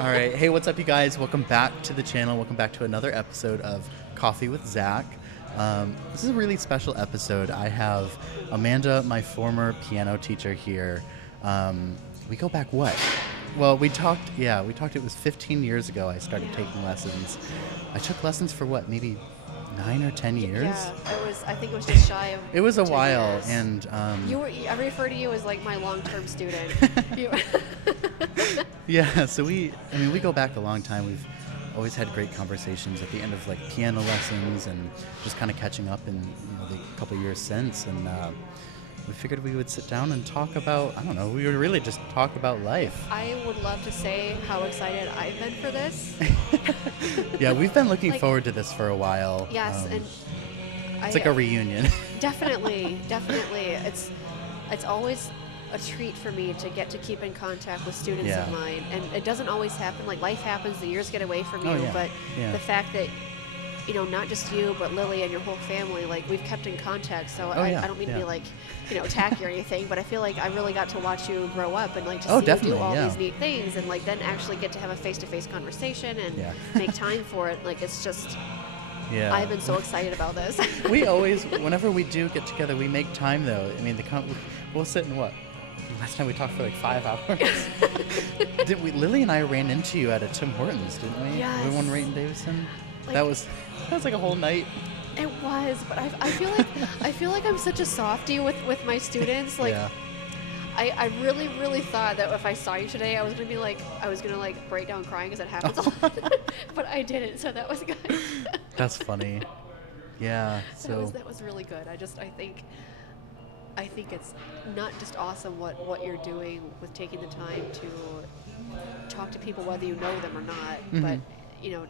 All right. Hey, what's up, you guys? Welcome back to the channel. Welcome back to another episode of Coffee with Zach. This is a really special episode. I have Amanda, my former piano teacher here. We go back what? Well, we talked, it was 15 years ago I started taking lessons. I took lessons for what, maybe 9 or 10 years? Yeah, I think it was just shy of It was a 10 while, years. and... I refer to you as like my long-term student. Yeah, so we go back a long time. We've always had great conversations at the end of like piano lessons and just kind of catching up in the couple years since. And we figured we would sit down and talk about, we would really just talk about life. I would love to say how excited I've been for this. Yeah, we've been looking forward to this for a while. Yes, and it's like a reunion. Definitely. It's always a treat for me to get to keep in contact with students of mine, and it doesn't always happen. Like, life happens, the years get away from you, but the fact that not just you, but Lily and your whole family, like, we've kept in contact. So I don't mean to be like, tacky or anything, but I feel like I really got to watch you grow up and like to see you do all these neat things, and like then actually get to have a face-to-face conversation and make time for it. Like, it's just, I've been so excited about this. We always, whenever we do get together, we make time though. I mean, we'll sit in what? Last time we talked for like 5 hours. Lily and I ran into you at a Tim Hortons, didn't we? Yes. We won Rayton Davidson. Like, that was like a whole night. It was, but I feel like I'm such a softie with my students. Like, I really thought that if I saw you today, I was gonna break down crying, because it happens a lot. But I didn't, so that was good. That's funny. Yeah. So that was really good. I think it's not just awesome what you're doing with taking the time to talk to people, whether you know them or not, but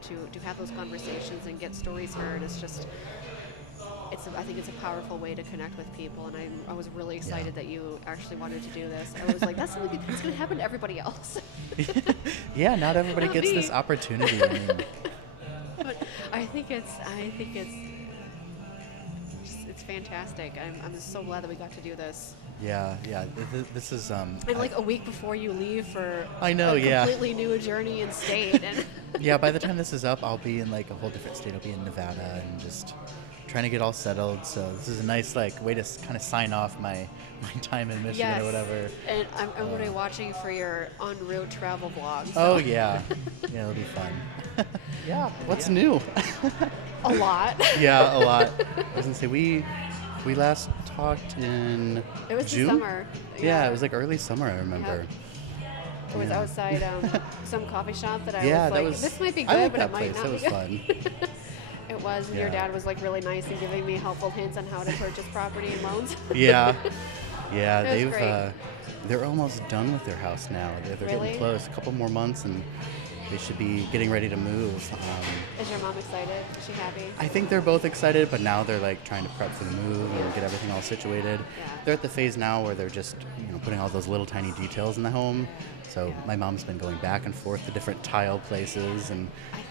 to have those conversations and get stories heard. It's just, I think it's a powerful way to connect with people, and I was really excited that you actually wanted to do this. I was like, that's something that's going to happen to everybody else. Yeah, not everybody gets this opportunity. But I think it's fantastic. I'm just so glad that we got to do this. Yeah. This is And like a week before you leave for a completely new journey in state. And yeah, by the time this is up, I'll be in like a whole different state. I'll be in Nevada and just trying to get all settled. So this is a nice way to kind of sign off my time in Michigan or whatever. And I'm going to be watching for your en route travel vlogs. So. Oh yeah, it'll be fun. What's new? A lot. Yeah, a lot. I was gonna say we last talked in It was June? the summer. Yeah, it was like early summer, I remember. It was outside some coffee shop that I was like, this might be good, I like but that it might place. not It was be fun. good. It was, and your dad was like really nice and giving me helpful hints on how to purchase property and loans. Yeah, Great. they're almost done with their house now. They're getting close. A couple more months, and they should be getting ready to move. Is your mom excited? Is she happy? I think they're both excited, but now they're like trying to prep for the move and get everything all situated. Yeah. They're at the phase now where they're just putting all those little tiny details in the home. So my mom's been going back and forth to different tile places and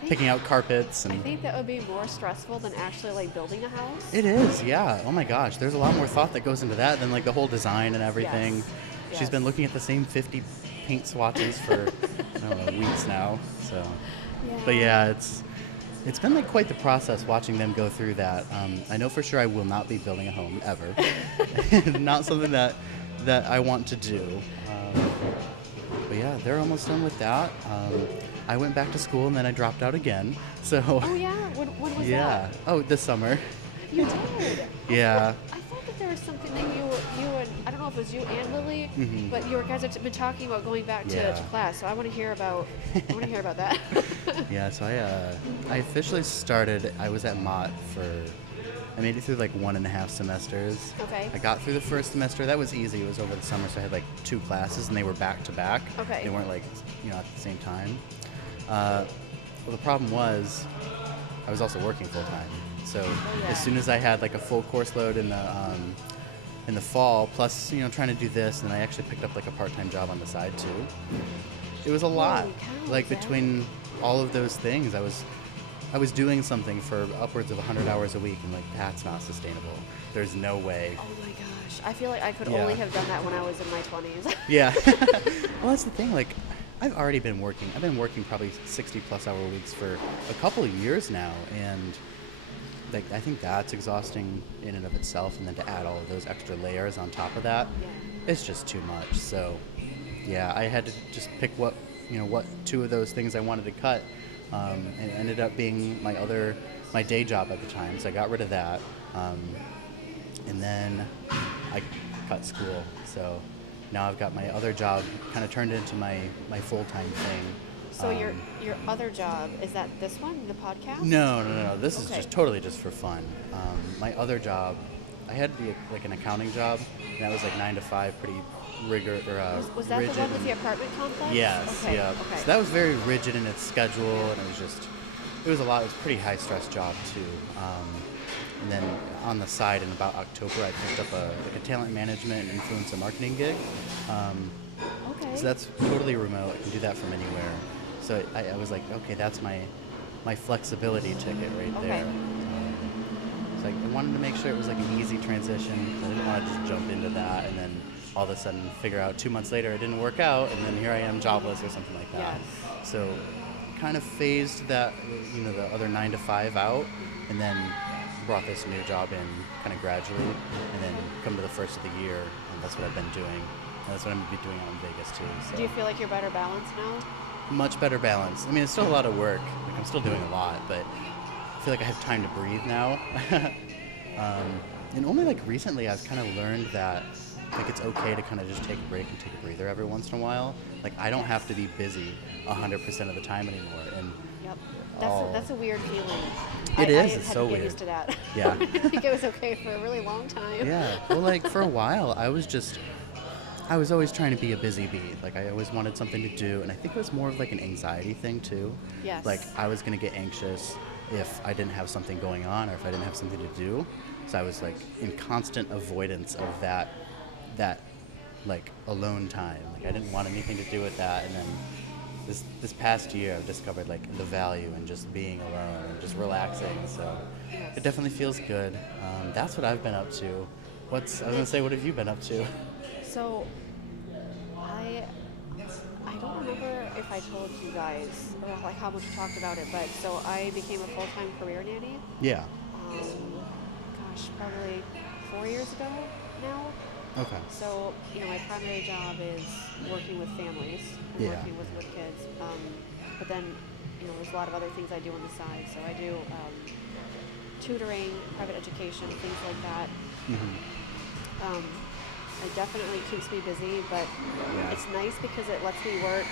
picking out carpets. And I think that would be more stressful than actually like building a house. It is, yeah. Oh my gosh, there's a lot more thought that goes into that than like the whole design and everything. Yes. She's been looking at the same 50 paint swatches for weeks now. So, but yeah, it's been like quite the process watching them go through that. I know for sure I will not be building a home ever. Not something that I want to do. But yeah, they're almost done with that. I went back to school and then I dropped out again. So. Oh yeah, when was that? Yeah. Oh, this summer. You did. Yeah. I thought that there was something that you and I don't know if it was you and Lily, but you guys have been talking about going back to class. So I want to hear about that. Yeah. So I officially started. I was at Mott I made it through like 1.5 semesters. Okay. I got through the first semester. That was easy. It was over the summer, so I had like 2 classes, and they were back to back. Okay. They weren't like at the same time. Well, the problem was I was also working full time. So as soon as I had like a full course load in the fall, plus trying to do this, and I actually picked up like a part-time job on the side too. It was a lot. Holy cow, like between all of those things, I was doing something for upwards of 100 hours a week, and like that's not sustainable. There's no way. Oh my gosh, I feel like I could only have done that when I was in my 20s. Yeah. Well, that's the thing. Like, I've already been working. I've been working probably 60 plus hour weeks for a couple of years now, and like I think that's exhausting in and of itself, and then to add all of those extra layers on top of that, it's just too much. So yeah, I had to just pick what two of those things I wanted to cut, and it ended up being my day job at the time. So I got rid of that, and then I cut school. So now I've got my other job kind of turned into my full-time thing. So your other job, is that this one, the podcast? No. This is just totally just for fun. My other job, I had like an accounting job, and that was like 9 to 5, pretty rigid. Was that the one with the apartment complex? Yes, okay, yeah. Okay. So that was very rigid in its schedule, and it was a lot. It was a pretty high-stress job too. And then on the side, in about October, I picked up a talent management and influencer marketing gig. So that's totally remote. I can do that from anywhere. So I was like, okay, that's my flexibility ticket right there. So I wanted to make sure it was like an easy transition. I didn't want to just jump into that and then all of a sudden figure out 2 months later it didn't work out, and then here I am jobless or something like that. Yes. So kind of phased that, the other 9 to 5 out, and then brought this new job in kind of gradually, and then come to the first of the year, and that's what I've been doing. And that's what I'm going to be doing out in Vegas too. So. Do you feel like you're better balanced now? Much better balance. I mean, it's still a lot of work. Like, I'm still doing a lot, but I feel like I have time to breathe now. And only like recently I've kind of learned that like it's okay to kind of just take a break and take a breather every once in a while. Like I don't have to be busy 100% of the time anymore. And yep, that's a weirard feeling. It's so weird. I had to get used to that. Yeah. I think it was okay for a really long time. Yeah. Well, like for a while I was always trying to be a busy bee. Like I always wanted something to do, and I think it was more of like an anxiety thing too. Yes. Like I was gonna get anxious if I didn't have something going on or if I didn't have something to do. So I was like in constant avoidance of that like alone time. Like I didn't want anything to do with that. And then this past year I've discovered like the value in just being alone and just relaxing. So it definitely feels good. That's what I've been up to. I was gonna say, what have you been up to? So I don't remember if I told you guys or like how much we talked about it, but so I became a full-time career nanny. Yeah. Probably 4 years ago now. Okay. So, my primary job is working with families and working with kids. But then, there's a lot of other things I do on the side. So I do tutoring, private education, things like that. Mm-hmm. It definitely keeps me busy, but it's nice because it lets me work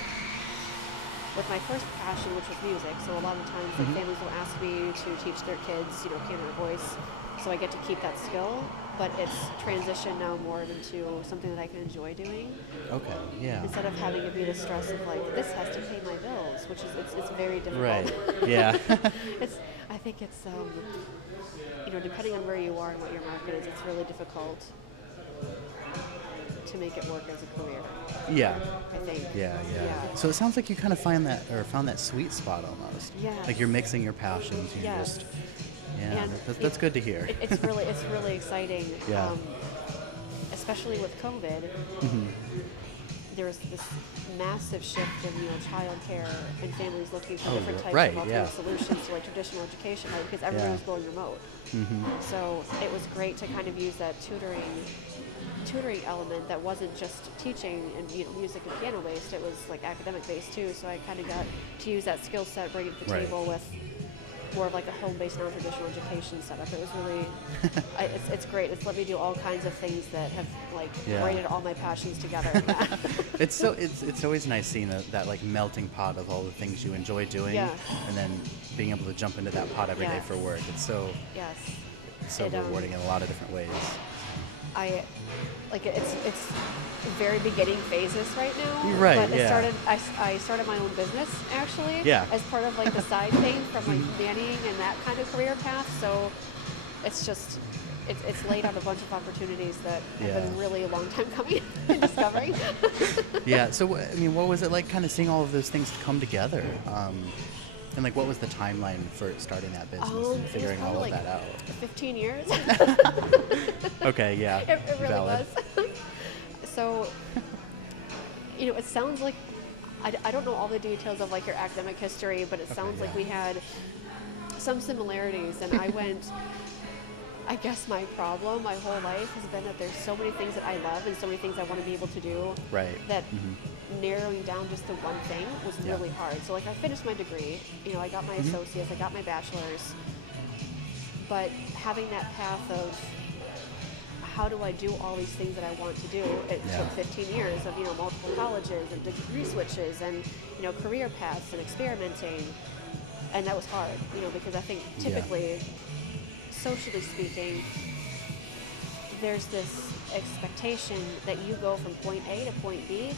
with my first passion, which was music. So a lot of times the families will ask me to teach their kids, piano or voice. So I get to keep that skill, but it's transitioned now more into something that I can enjoy doing. Okay, yeah. Instead of having it be the stress of like, this has to pay my bills, which is, it's very difficult. Right, yeah. I think it's, depending on where you are and what your market is, it's really difficult to make it work as a career. Yeah. I think. Yeah. So it sounds like you kind of found that sweet spot almost. Yeah. Like you're mixing your passions. And that's good to hear. It's really exciting. Yeah. Especially with COVID, there was this massive shift in childcare and families looking for different types of alternative solutions to like traditional education, right? Because everyone was going remote. So it was great to kind of use that tutoring element that wasn't just teaching and music and piano based. It was like academic based too. So I kind of got to use that skill set, bring it to the table with more of like a home-based non-traditional education setup. It was really, it's great. It's let me do all kinds of things that have like braided all my passions together. It's always nice seeing that like melting pot of all the things you enjoy doing, and then being able to jump into that pot every day for work. It's so rewarding in a lot of different ways. It's very beginning phases right now. Right. But I started my own business actually. Yeah. As part of like the side thing from like nannying and that kind of career path. So it's just it's laid out a bunch of opportunities that have been really a long time coming and discovering. Yeah. So I mean, what was it like, kind of seeing all of those things come together? And like, what was the timeline for starting that business and figuring all of that out? 15 years. Okay, yeah. It really Valid. was. So, it sounds like I don't know all the details of like your academic history, but it sounds like we had some similarities. And I went, I guess my problem my whole life has been that there's so many things that I love and so many things I want to be able to do. Right. That narrowing down just to one thing was really hard. So like I finished my degree, you know, I got my associates, I got my bachelor's, but having that path of how do I do all these things that I want to do? It took 15 years of, you know, multiple colleges and degree switches and, you know, career paths and experimenting. And that was hard, you know, because I think typically, socially speaking, there's this expectation that you go from point A to point B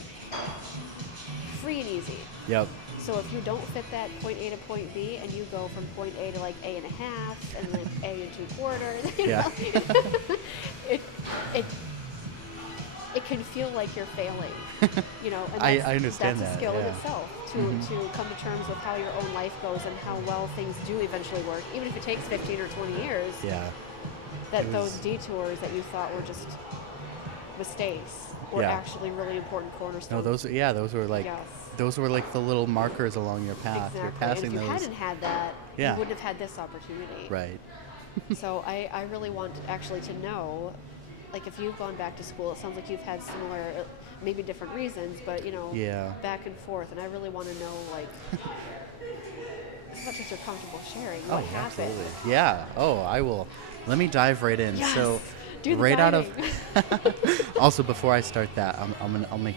free and easy. Yep. So if you don't fit that point A to point B and you go from point A to like A and a half and like A and 3/4, you know, it can feel like you're failing, you know, and I understand that's that. a skill in itself to come to terms with how your own life goes and how well things do eventually work, even if it takes 15 or 20 years. Yeah. That those detours that you thought were just mistakes were actually really important cornerstones. No, those were like those were like the little markers along your path. Exactly. You're passing and if you those. hadn't had that, you wouldn't have had this opportunity. Right. So I really want actually to know, like if you've gone back to school, it sounds like you've had similar, maybe different reasons, but you know, back and forth. And I really want to know, like, as much as you're comfortable sharing, what happened. Absolutely. Yeah. Oh, I will. Let me dive right in. Yes. So, Do the right diving. out of. Also, before I start that, I'll make.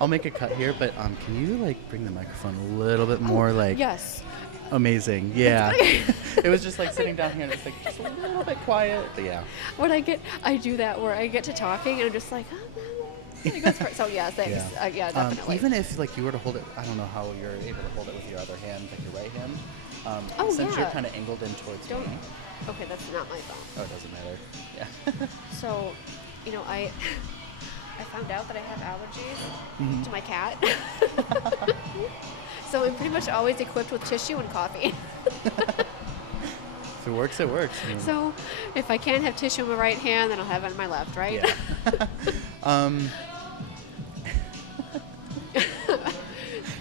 I'll make a cut here, but can you like bring the microphone a little bit more like? Yes. Amazing. Yeah. It was just like sitting down here and it's like just a little bit quiet, but yeah. When I do that where I get to talking and I'm just like, so yeah, thanks. Yeah, definitely. Even if like you were to hold it, I don't know how you're able to hold it with your other hand, like your right hand. Since you're kind of angled in towards me. Okay, that's not my phone. Oh, it doesn't matter. Yeah. So, you know, I found out that I have allergies to my cat. So I'm pretty much always equipped with tissue and coffee. If it works, it works. I mean, so if I can't have tissue in my right hand, then I'll have it in my left, right? Yeah.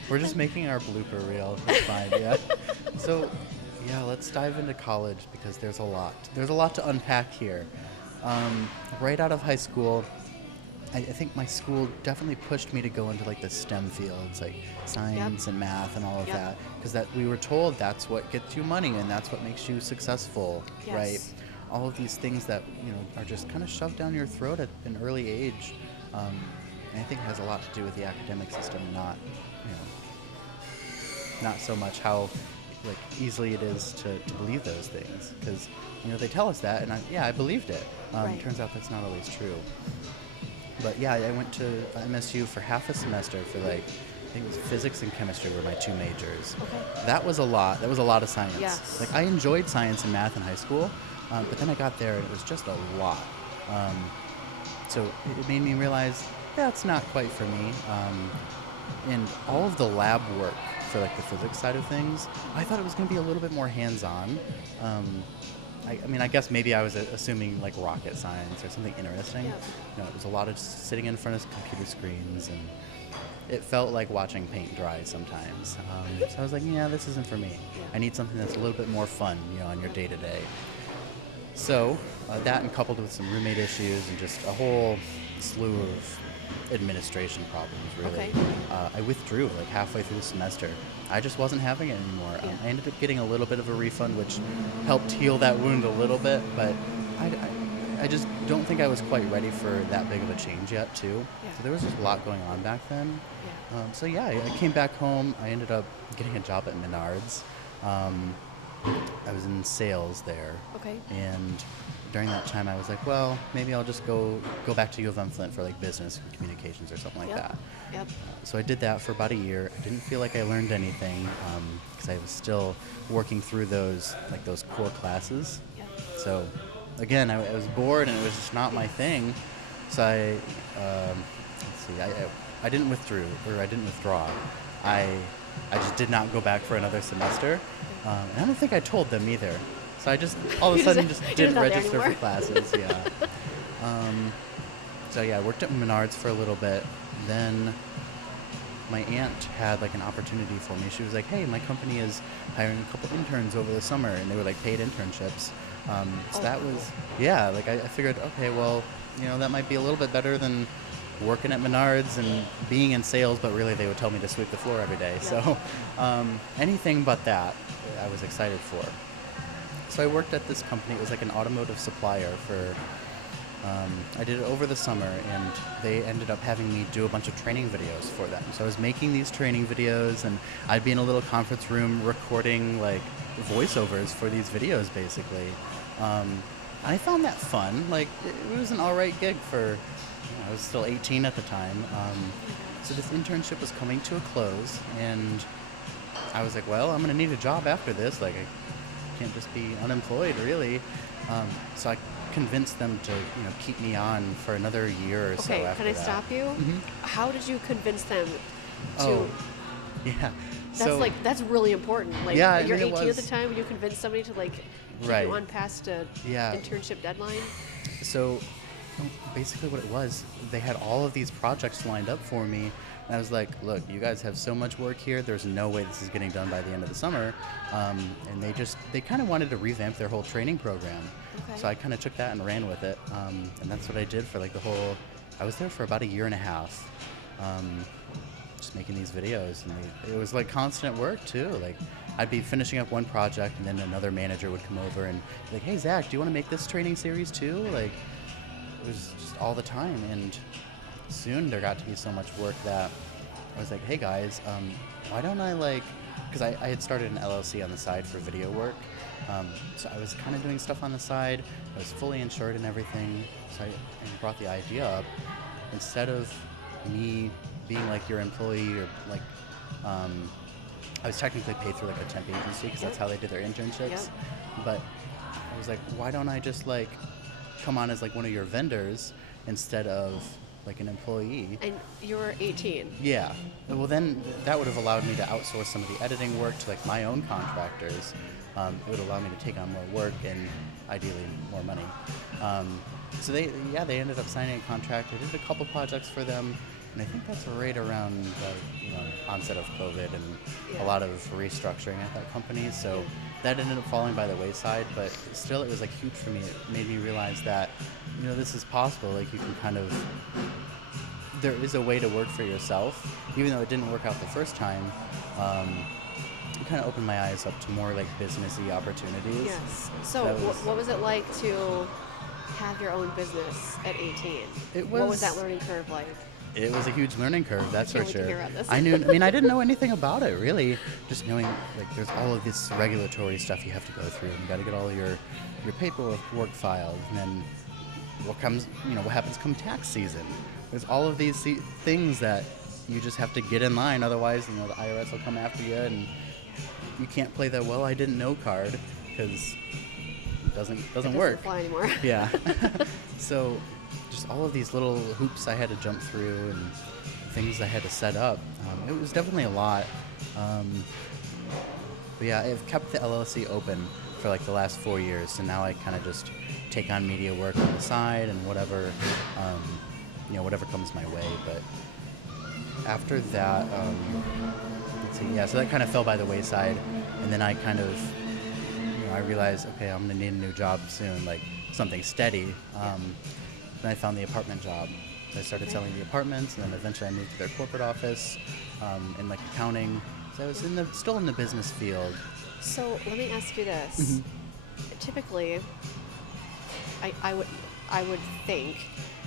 We're just making our blooper reel. It's fine, yeah. So, yeah, let's dive into college because there's a lot. There's a lot to unpack here. Right out of high school, I think my school definitely pushed me to go into like the STEM fields, like science and math and all of that, because that we were told that's what gets you money and that's what makes you successful, right? All of these things that are just kind of shoved down your throat at an early age, and I think it has a lot to do with the academic system, not so much how like easily it is to believe those things, because they tell us that, and I believed it. Turns out that's not always true. But yeah, I went to MSU for half a semester for like, I think it was physics and chemistry were my two majors. Okay. That was a lot. That was a lot of science. Yes. Like I enjoyed science and math in high school, but then I got there and it was just a lot. So it made me realize that's not quite for me. And all of the lab work for like the physics side of things, I thought it was going to be a little bit more hands-on. I mean, I guess maybe I was assuming like rocket science or something interesting. Yeah. It was a lot of sitting in front of computer screens, and it felt like watching paint dry sometimes. So I was like, yeah, this isn't for me. Yeah. I need something that's a little bit more fun, on your day-to-day. So that, and coupled with some roommate issues and just a whole slew of administration problems, really. Okay. I withdrew like halfway through the semester. I just wasn't having it anymore. Yeah. I ended up getting a little bit of a refund, which helped heal that wound a little bit, but I just don't think I was quite ready for that big of a change yet, too. Yeah. So there was just a lot going on back then. Yeah. I came back home. I ended up getting a job at Menards. I was in sales there. Okay. And during that time, I was like, well, maybe I'll just go back to U of M Flint for like business and communications or something like that. Yep. So I did that for about a year. I didn't feel like I learned anything because I was still working through those core classes. Yep. So again, I was bored and it was just not my thing. So I didn't withdraw. I just did not go back for another semester. And I don't think I told them either. So I just all of a sudden just didn't register for classes. Yeah. I worked at Menards for a little bit. Then my aunt had like an opportunity for me. She was like, hey, my company is hiring a couple interns over the summer, and they were like paid internships. So that was, yeah, like I figured, okay, well, that might be a little bit better than working at Menards and being in sales, but really they would tell me to sweep the floor every day. Yeah. So anything but that, I was excited for. So I worked at this company. It was like an automotive supplier for, I did it over the summer, and they ended up having me do a bunch of training videos for them. So I was making these training videos, and I'd be in a little conference room recording like voiceovers for these videos, basically. I found that fun. Like, it was an all right gig for, I was still 18 at the time. So this internship was coming to a close, and I was like, well, I'm going to need a job after this. Like, I can't just be unemployed, really. So I convinced them to, keep me on for another year or so after that. Okay, can I stop you? Mm-hmm. How did you convince them to... Oh, yeah. That's really important. Like, yeah, you're 18 was, at the time, and you convince somebody to, like, keep right. you on past a internship deadline? So basically what it was, they had all of these projects lined up for me, and I was like, look, you guys have so much work here, there's no way this is getting done by the end of the summer. And they kind of wanted to revamp their whole training program. Okay. So I kind of took that and ran with it. And that's what I did for like I was there for about a year and a half, just making these videos. And it was like constant work too. Like, I'd be finishing up one project, and then another manager would come over and be like, hey, Zach, do you want to make this training series too? Like, it was just all the time. And soon there got to be so much work that I was like, hey guys, why don't I because I had started an LLC on the side for video work. So I was kind of doing stuff on the side. I was fully insured and everything. So I brought the idea up. Instead of me being like your employee, or like, I was technically paid through like a temp agency, because that's how they did their internships. Yep. But I was like, why don't I just like come on as like one of your vendors instead of like an employee? And you were 18. Yeah. Well, then that would have allowed me to outsource some of the editing work to like my own contractors. It would allow me to take on more work and ideally more money. So they ended up signing a contract. I did a couple projects for them, and I think that's right around the onset of COVID and a lot of restructuring at that company. So that ended up falling by the wayside, but still it was like huge for me. It made me realize that this is possible. Like, you can there is a way to work for yourself, even though it didn't work out the first time. It kind of opened my eyes up to more like businessy opportunities. Yes. So what was it like to have your own business at 18? What was that learning curve like? It was a huge learning curve, that's for sure. I didn't know anything about it, really. Just knowing like there's all of this regulatory stuff you have to go through, and you got to get all your paperwork filed, and then what happens come tax season. There's all of these things that you just have to get in line, otherwise the IRS will come after you, and you can't play the I didn't know card, because it doesn't work. It doesn't fly anymore. Yeah. So just all of these little hoops I had to jump through and things I had to set up. It was definitely a lot. But yeah, I've kept the LLC open for like the last 4 years, so now I kind of just take on media work on the side and whatever comes my way. But after that, so that kind of fell by the wayside, and then I kind of, I realized, okay, I'm gonna need a new job soon, like something steady. Then I found the apartment job. So I started selling the apartments, and then eventually I moved to their corporate office in like accounting. So I was still in the business field. So let me ask you this. Mm-hmm. Typically, I would think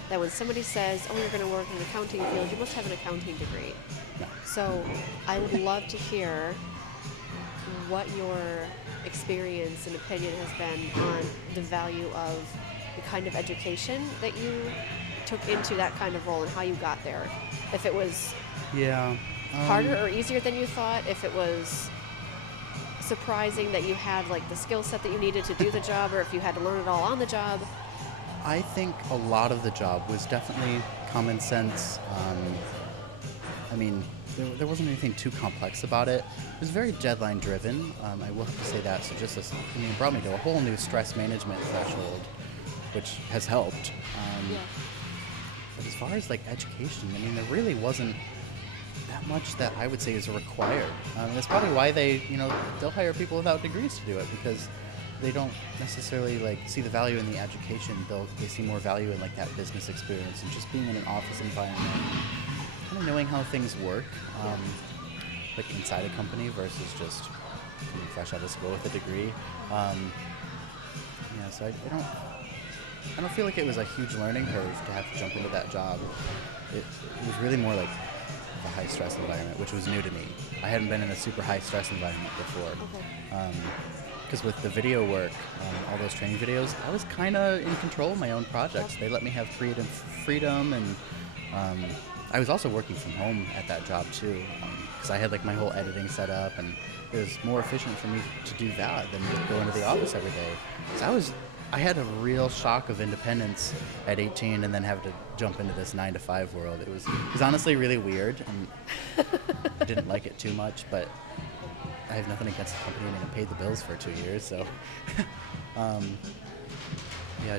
that when somebody says, oh, you're going to work in the accounting field, you must have an accounting degree. No. So I would love to hear what your experience and opinion has been on the value of the kind of education that you took into that kind of role and how you got there. If it was harder or easier than you thought, if it was surprising that you had like the skill set that you needed to do the job, or if you had to learn it all on the job. I think a lot of the job was definitely common sense. There wasn't anything too complex about it. It was very deadline driven. I will have to say that. So it brought me to a whole new stress management threshold, which has helped. But as far as like education, there really wasn't that much that I would say is required. That's probably why they'll hire people without degrees to do it, because they don't necessarily like see the value in the education. They see more value in like that business experience and just being in an office environment, kind of knowing how things work, like inside a company versus just being fresh out of school with a degree. So I don't feel like it was a huge learning curve to have to jump into that job. It was really more like a high stress environment, which was new to me. I hadn't been in a super high stress environment before. Because with the video work, all those training videos, I was kind of in control of my own projects. They let me have creative freedom, and I was also working from home at that job too, because I had like my whole editing set up, and it was more efficient for me to do that than to go into the office every day. So I had a real shock of independence at 18, and then have to jump into this 9-to-5 world. It was honestly really weird, and I didn't like it too much, but I have nothing against the company, and I paid the bills for 2 years. So,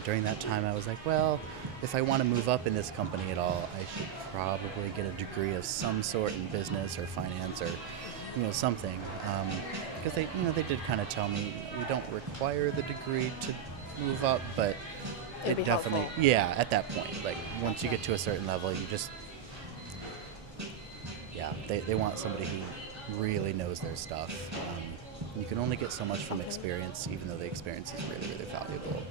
during that time, I was like, well, if I want to move up in this company at all, I should probably get a degree of some sort in business or finance or, something. Because they did kind of tell me we don't require the degree to move up, but It'd be definitely, helpful. at that point, like once you get to a certain level, you just, they want somebody who really knows their stuff. You can only get so much from experience, even though the experience is really, really valuable.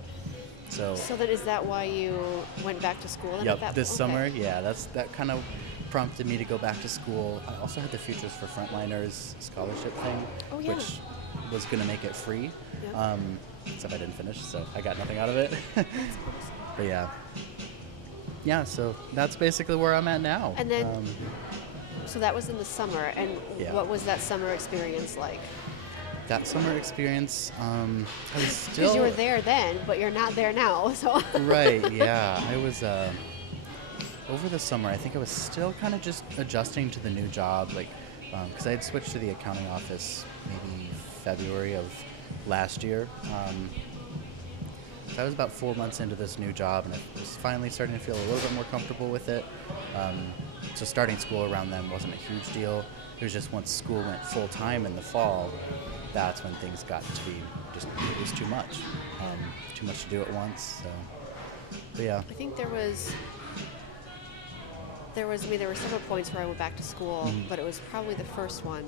So then is that why you went back to school? Yep, this summer, that kind of prompted me to go back to school. I also had the Futures for Frontliners scholarship thing, which was going to make it free, except I didn't finish, so I got nothing out of it. But so that's basically where I'm at now. And then, so that was in the summer, and what was that summer experience like? That summer experience, I was still... Because you were there then, but you're not there now, so... Right, yeah. I was, over the summer, I think I was still kind of just adjusting to the new job, like, because I had switched to the accounting office maybe February of last year. So I was about 4 months into this new job, and I was finally starting to feel a little bit more comfortable with it. So starting school around then wasn't a huge deal. It was just once school went full-time in the fall, that's when things got to be just, it was too much to do at once. So, but yeah. I think there were several points where I went back to school, but it was probably the first one.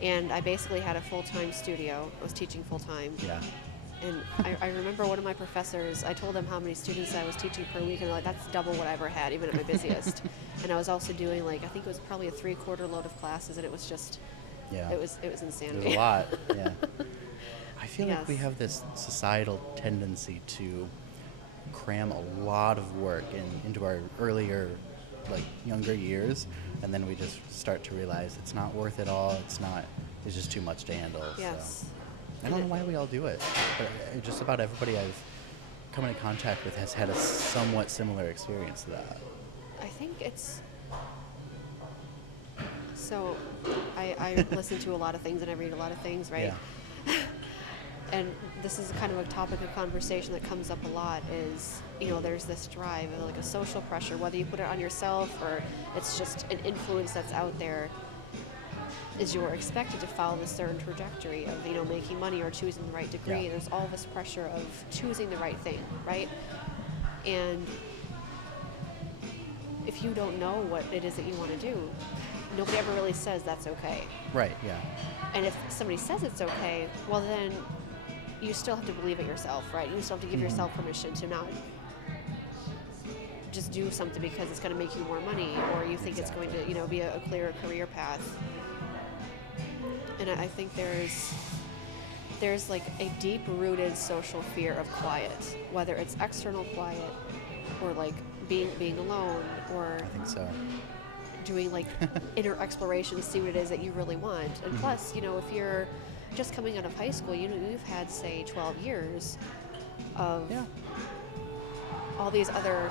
And I basically had a full-time studio. I was teaching full-time. Yeah. And I remember one of my professors, I told them how many students I was teaching per week, and they're like, that's double what I ever had, even at my busiest. And I was also doing I think it was probably a 3/4 load of classes, and it was just, it was insanity. It was a lot, yeah. I feel like we have this societal tendency to cram a lot of work into our earlier, younger years, and then we just start to realize it's not worth it all. It's just too much to handle. Yes. So. I don't know why we all do it, but just about everybody I've come into contact with has had a somewhat similar experience to that. I think it's... So, I listen to a lot of things and I read a lot of things, right? Yeah. And this is kind of a topic of conversation that comes up a lot is, there's this drive, like a social pressure, whether you put it on yourself or it's just an influence that's out there, is you're expected to follow this certain trajectory of, making money or choosing the right degree. Yeah. There's all this pressure of choosing the right thing, right? And if you don't know what it is that you want to do, nobody ever really says that's okay. Right, yeah. And if somebody says it's okay, well then you still have to believe it yourself, right? You still have to give yourself permission to not just do something because it's going to make you more money, or you think it's going to, be a clearer career path. And I think there's like a deep-rooted social fear of quiet, whether it's external quiet or like being alone, or I think so. doing inner exploration to see what it is that you really want. And plus, if you're just coming out of high school, you've had, say, 12 years of all these other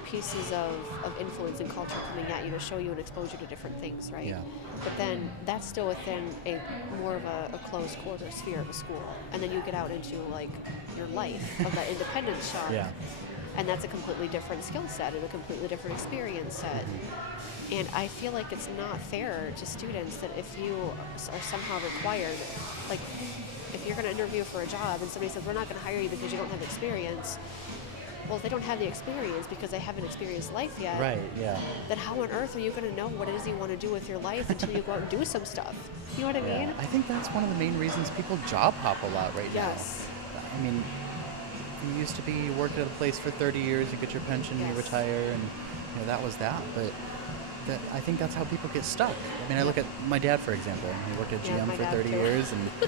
pieces of influence and culture coming at you to show you and expose you to different things, right? Yeah. But then that's still within a more of a closed quarter sphere of a school. And then you get out into your life of that independence shock. Yeah. And that's a completely different skill set and a completely different experience set. And I feel like it's not fair to students that if you are somehow required, like if you're going to interview for a job and somebody says, we're not going to hire you because you don't have experience, well, if they don't have the experience because they haven't experienced life yet, right, yeah, then how on earth are you going to know what it is you want to do with your life until you go out and do some stuff? You know what I mean? I think that's one of the main reasons people job hop a lot right now. Yes. I mean, you used to be, you worked at a place for 30 years, you get your pension, you retire, and that was that. But I think that's how people get stuck. I mean, I look at my dad, for example. He worked at GM for 30 years, and I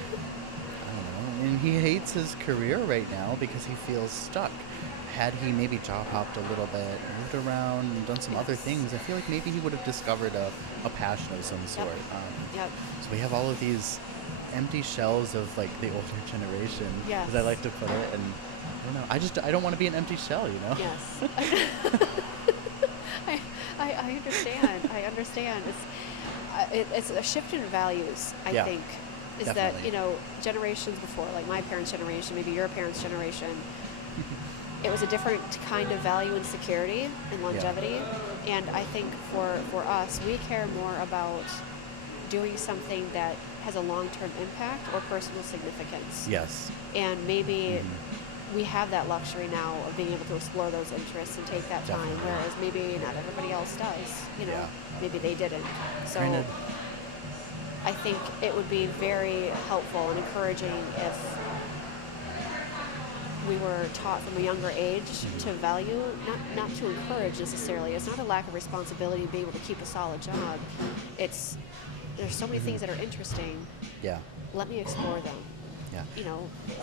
don't know, and he hates his career right now because he feels stuck. Had he maybe job hopped a little bit, moved around, and done some other things, I feel like maybe he would have discovered a passion of some sort. So we have all of these empty shells of like the older generation, as I like to put it, and I don't know. I don't want to be an empty shell, Yes. I understand. I understand. It's a shift in values, I think. Is definitely. that, generations before, like my parents' generation, maybe your parents' generation, it was a different kind of value and security and longevity. And I think for us, we care more about doing something that has a long-term impact or personal significance. Yes. And maybe we have that luxury now of being able to explore those interests and take that time, whereas maybe not everybody else does. Maybe they didn't. So I think it would be very helpful and encouraging if we were taught from a younger age to value, not to encourage necessarily. It's not a lack of responsibility to be able to keep a solid job. There's so many things that are interesting. Yeah. Let me explore them. Yeah.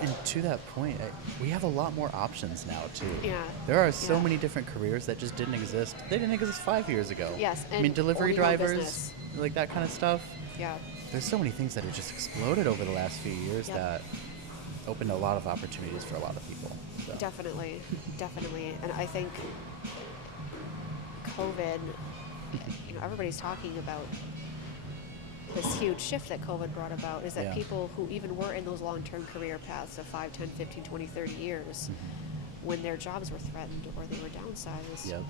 And to that point, we have a lot more options now too. Yeah. There are so many different careers that just didn't exist. They didn't exist 5 years ago. Yes. I mean, delivery drivers, like that kind of stuff. Yeah. There's so many things that have just exploded over the last few years that opened a lot of opportunities for a lot of people. So. Definitely. And I think COVID, everybody's talking about this huge shift that COVID brought about is that people who even were in those long-term career paths of 5, 10, 15, 20, 30 years, when their jobs were threatened or they were downsized,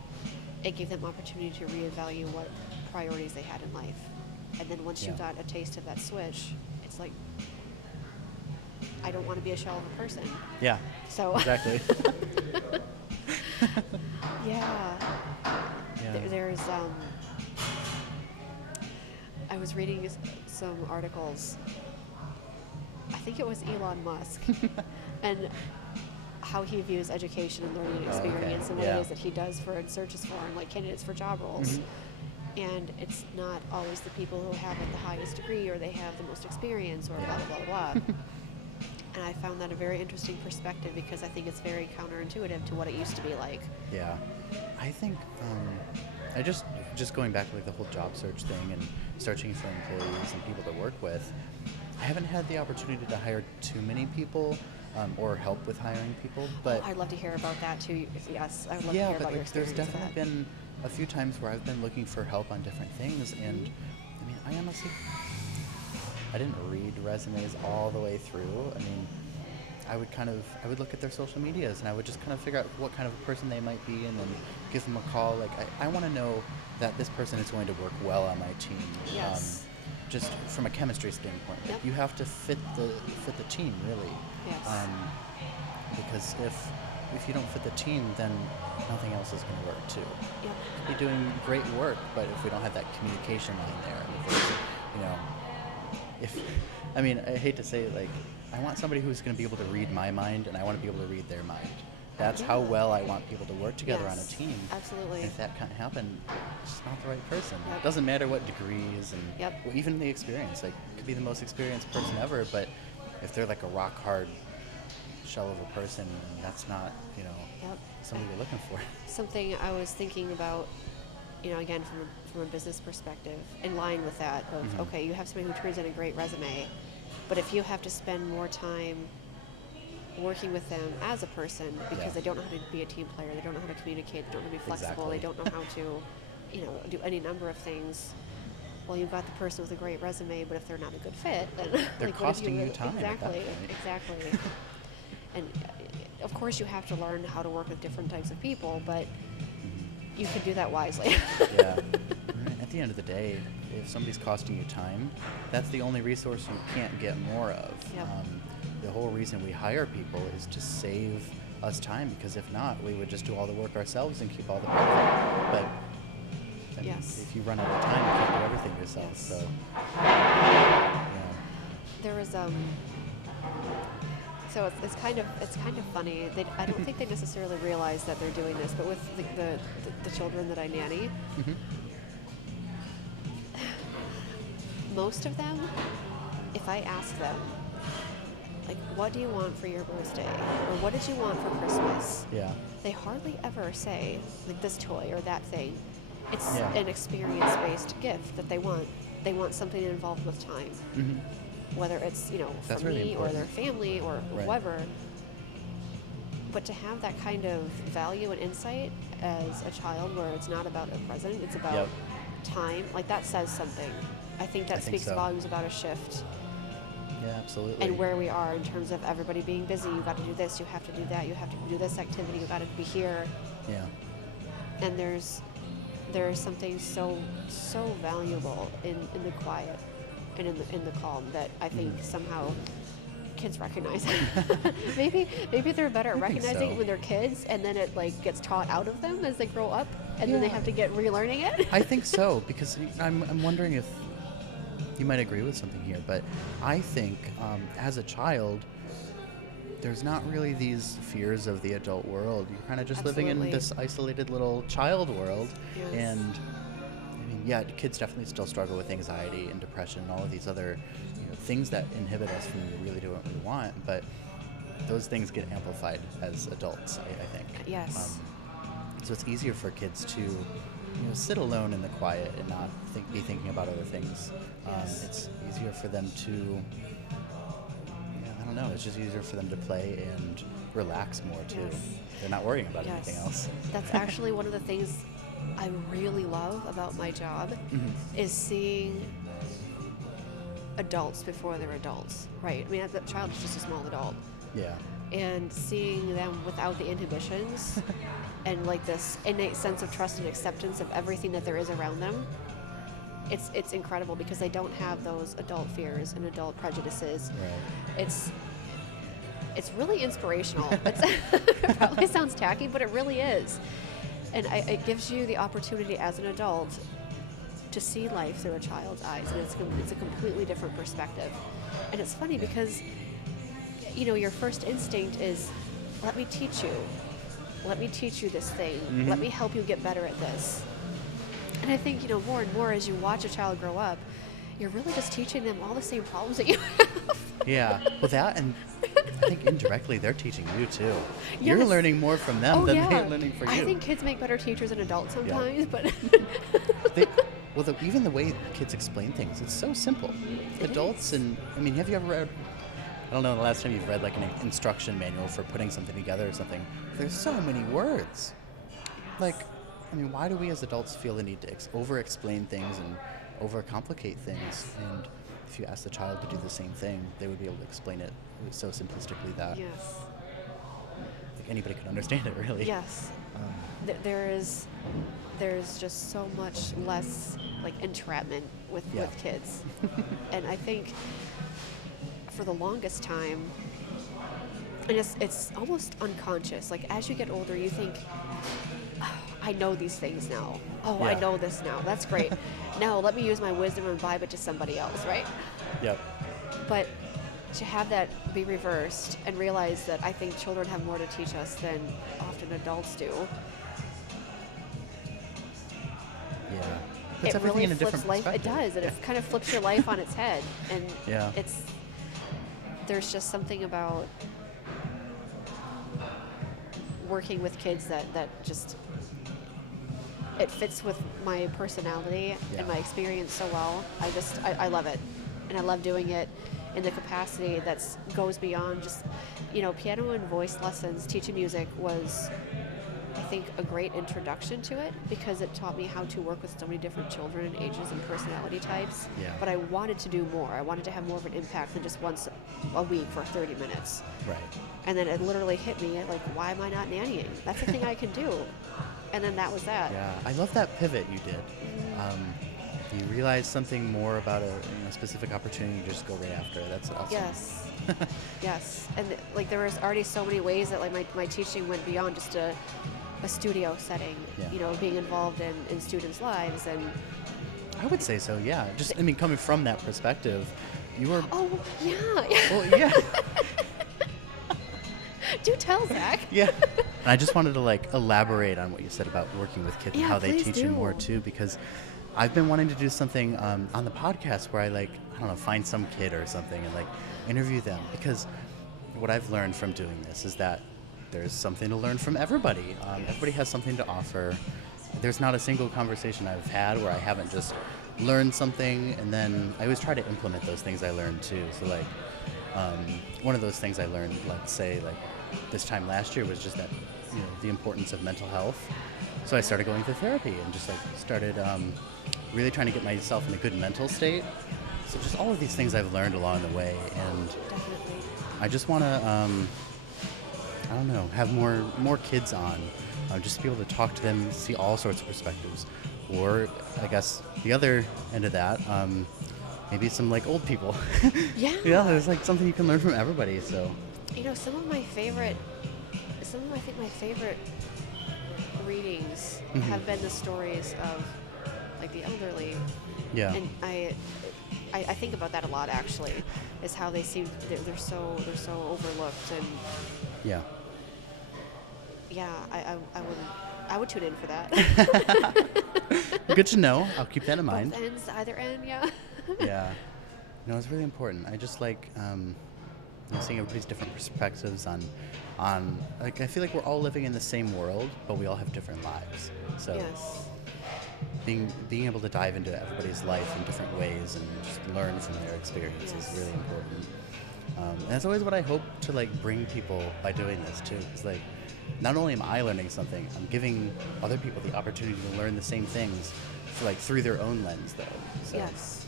it gave them opportunity to reevaluate what priorities they had in life. And then once you got a taste of that switch, it's like, I don't want to be a shell of a person. Yeah. So exactly. There's I was reading some articles. I think it was Elon Musk, and how he views education and learning experience and what it is that he does and searches for and like candidates for job roles. And it's not always the people who have the highest degree or they have the most experience or blah, blah, blah, blah. And I found that a very interesting perspective because I think it's very counterintuitive to what it used to be like. Yeah. I think, I just going back to like the whole job search thing and searching for employees and people to work with, I haven't had the opportunity to hire too many people or help with hiring people, but... I'd love to hear about that too. Yes, I would love to hear about your experience. There's definitely been a few times where I've been looking for help on different things, and I mean, I honestly... I didn't read resumes all the way through. I mean, I would look at their social medias and I would just kind of figure out what kind of a person they might be and then give them a call. Like, I want to know that this person is going to work well on my team. Yes. Just from a chemistry standpoint. Like, you have to fit the team, really. Yes. Because if you don't fit the team, then nothing else is going to work too. Yep. You're doing great work, but if we don't have that communication line there, I hate to say it, like, I want somebody who's going to be able to read my mind, and I want to be able to read their mind. That's how well I want people to work together on a team. Absolutely. And if that can't happen, it's not the right person. It doesn't matter what degrees and even the experience. Like, could be the most experienced person ever, but if they're like a rock hard shell of a person, that's not, somebody you're looking for. Something I was thinking about, again, from a business perspective, in line with that of, okay, you have somebody who turns in a great resume, but if you have to spend more time working with them as a person because they don't know how to be a team player, they don't know how to communicate, they don't know how to be flexible, they don't know how to, do any number of things. Well, you've got the person with a great resume, but if they're not a good fit, then they're costing you time. Exactly. And of course, you have to learn how to work with different types of people, but you can do that wisely. the end of the day, if somebody's costing you time, that's the only resource you can't get more of. Yep. The whole reason we hire people is to save us time, because if not, we would just do all the work ourselves and keep all the profit. But I mean, if you run out of time, you can't do everything yourself. Yes. So yeah. There was so it's kind of funny. I don't think they necessarily realize that they're doing this, but with the children that I nanny, most of them, if I ask them, like, what do you want for your birthday, or what did you want for Christmas? Yeah. They hardly ever say, like, this toy or that thing. It's an experience-based gift that they want. They want something involved with time. Whether it's, That's for really me important. or their family or whoever. But to have that kind of value and insight as a child, where it's not about a present, it's about time, like, that says something. I think that speaks volumes about a shift. Yeah, absolutely. And where we are in terms of everybody being busy. You got to do this, you have to do that, you have to do this activity, you got to be here. Yeah. And there's something so valuable in the quiet and in the calm that I think somehow kids recognize. maybe they're better at recognizing it when they're kids, and then it, like, gets taught out of them as they grow up, and then they have to get relearning it. I think so, because I'm wondering if you might agree with something here, but I think as a child, there's not really these fears of the adult world. You're kind of just living in this isolated little child world. And I mean, kids definitely still struggle with anxiety and depression and all of these other things that inhibit us from really doing what we want, but those things get amplified as adults, I think. Yes. So it's easier for kids to sit alone in the quiet and not be thinking about other things. It's easier for them to, I don't know, it's just easier for them to play and relax more too. They're not worrying about anything else. That's actually one of the things I really love about my job is seeing adults before they're adults, right? I mean, that child is just a small adult. Yeah. And seeing them without the inhibitions and, like, this innate sense of trust and acceptance of everything that there is around them, it's incredible, because they don't have those adult fears and adult prejudices. Right. It's really inspirational. It probably sounds tacky, but it really is. And it gives you the opportunity as an adult to see life through a child's eyes, and it's a completely different perspective. And it's funny because, your first instinct is, let me teach you this thing. Let me help you get better at this. And I think, more and more as you watch a child grow up, you're really just teaching them all the same problems that you have. Yeah, well, that, and I think indirectly they're teaching you too. Yes. You're learning more from them than they're learning from you. I think kids make better teachers than adults sometimes, but... even the way kids explain things, it's so simple. Adults, and I mean, have you ever read, I don't know the last time you've read like an instruction manual for putting something together or something. There's so many words. Like, I mean, why do we as adults feel the need to over-explain things and over-complicate things? And if you ask the child to do the same thing, they would be able to explain it so simplistically that like anybody could understand it, really. Yes. There's just so much less, like, entrapment with kids. And I think for the longest time, and it's almost unconscious, like, as you get older, you think, I know these things now. I know this now. That's great. Now let me use my wisdom and vibe it to somebody else, right? Yep. But to have that be reversed and realize that I think children have more to teach us than often adults do. Yeah. It really flips life. It does, and it kind of flips your life on its head. And there's just something about working with kids that just, it fits with my personality and my experience so well. I love it, and I love doing it in the capacity that goes beyond just, piano and voice lessons. Teaching music was, I think, a great introduction to it, because it taught me how to work with so many different children and ages and personality types. Yeah. But I wanted to do more. I wanted to have more of an impact than just once a week for 30 minutes. Right. And then it literally hit me, like, why am I not nannying? That's a thing I can do. And then that was that. Yeah, I love that pivot you did. You realize something more about a specific opportunity, you just go right after it. That's awesome. Yes. Yes. And like there was already so many ways that like my teaching went beyond just a studio setting, being involved in students' lives. And I would say so, yeah. Just, coming from that perspective, you were... Oh, yeah. Well, yeah. Do tell, Zach. Yeah. And I just wanted to, elaborate on what you said about working with kids and how they teach you more, too, because I've been wanting to do something on the podcast where I, find some kid or something and, interview them. Because what I've learned from doing this is that there's something to learn from everybody. Everybody has something to offer. There's not a single conversation I've had where I haven't just learned something, and then I always try to implement those things I learned too. So one of those things I learned, let's say this time last year, was just that the importance of mental health. So I started going to therapy and just started really trying to get myself in a good mental state. So just all of these things I've learned along the way, and Definitely. I just want to have more kids on, just to be able to talk to them, see all sorts of perspectives. Or I guess the other end of that, maybe some old people. Yeah. Yeah, there's something you can learn from everybody. So some of my favorite readings have been the stories of the elderly. Yeah. And I think about that a lot, actually, is how they seem they're so overlooked. And yeah. Yeah, I would tune in for that. Good to know. I'll keep that in mind. Both ends, either end, yeah. Yeah. No, it's really important. I just seeing everybody's different perspectives on I feel like we're all living in the same world, but we all have different lives. So yes. Being able to dive into everybody's life in different ways and just learn from their experience is really important. And that's always what I hope to bring people by doing this too. Because not only am I learning something, I'm giving other people the opportunity to learn the same things through their own lens, though. So, yes.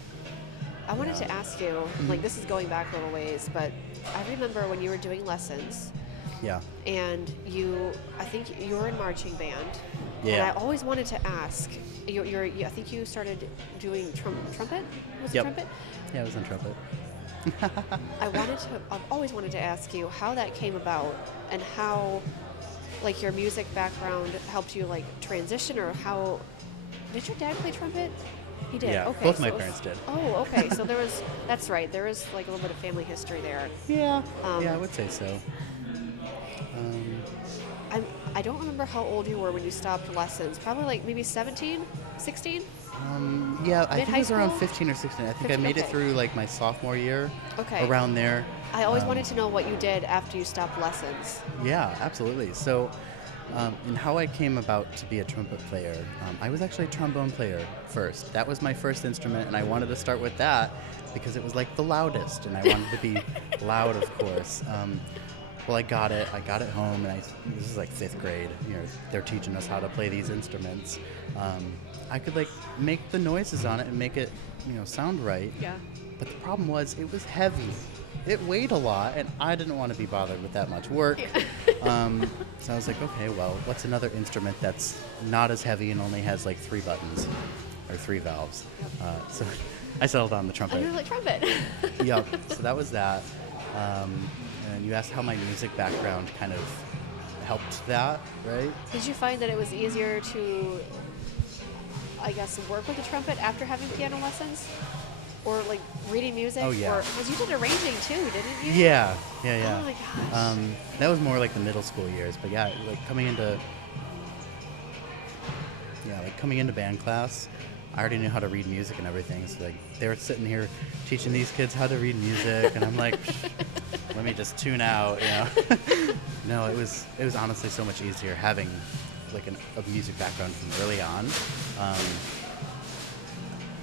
I wanted to ask you, this is going back a little ways, but I remember when you were doing lessons. Yeah. And I think you were in marching band. Yeah. And I always wanted to ask, I think you started doing trumpet? Was it trumpet? Yeah, it was on trumpet. I've always wanted to ask you how that came about and how, your music background helped you, transition, or how... Did your dad play trumpet? He did? Yeah, okay, both my parents did. Oh, okay. So that's right. There is, a little bit of family history there. Yeah. Yeah, I would say so. I don't remember how old you were when you stopped lessons. Probably maybe 17, 16? Yeah, I think it was around school? 15 or 16. I think 15, I made it okay. through my sophomore year. Okay. Around there. I always wanted to know what you did after you stopped lessons. Yeah, absolutely. So, and how I came about to be a trumpet player, I was actually a trombone player first. That was my first instrument, and I wanted to start with that because it was the loudest, and I wanted to be loud, of course. Well, I got it home, and this is 5th grade. They're teaching us how to play these instruments. I could make the noises on it and make it, sound right. Yeah. But the problem was it was heavy. It weighed a lot, and I didn't want to be bothered with that much work. Yeah. So I was like, okay, well, what's another instrument that's not as heavy and only has 3 buttons or 3 valves? Yep. So I settled on the trumpet. I really like trumpet. Yep. So that was that. And you asked how my music background kind of helped that, right? Did you find that it was easier to, I guess, work with the trumpet after having piano lessons? Or reading music? Oh, yeah. Or, because you did arranging too, didn't you? Yeah. Oh my gosh. That was more the middle school years, but yeah, coming into band class, I already knew how to read music and everything. So they were sitting here teaching these kids how to read music, and I'm like, let me just tune out, No, it was honestly so much easier having a music background from early on.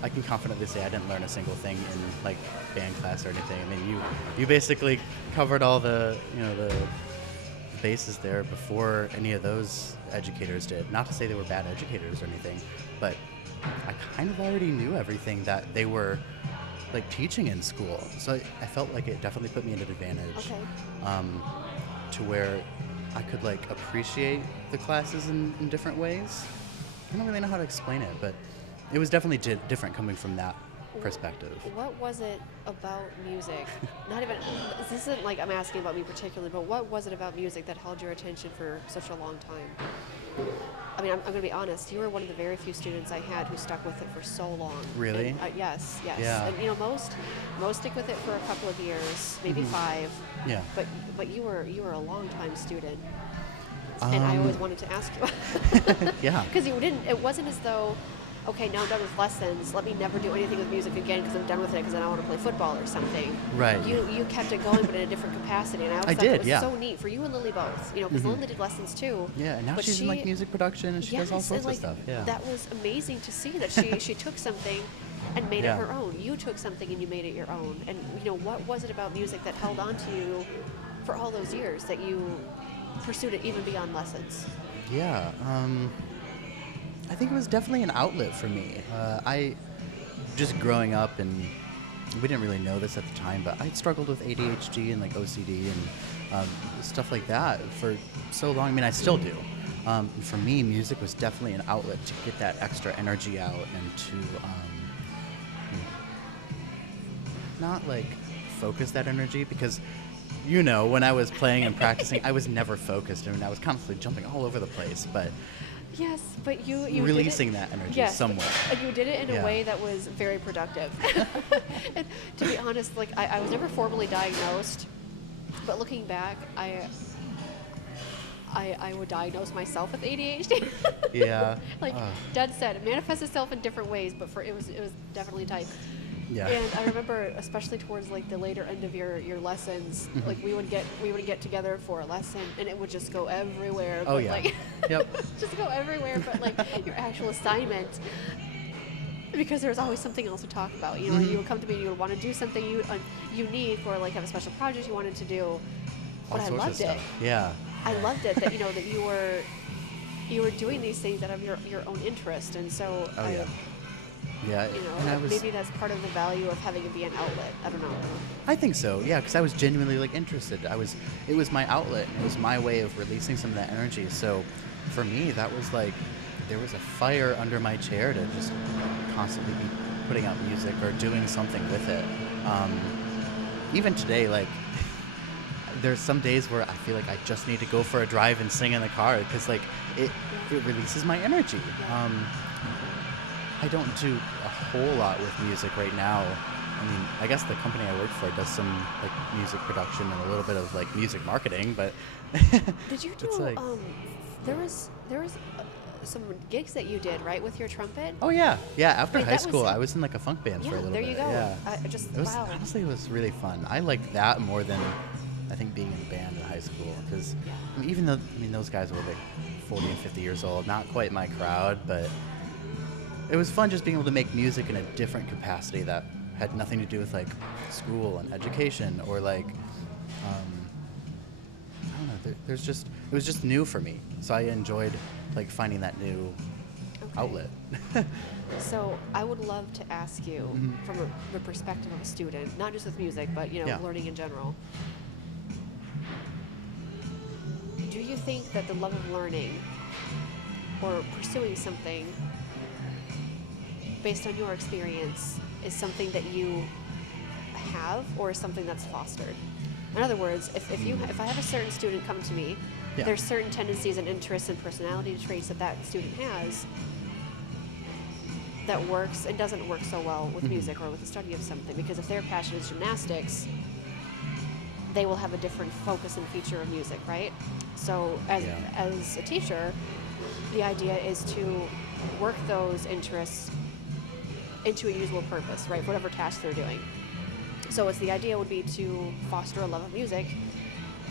I can confidently say I didn't learn a single thing in band class or anything. I mean, you basically covered all the the bases there before any of those educators did. Not to say they were bad educators or anything, but I kind of already knew everything that they were teaching in school. So I felt like it definitely put me at an advantage. Okay. To where I could appreciate the classes in different ways. I don't really know how to explain it, but it was definitely different coming from that perspective. What was it about music? Not even, this isn't like I'm asking about me particularly, but what was it about music that held your attention for such a long time? I mean, I'm going to be honest. You were one of the very few students I had who stuck with it for so long. Really? And, yes. Yeah. And most stick with it for a couple of years, maybe 5. Yeah. But you were a long time student, and I always wanted to ask you. Yeah. Because it wasn't as though, okay, now I'm done with lessons, let me never do anything with music again because I'm done with it because then I want to play football or something. Right. You kept it going, but in a different capacity, and I always thought did, it was yeah. so neat for you and Lily both. Because Lily did lessons too. Yeah, and now but she's in like music production, and she does all sorts of stuff. Yeah. That was amazing to see that she took something and made it her own. You took something and you made it your own. And what was it about music that held on to you for all those years that you pursued it even beyond lessons? Yeah. I think it was definitely an outlet for me. I just growing up, and we didn't really know this at the time, but I struggled with ADHD and like OCD and stuff like that for so long. I mean, I still do. For me, music was definitely an outlet to get that extra energy out and to not like focus that energy, because when I was playing and practicing, I was never focused. I mean, I was constantly jumping all over the place, but yes, but you releasing did it, that energy yes, somewhere. And you did it in a way that was very productive. And to be honest, like I was never formally diagnosed, but looking back, I would diagnose myself with ADHD. Yeah. Like Dad said, it manifests itself in different ways, but it was definitely type. Yeah. And I remember, especially towards like the later end of your lessons, like we would get together for a lesson, and it would just go everywhere. Oh but yeah. Like, Yep. just go everywhere. But like your actual assignment, because there was always something else to talk about. You would come to me and you would want to do something unique, or like have a special project you wanted to do. But I loved it. Yeah. I loved it that that you were doing these things out of your own interest, and so Yeah, and maybe that's part of the value of having it be an outlet. I don't know. I think so. Yeah, because I was genuinely like interested. It was my outlet. It was my way of releasing some of that energy. So, for me, that was like there was a fire under my chair to just constantly be putting out music or doing something with it. Even today, like there's some days where I feel like I just need to go for a drive and sing in the car because like it releases my energy. I don't do a whole lot with music right now. I mean, I guess the company I work for does some like music production and a little bit of like music marketing, but did you do? Like, there was some gigs that you did, right, with your trumpet? Oh yeah. After high school, I was in like a funk band for a little bit. There you go. Yeah. Honestly, it was really fun. I liked that more than I think being in a band in high school, because even though those guys were like 40 and 50 years old, not quite my crowd, but it was fun just being able to make music in a different capacity that had nothing to do with like school and education or like I don't know. It was just new for me, so I enjoyed like finding that new outlet. So I would love to ask you from the perspective of a student, not just with music, but learning in general. Do you think that the love of learning or pursuing something based on your experience is something that you have, or is something that's fostered? In other words, if I have a certain student come to me, there's certain tendencies and interests and personality traits that student has that works and doesn't work so well with music or with the study of something. Because if their passion is gymnastics, they will have a different focus and feature of music, right? So as a teacher, the idea is to work those interests into a usable purpose, right, for whatever task they're doing. So the idea would be to foster a love of music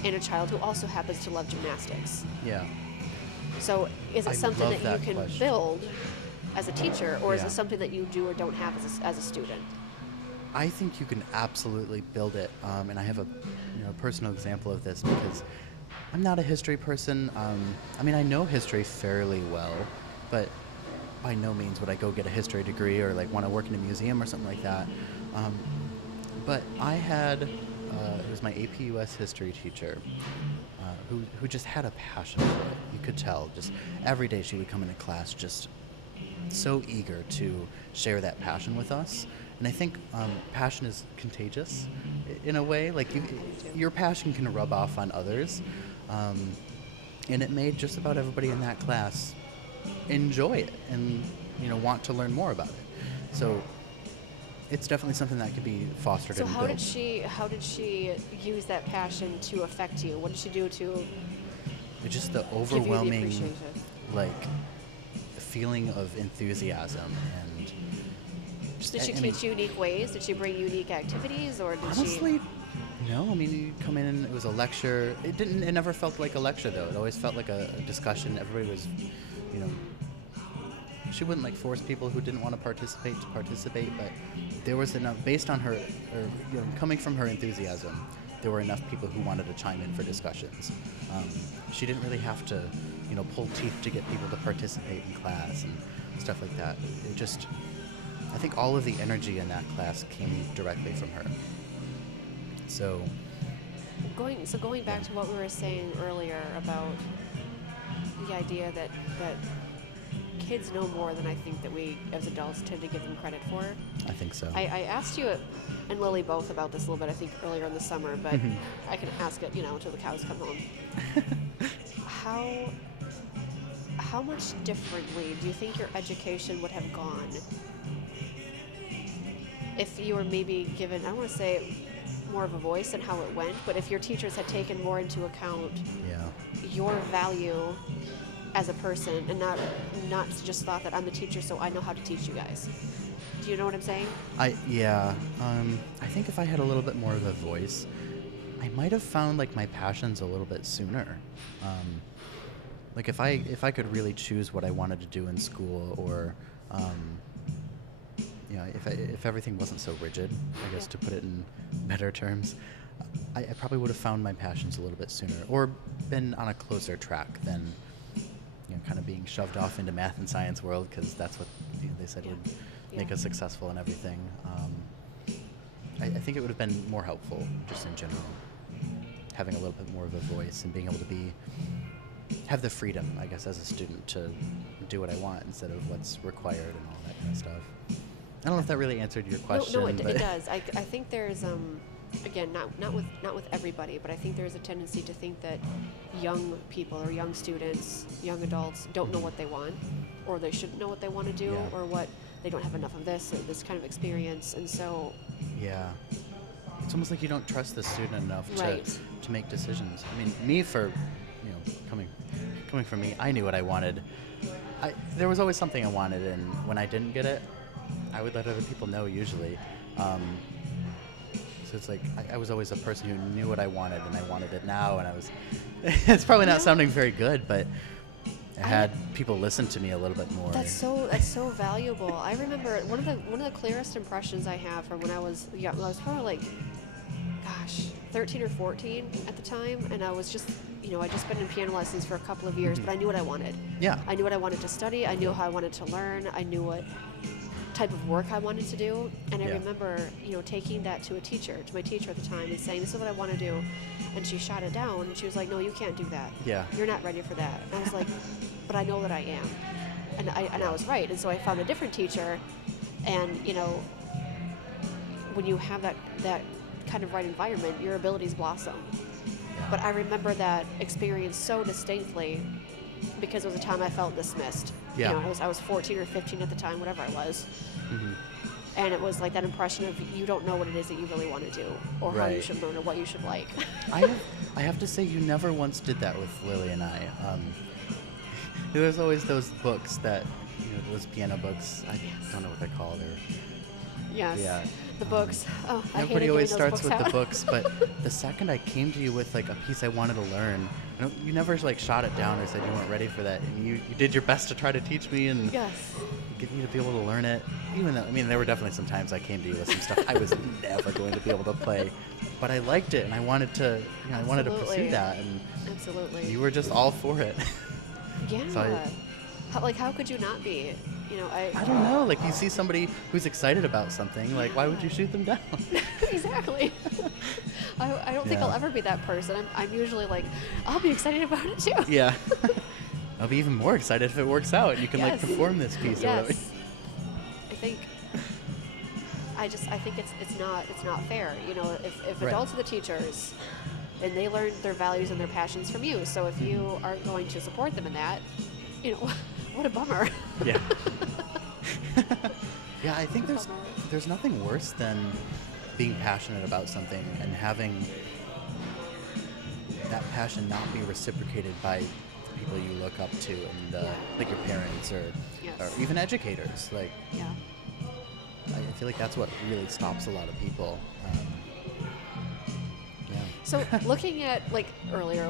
in a child who also happens to love gymnastics. Yeah. So is it something that you can build as a teacher, or is it something that you do or don't have as a student? I think you can absolutely build it, and I have a personal example of this because I'm not a history person. I mean, I know history fairly well, but by no means would I go get a history degree or like want to work in a museum or something like that. But I had, it was my AP US history teacher who just had a passion for it. You could tell, just every day she would come into class just so eager to share that passion with us. And I think passion is contagious in a way. Like your passion can rub off on others. And it made just about everybody in that class enjoy it and, want to learn more about it. So it's definitely something that could be fostered and built. So how did she use that passion to affect you? What did she do to just the overwhelming feeling of enthusiasm and did she teach unique ways? Did she bring unique activities, or did honestly, no. I mean, you come in and it was a lecture. It never felt like a lecture though. It always felt like a discussion. Everybody was, she wouldn't force people who didn't want to participate, but there was enough based on her, or coming from her enthusiasm. There were enough people who wanted to chime in for discussions. She didn't really have to, pull teeth to get people to participate in class and stuff like that. I think all of the energy in that class came directly from her. So going back to what we were saying earlier about the idea that kids know more than I think that we as adults tend to give them credit for. I think so. I asked you and Lily both about this a little bit, I think earlier in the summer, but I can ask it, until the cows come home. How much differently do you think your education would have gone if you were maybe given, I don't want to say more of a voice in how it went, but if your teachers had taken more into account your value as a person and not just thought that I'm the teacher so I know how to teach you guys. Do you know what I'm saying? I think if I had a little bit more of a voice, I might have found my passions a little bit sooner. If I could really choose what I wanted to do in school, or if everything wasn't so rigid, I guess to put it in better terms, I probably would have found my passions a little bit sooner, or been on a closer track than kind of being shoved off into math and science world, because that's what they said would make us successful and everything. I think it would have been more helpful just in general, having a little bit more of a voice and being able to have the freedom, I guess, as a student to do what I want instead of what's required and all that kind of stuff. I don't know if that really answered your question. No, it does. I think there's again, not with everybody, but I think there's a tendency to think that young people or young students, young adults don't know what they want, or they shouldn't know what they want to do, or what they don't have enough of this or this kind of experience, and so it's almost like you don't trust the student enough to make decisions. I mean, me coming from me, I knew what I wanted. There was always something I wanted, and when I didn't get it, I would let other people know usually. So it's I was always a person who knew what I wanted, and I wanted it now, and I was it's probably not sounding very good, but I had people listen to me a little bit more. That's so valuable. I remember one of the clearest impressions I have from when I was young. I was probably 13 or 14 at the time, and I was just I'd just been in piano lessons for a couple of years, but I knew what I wanted. Yeah. I knew what I wanted to study. I knew how I wanted to learn. I knew what type of work I wanted to do, and I remember taking that to my teacher at the time and saying, this is what I want to do, and she shot it down and she was like, no, you can't do that. You're not ready for that. And I was like, but I know that I am, and I was right. And so I found a different teacher, and when you have that kind of right environment, your abilities blossom. But I remember that experience so distinctly because it was a time I felt dismissed. I was 14 or 15 at the time, whatever I was. And it was like that impression of you don't know what it is that you really want to do, or how you should learn, or what you should like. I have to say, you never once did that with Lily and I. There was always those books that, those piano books. I don't know what they're called. The books. Everybody always starts with the books, but the second I came to you with a piece I wanted to learn, you never shot it down or said you weren't ready for that, and you did your best to try to teach me and get me to be able to learn it. Even though, there were definitely some times I came to you with some stuff I was never going to be able to play, but I liked it and I wanted to, I wanted to pursue that, and absolutely, you were just all for it. So how could you not be? I don't know. You see somebody who's excited about something, why would you shoot them down? Exactly. I don't think I'll ever be that person. I'm usually I'll be excited about it too. Yeah. I'll be even more excited if it works out and you can like perform this piece. Yes. I think it's not fair. You know, if adults are the teachers and they learn their values and their passions from you, so if you aren't going to support them in that, you know, what a bummer. Yeah. Yeah, I think there's nothing worse than being passionate about something and having that passion not be reciprocated by the people you look up to and like your parents or even educators. Like, I feel like that's what really stops a lot of people. So looking at like way earlier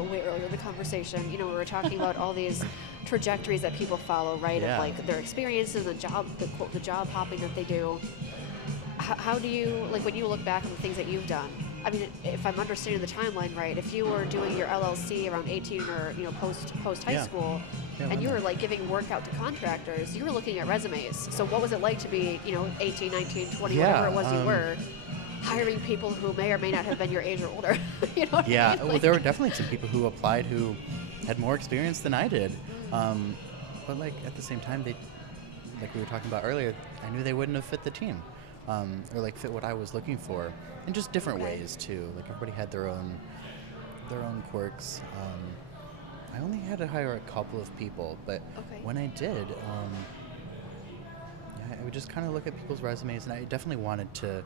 in the conversation, you know, we were talking about all these trajectories that people follow, right? Of like their experiences, the job hopping that they do. How do you, like, when you look back on the things that you've done? I mean, if I'm understanding the timeline right, if you were doing your LLC around 18 or, you know, post high school, and you were like giving work out to contractors, you were looking at resumes. So what was it like to be, you know, 18, 19, 20, whatever it was you were, hiring people who may or may not have been your age or older? You know what I mean? Like, well, there were definitely some people who applied who had more experience than I did. But like at the same time, they, like we were talking about earlier, I knew they wouldn't have fit the team, or like fit what I was looking for, in just different ways too. Like everybody had their own quirks. I only had to hire a couple of people, but when I did, I would just kind of look at people's resumes, and I definitely wanted to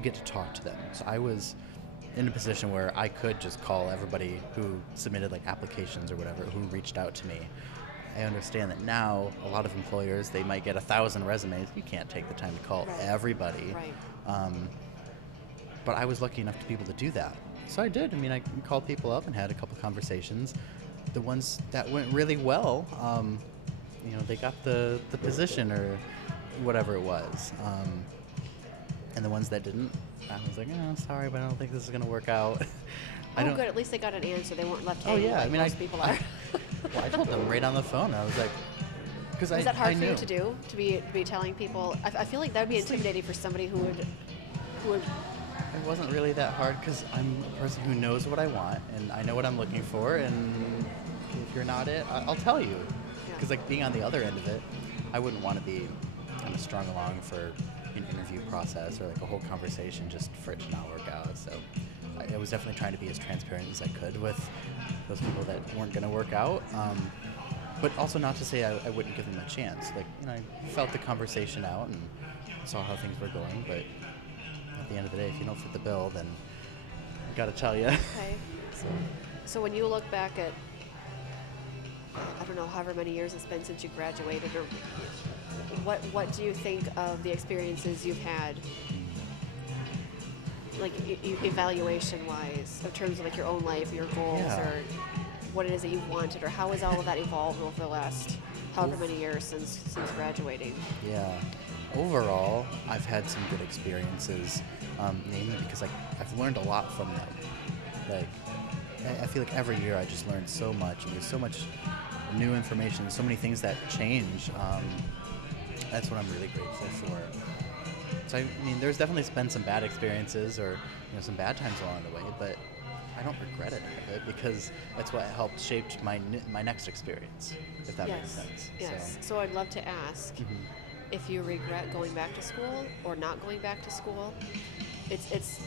get to talk to them. So I was in a position where I could just call everybody who submitted like applications or whatever, who reached out to me. I understand that now a lot of employers, they might get 1,000 resumes. You can't take the time to call everybody. Right. But I was lucky enough to be able to do that. So I did. I mean, I called people up and had a couple conversations. The ones that went really well, you know, they got the position or whatever it was. And the ones that didn't, I was like, oh, sorry, but I don't think this is going to work out. Good. At least they got an answer. They weren't left hanging like most people are. Well, I told them right on the phone. I was like, because is that hard for you to do? To be telling people? I feel like that would be intimidating for somebody who would. It wasn't really that hard because I'm a person who knows what I want and I know what I'm looking for. And if you're not it, I'll tell you. Because like being on the other end of it, I wouldn't want to be kind of strung along for an interview process or like a whole conversation just for it to not work out. So I was definitely trying to be as transparent as I could with those people that weren't going to work out. But also not to say I wouldn't give them a chance. Like, you know, I felt the conversation out and saw how things were going. But at the end of the day, if you don't fit the bill, then I got to tell you. Okay. So when you look back at, I don't know, however many years it's been since you graduated, or what do you think of the experiences you've had, like evaluation-wise, in terms of like your own life, your goals, or what it is that you've wanted, or how has all of that evolved over the last however many years since graduating? Yeah. Overall, I've had some good experiences, namely because I've learned a lot from them. Like, I feel like every year I just learned so much, and there's so much new information, so many things that change. That's what I'm really grateful for. So I mean, there's definitely been some bad experiences or some bad times along the way, but I don't regret any of it because that's what helped shape my next experience, if that makes sense. Yes. So I'd love to ask if you regret going back to school or not going back to school. It's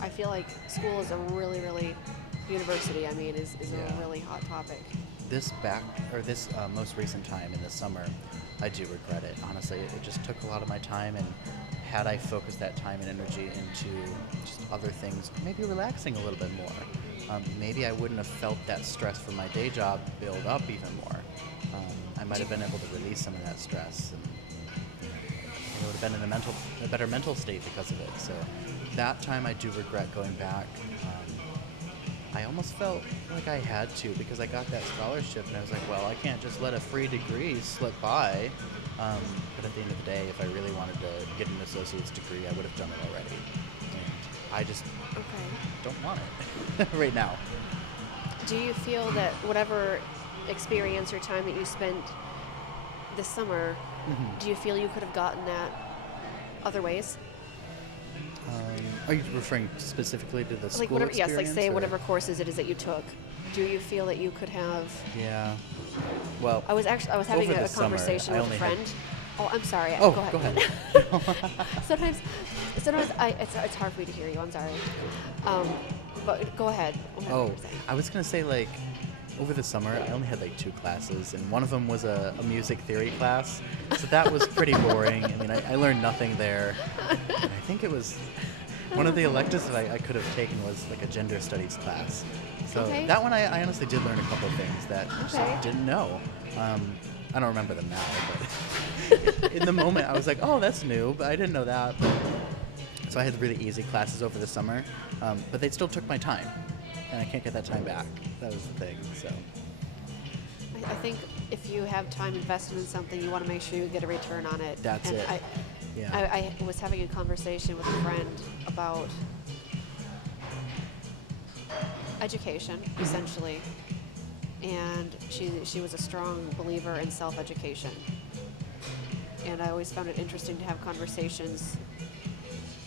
I feel like school is a really, really, university, I mean, is a really hot topic. This most recent time in the summer, I do regret it. Honestly, it just took a lot of my time, and had I focused that time and energy into just other things, maybe relaxing a little bit more, maybe I wouldn't have felt that stress from my day job build up even more. I might have been able to release some of that stress, and I would have been in a better mental state because of it. So that time I do regret going back. I almost felt like I had to because I got that scholarship, and I was like, well, I can't just let a free degree slip by. But at the end of the day, if I really wanted to get an associate's degree, I would have done it already. And I just don't want it right now. Do you feel that whatever experience or time that you spent this summer, do you feel you could have gotten that other ways? Are you referring specifically to the school whatever, experience? yes, like say or? whatever courses it is that you took. Do you feel that you could have? Yeah. Well, I was having a conversation with a friend. Oh, I'm sorry. Oh, go ahead. sometimes it's hard for me to hear you. I'm sorry. But go ahead. Oh, I was gonna say like over the summer I only had like 2 classes, and one of them was a music theory class, so that was pretty boring. I mean, I learned nothing there. And I think it was one of the electives that I could have taken was like a gender studies class. So that one I honestly did learn a couple of things that I just didn't know. I don't remember them now, but in the moment I was like, oh, that's new, but I didn't know that. So I had really easy classes over the summer, but they still took my time, and I can't get that time back. That was the thing. So I think if you have time invested in something, you want to make sure you get a return on it. That's it. I was having a conversation with a friend about education, essentially, and she was a strong believer in self-education. And I always found it interesting to have conversations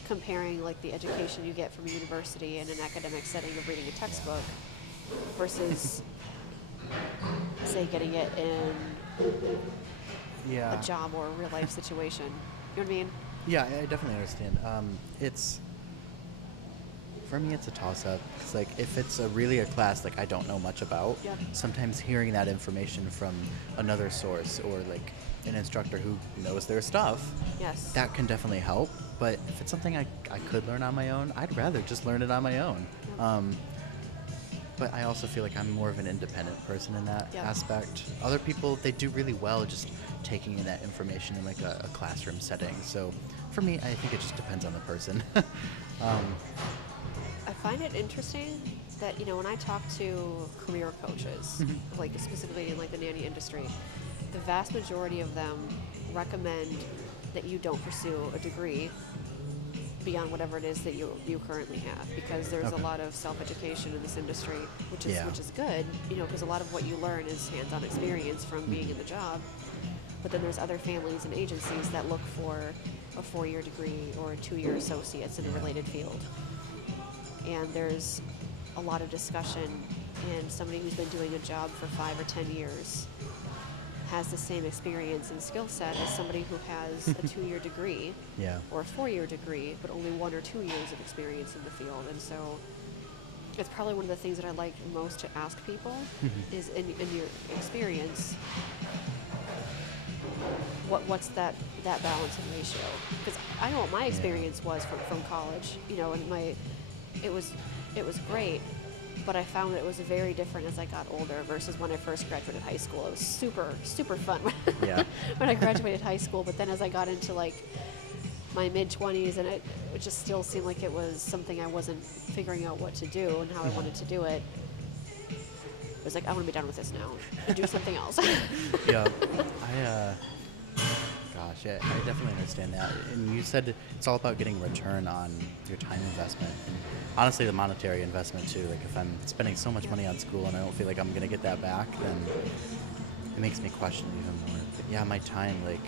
comparing like the education you get from a university in an academic setting of reading a textbook versus say getting it in a job or a real life situation. You know what I mean? Yeah, I definitely understand. For me, it's a toss-up. It's like if it's really a class like I don't know much about, sometimes hearing that information from another source or like an instructor who knows their stuff, that can definitely help. But if it's something I could learn on my own, I'd rather just learn it on my own. But I also feel like I'm more of an independent person in that aspect. Other people, they do really well just taking in that information in like a classroom setting. So for me, I think it just depends on the person. I find it interesting that, when I talk to career coaches, like specifically in like the nanny industry, the vast majority of them recommend that you don't pursue a degree beyond whatever it is that you currently have, because there's a lot of self-education in this industry, which is good, because a lot of what you learn is hands-on experience from being in the job. But then there's other families and agencies that look for a 4-year degree or a 2-year associates in a related field. And there's a lot of discussion, and somebody who's been doing a job for 5 or 10 years has the same experience and skill set as somebody who has a 2-year degree or a 4-year degree, but only 1 or 2 years of experience in the field. And so it's probably one of the things that I like most to ask people is in your experience, what's that balance and ratio? Because I know what my experience was from college, and it was great, but I found that it was very different as I got older versus when I first graduated high school. It was super, super fun when I graduated high school, but then as I got into like my mid-20s, and it just still seemed like it was something I wasn't figuring out what to do and how I wanted to do it. It was like, I want to be done with this now and do something else. Gosh, I definitely understand that. And you said it's all about getting return on your time investment. And honestly, the monetary investment too. Like if I'm spending so much money on school and I don't feel like I'm going to get that back, then it makes me question it even more. But my time, like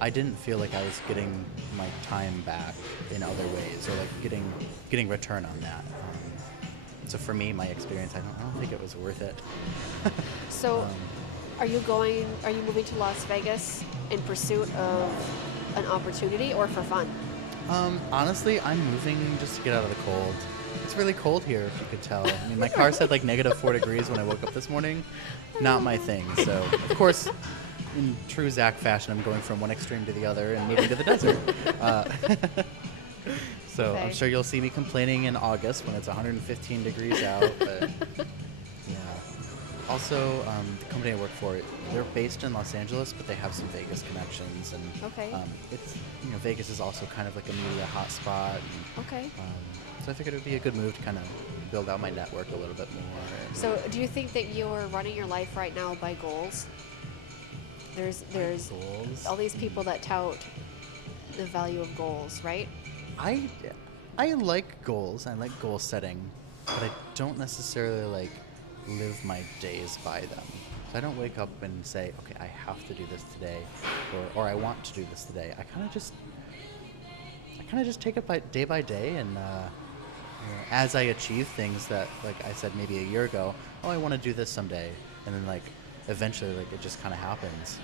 I didn't feel like I was getting my time back in other ways, or like getting return on that. So for me, my experience, I don't think it was worth it. So, are you moving to Las Vegas in pursuit of an opportunity or for fun? Honestly, I'm moving just to get out of the cold. It's really cold here, if you could tell. I mean, my car said like -4 degrees when I woke up this morning. Not my thing. So, of course, in true Zach fashion, I'm going from one extreme to the other and moving to the desert. So I'm sure you'll see me complaining in August when it's 115 degrees out. But also, the company I work for, they're based in Los Angeles, but they have some Vegas connections, and it's Vegas is also kind of like a media hotspot. So I figured it would be a good move to kind of build out my network a little bit more. So do you think that you're running your life right now by goals? There's goals? All these people that tout the value of goals, right? I like goals. I like goal setting, but I don't necessarily like live my days by them. So I don't wake up and say, okay, I have to do this today, or I want to do this today. I kind of just kind of just take it by day, and as I achieve things that, like I said maybe a year ago, oh, I want to do this someday, and then like eventually like it just kind of happens.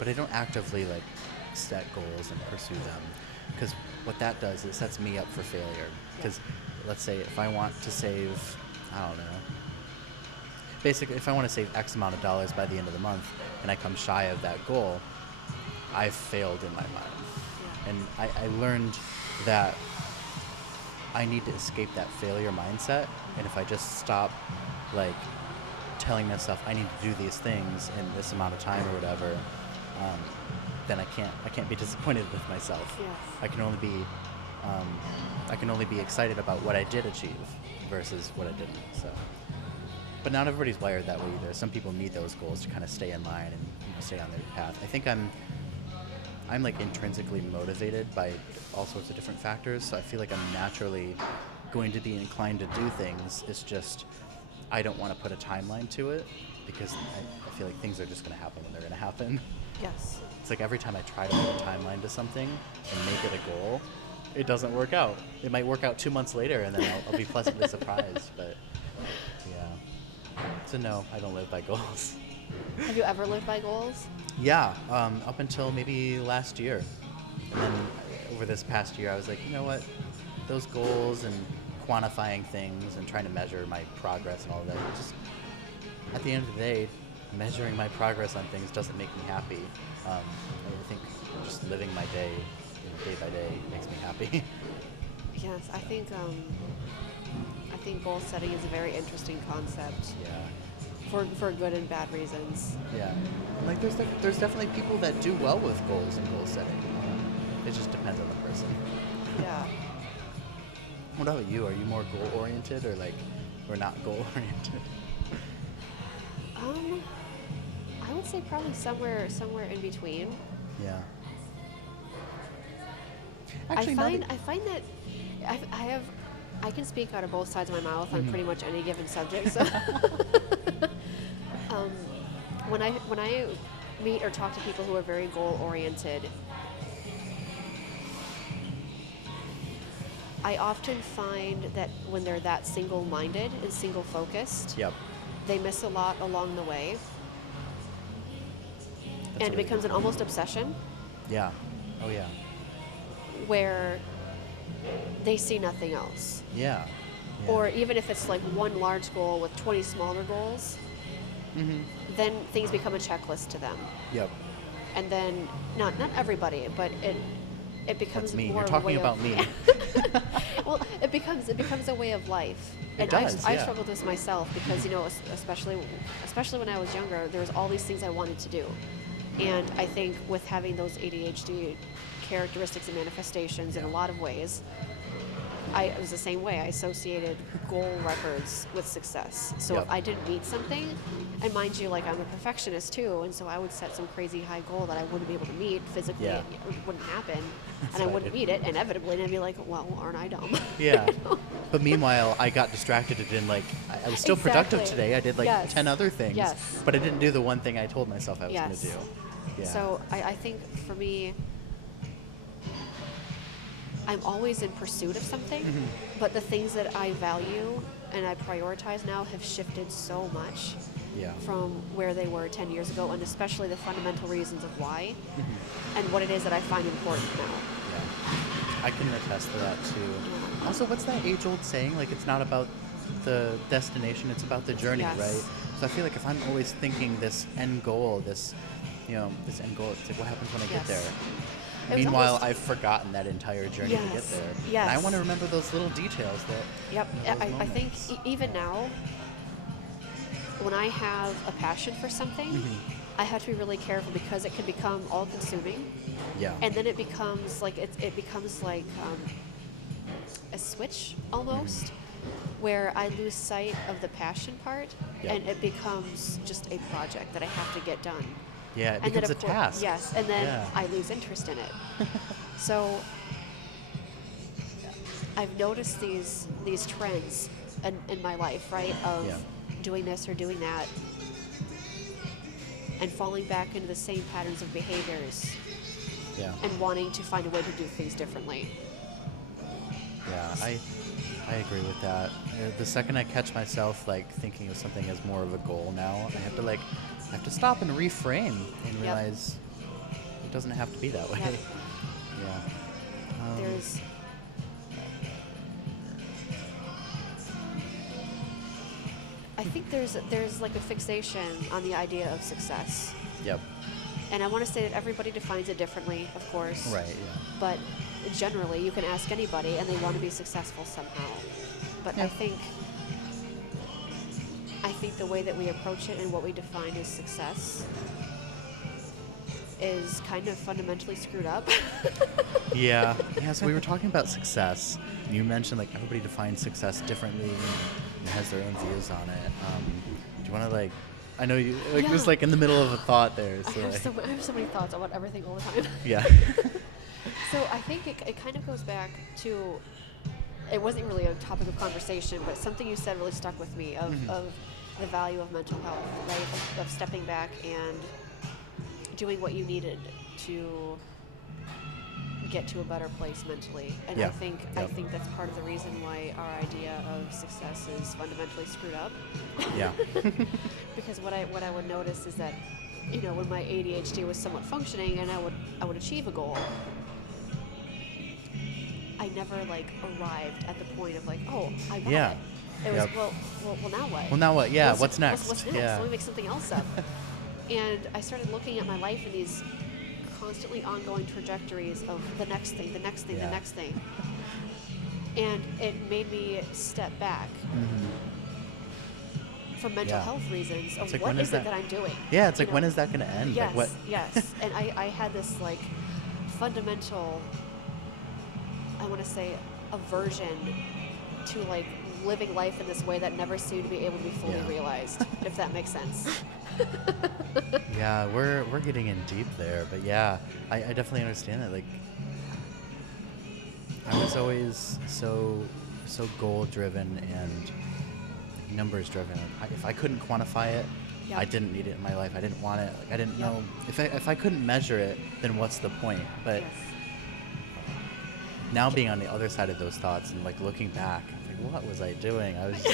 But I don't actively like set goals and pursue them, because what that does is it sets me up for failure. Because let's say if I want to save, I don't know, basically if I want to save X amount of dollars by the end of the month and I come shy of that goal, I've failed in my mind. And I learned that I need to escape that failure mindset, and if I just stop like telling myself I need to do these things in this amount of time or whatever, then I can't be disappointed with myself. Yes. I can only be excited about what I did achieve versus what I didn't. So, but not everybody's wired that way either. Some people need those goals to kind of stay in line and stay on their path. I think I'm like intrinsically motivated by all sorts of different factors, so I feel like I'm naturally going to be inclined to do things. It's just I don't want to put a timeline to it, because I feel like things are just going to happen when they're going to happen. Yes. It's like every time I try to put a timeline to something and make it a goal, it doesn't work out. It might work out 2 months later, and then I'll be pleasantly surprised. But yeah, so no, I don't live by goals. Have you ever lived by goals? Yeah, up until maybe last year. And then over this past year, I was like, you know what? Those goals and quantifying things and trying to measure my progress and all of that, just at the end of the day, measuring my progress on things doesn't make me happy. I think just living my day, day by day, makes me happy. Yes, I think goal setting is a very interesting concept. Yeah. For good and bad reasons. Yeah. And like there's definitely people that do well with goals and goal setting. It just depends on the person. Yeah. What about you? Are you more goal oriented or not goal oriented? I would say probably somewhere in between. Yeah. Actually, I find that I can speak out of both sides of my mouth on pretty much any given subject. So when I meet or talk to people who are very goal oriented, I often find that when they're that single-minded and single-focused, Yep. they miss a lot along the way. And it becomes an almost obsession. Yeah. Oh yeah. Where they see nothing else. Yeah. Or even if it's like one large goal with 20 smaller goals, then things become a checklist to them. Yep. And then, not everybody, but it becomes That's me. more You're talking of a way about of, me. Well, it becomes a way of life. It And does, I yeah. struggled with this myself because, especially when I was younger, there was all these things I wanted to do. And I think with having those ADHD characteristics and manifestations in a lot of ways, it was the same way. I associated goal records with success. So if I didn't meet something, and mind you, like I'm a perfectionist too, and so I would set some crazy high goal that I wouldn't be able to meet physically. Yeah. It wouldn't happen, and I wouldn't meet it inevitably, and I'd be like, well, aren't I dumb? Yeah. But meanwhile, I got distracted and didn't I was still productive today. I did 10 other things, but I didn't do the one thing I told myself I was going to do. Yeah. So I think for me, I'm always in pursuit of something, but the things that I value and I prioritize now have shifted so much from where they were 10 years ago, and especially the fundamental reasons of why and what it is that I find important now. Yeah. I can attest to that too. Yeah. Also, what's that age-old saying? Like, it's not about the destination, it's about the journey, right? So I feel like if I'm always thinking this end goal, this end goal, it's like, what happens when I get there? Meanwhile, I've forgotten that entire journey to get there. Yes. And I want to remember those little details that. Yep. I think even now, when I have a passion for something, I have to be really careful because it can become all-consuming. Yeah. And then it becomes like it becomes like a switch almost, where I lose sight of the passion part, and it becomes just a project that I have to get done. Yeah, it becomes a task. Yes, and then I lose interest in it. So I've noticed these trends in my life, right, of doing this or doing that, and falling back into the same patterns of behaviors, and wanting to find a way to do things differently. I agree with that. The second I catch myself like thinking of something as more of a goal now, I have to stop and reframe and realize it doesn't have to be that way. Yep. Yeah. I think there's like a fixation on the idea of success. Yep. And I want to say that everybody defines it differently, of course. Right, yeah. But generally, you can ask anybody and they want to be successful somehow. But I think the way that we approach it and what we define as success is kind of fundamentally screwed up. Yeah, so we were talking about success. You mentioned like everybody defines success differently and has their own views on it. Do you want to like, I know you like just like in the middle of a thought there. So I have so many thoughts about everything all the time. Yeah. So I think it kind of goes back to, it wasn't really a topic of conversation, but something you said really stuck with me of the value of mental health, right? Of stepping back and doing what you needed to get to a better place mentally. And I think that's part of the reason why our idea of success is fundamentally screwed up. Yeah. Because what I would notice is that, you know, when my ADHD was somewhat functioning and I would achieve a goal, I never like arrived at the point of like, oh, I got it. It was well now what? Well now what? Yeah, what's next? What's next? Yeah. Let me make something else up. And I started looking at my life in these constantly ongoing trajectories of the next thing, the next thing, the next thing. And it made me step back for mental health reasons of like, what is it that I'm doing? Yeah, it's like, when is that going to end? Yes, like, what? Yes. And I had this like fundamental, I want to say, aversion to like living life in this way that never seemed to be able to be fully realized, if that makes sense. Yeah, we're getting in deep there, but yeah, I definitely understand that. Like, I was always so goal driven and numbers driven. If I couldn't quantify it, I didn't need it in my life. I didn't want it. Like, I didn't know if I couldn't measure it, then what's the point? But now being on the other side of those thoughts and like looking back, like, what was I doing? I was,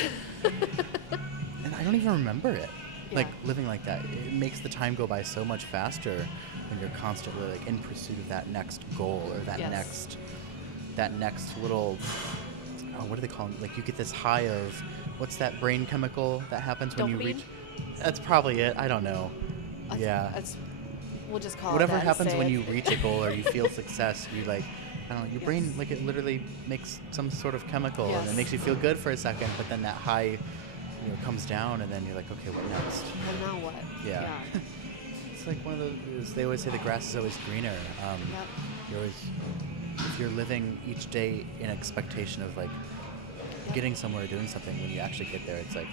and I don't even remember it. Like living like that, it makes the time go by so much faster when you're constantly like in pursuit of that next goal or that next little, what do they call it? Like you get this high of, what's that brain chemical that happens when you reach? That's probably it. I don't know. We'll just call whatever it that. Happens when you reach a goal or you feel success. You like, I don't know. Your brain like it literally makes some sort of chemical and it makes you feel good for a second, but then that high, comes down, and then you're like, okay, what next? Well, now what? Yeah. It's like one of those. They always say the grass is always greener. You're always, if you're living each day in expectation of like getting somewhere, doing something, when you actually get there, it's like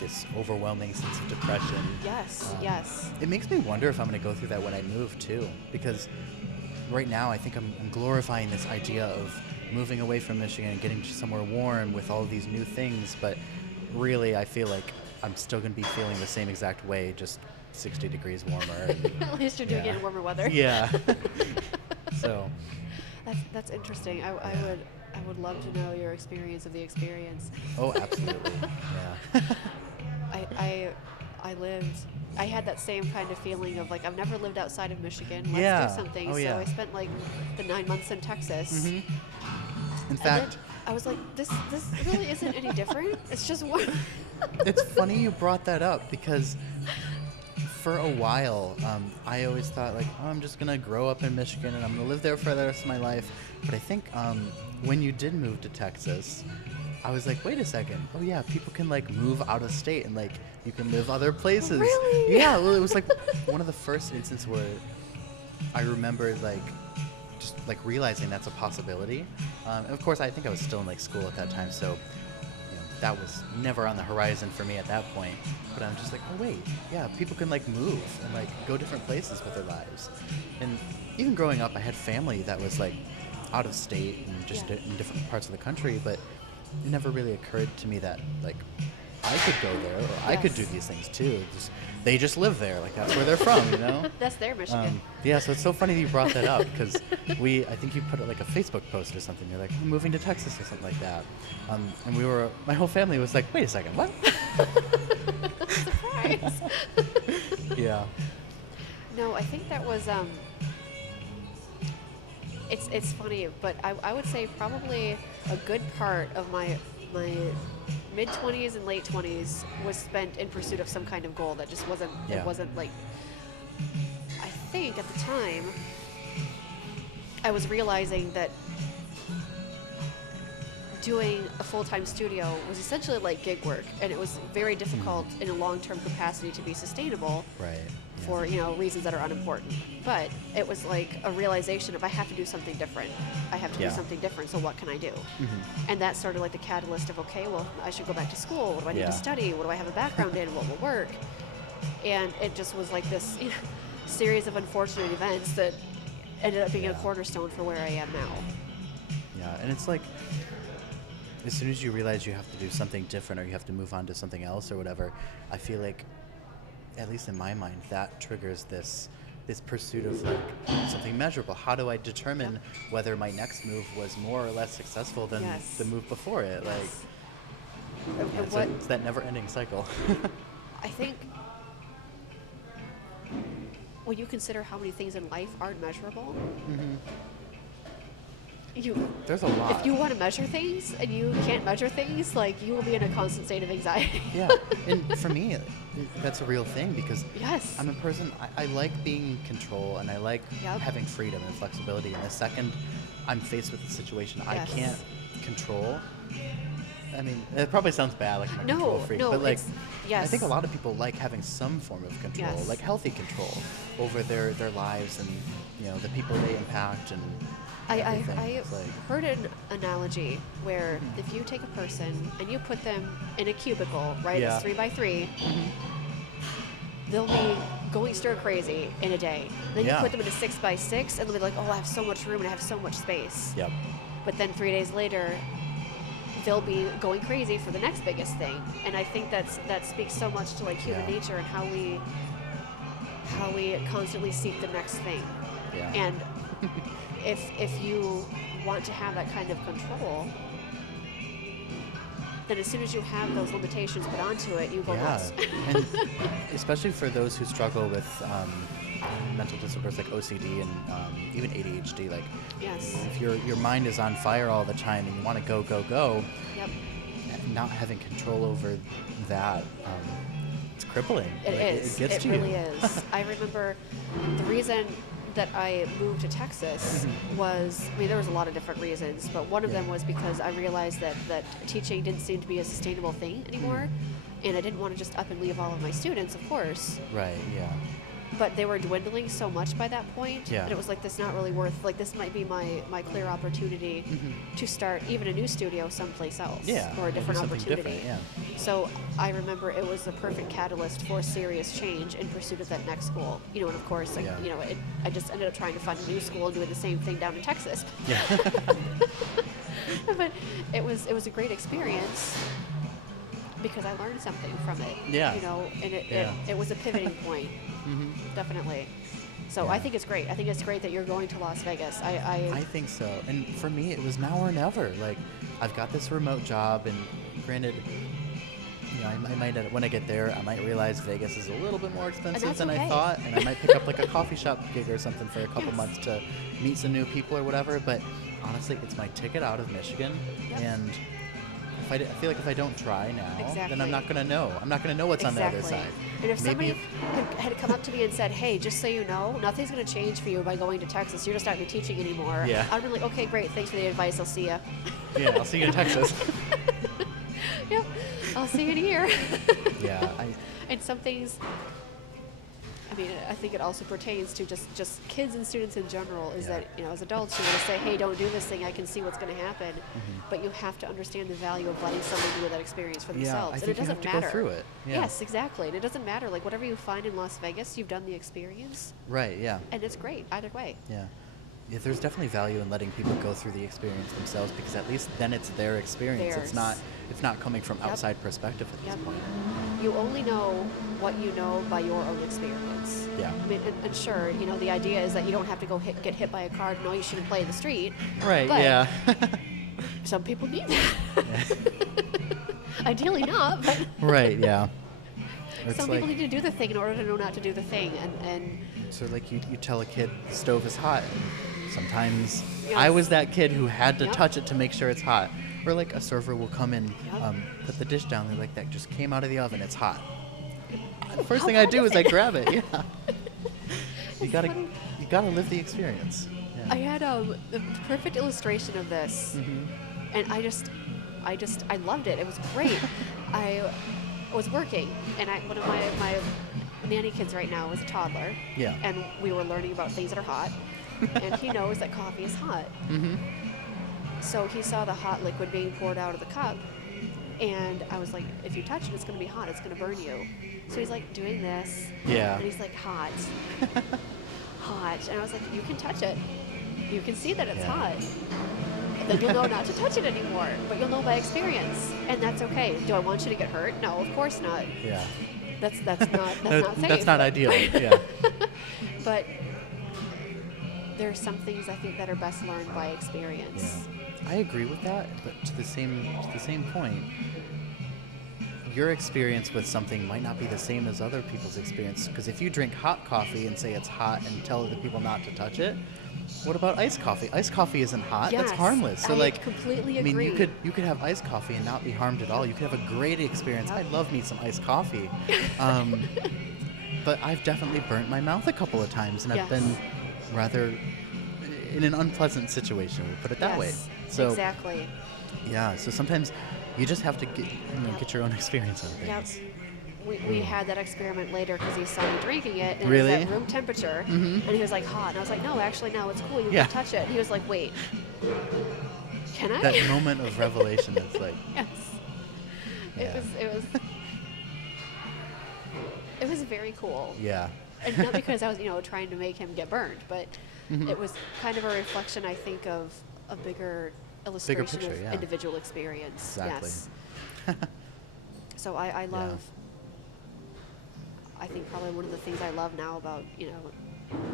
this overwhelming sense of depression. Yes. It makes me wonder if I'm going to go through that when I move too, because right now I think I'm glorifying this idea of moving away from Michigan and getting to somewhere warm with all these new things, but really I feel like I'm still going to be feeling the same exact way, just 60 degrees warmer. At least you're doing it in warmer weather. Yeah. So that's interesting. I would love to know your experience of the experience. Oh, absolutely. Yeah. I had that same kind of feeling of like, I've never lived outside of Michigan. Let's do something. I spent like the 9 months in Texas. In fact, I was like, this really isn't any different. It's just one. It's funny you brought that up, because for a while, I always thought like, oh, I'm just gonna grow up in Michigan and I'm gonna live there for the rest of my life. But I think when you did move to Texas, I was like, wait a second. Oh yeah, people can like move out of state and like you can live other places. Really? Yeah. Well, it was like one of the first instances where I remembered like just like realizing that's a possibility. And of course, I think I was still in like school at that time, so that was never on the horizon for me at that point. But I'm just like, oh wait, yeah, people can like move and like go different places with their lives. And even growing up, I had family that was like out of state and just in different parts of the country, but it never really occurred to me that like I could go there, or I could do these things too. They just live there, like that's where they're from, you know. That's their Michigan. Yeah, so it's so funny that you brought that up because I think you put it like a Facebook post or something. You're like, I'm moving to Texas or something like that, and my whole family was like, wait a second, what? Surprise. Yeah. No, I think that was it's funny, but I would say probably a good part of my mid-20s and late 20s was spent in pursuit of some kind of goal that just wasn't it wasn't like, I think at the time I was realizing that doing a full-time studio was essentially like gig work, and it was very difficult in a long-term capacity to be sustainable. Right. For reasons that are unimportant, but it was like a realization of I have to do something different. I have to do something different. So what can I do? And that's sort of like the catalyst of, okay, well, I should go back to school. What do I need to study? What do I have a background in? What will work? And it just was like this series of unfortunate events that ended up being a cornerstone for where I am now. Yeah, and it's like, as soon as you realize you have to do something different or you have to move on to something else or whatever, I feel like, at least in my mind, that triggers this pursuit of like something measurable. How do I determine whether my next move was more or less successful than the move before it? Like, it's that never-ending cycle. I think when you consider how many things in life aren't measurable, there's a lot. If you want to measure things and you can't measure things, like, you will be in a constant state of anxiety. Yeah, and for me, that's a real thing because I'm a person, I like being in control and I like having freedom and flexibility. And the second I'm faced with a situation I can't control, I mean, it probably sounds bad, like I'm a control freak, but like, I think a lot of people like having some form of control, like healthy control over their lives and, you know, the people they impact and. I heard an analogy where if you take a person and you put them in a cubicle, right, it's 3x3, they'll be going stir crazy in a day. Then you put them in a 6x6 and they'll be like, oh, I have so much room and I have so much space. Yep. But then 3 days later, they'll be going crazy for the next biggest thing. And I think that speaks so much to like human nature and how we constantly seek the next thing. Yeah. And if you want to have that kind of control, then as soon as you have those limitations put onto it, you go nuts. And especially for those who struggle with mental disorders like OCD and even ADHD, like if your mind is on fire all the time and you want to go, not having control over that, it's crippling. It gets to really you. is. I remember the reason that I moved to Texas was, I mean, there was a lot of different reasons, but one of them was because I realized that teaching didn't seem to be a sustainable thing anymore, and I didn't want to just up and leave all of my students, of course. Right, yeah. But they were dwindling so much by that point that it was like, this not really worth, like, this might be my clear opportunity to start even a new studio someplace else, or a different opportunity. So I remember it was the perfect catalyst for serious change in pursuit of that next goal. You know, and of course, like, you know, I just ended up trying to find a new school and doing the same thing down in Texas. But it was a great experience because I learned something from it. You know, and it was a pivoting point. Definitely. So I think it's great. I think it's great that you're going to Las Vegas. I think so. And for me, it was now or never. Like, I've got this remote job, and granted, you know, I might, when I get there, I might realize Vegas is a little bit more expensive than I thought, and I might pick up like a coffee shop gig or something for a couple months to meet some new people or whatever. But honestly, it's my ticket out of Michigan, and I feel like if I don't try now, then I'm not going to know. I'm not going to know what's on the other side. And if somebody had come up to me and said, hey, just so you know, nothing's going to change for you by going to Texas. You're just not going to be teaching anymore. I'd be like, okay, great. Thanks for the advice. I'll see you. I'll see you in Texas. I'll see you in a year. And some things, I mean, I think it also pertains to just kids and students in general, is that, you know, as adults, you want to say, hey, don't do this thing, I can see what's going to happen. But you have to understand the value of letting someone do that experience for themselves. And it doesn't matter. Go through it. Yes, exactly. And it doesn't matter. Like, whatever you find in Las Vegas, you've done the experience. Right, And it's great either way. Yeah, there's definitely value in letting people go through the experience themselves, because at least then it's their experience. It's not it's not coming from outside perspective at this point. You only know what you know by your own experience. Yeah. I mean, and sure, the idea is that you don't have to go get hit by a car to know you shouldn't play in the street. Right, but yeah. some people need that. Ideally not, but right, yeah. some people need to do the thing in order to know not to do the thing. And so like you tell a kid the stove is hot. Sometimes I was that kid who had to touch it to make sure it's hot. Or like a server will come in, put the dish down, they're like, that just came out of the oven, it's hot. The first thing I do is I grab it, yeah. You gotta live the experience. Yeah. I had the perfect illustration of this, and I loved it. It was great. I was working, and one of my nanny kids right now is a toddler, and we were learning about things that are hot, and he knows that coffee is hot. So he saw the hot liquid being poured out of the cup, and I was like, if you touch it, it's going to be hot. It's going to burn you. So he's like doing this, and he's like, hot, hot. And I was like, you can touch it. You can see that it's hot. Then you'll know not to touch it anymore, but you'll know by experience, and that's okay. Do I want you to get hurt? No, of course not. Yeah. That's not safe. That's not ideal. Yeah. But there are some things I think that are best learned by experience. Yeah. I agree with that, but to the same point, your experience with something might not be the same as other people's experience. Because if you drink hot coffee and say it's hot and tell other people not to touch it, what about iced coffee? Iced coffee isn't hot. Yes, that's harmless. So I completely agree. I mean, you could have iced coffee and not be harmed at all. You could have a great experience. I love me some iced coffee. But I've definitely burnt my mouth a couple of times, and I've been rather in an unpleasant situation, we'll put it that way. So, exactly. Yeah, so sometimes you just have to get your own experience on things. Yep. We had that experiment later because he saw me drinking it, and really? it was at room temperature, and he was like, hot. And I was like, no, actually, no, it's cool. You can touch it. And he was like, wait, can I? That moment of revelation that's like... Yes. It was very cool. Yeah. And not because I was, trying to make him get burned, but it was kind of a reflection, I think, of a bigger illustration picture, of individual experience. Exactly. Yes. So I love, I think probably one of the things I love now about,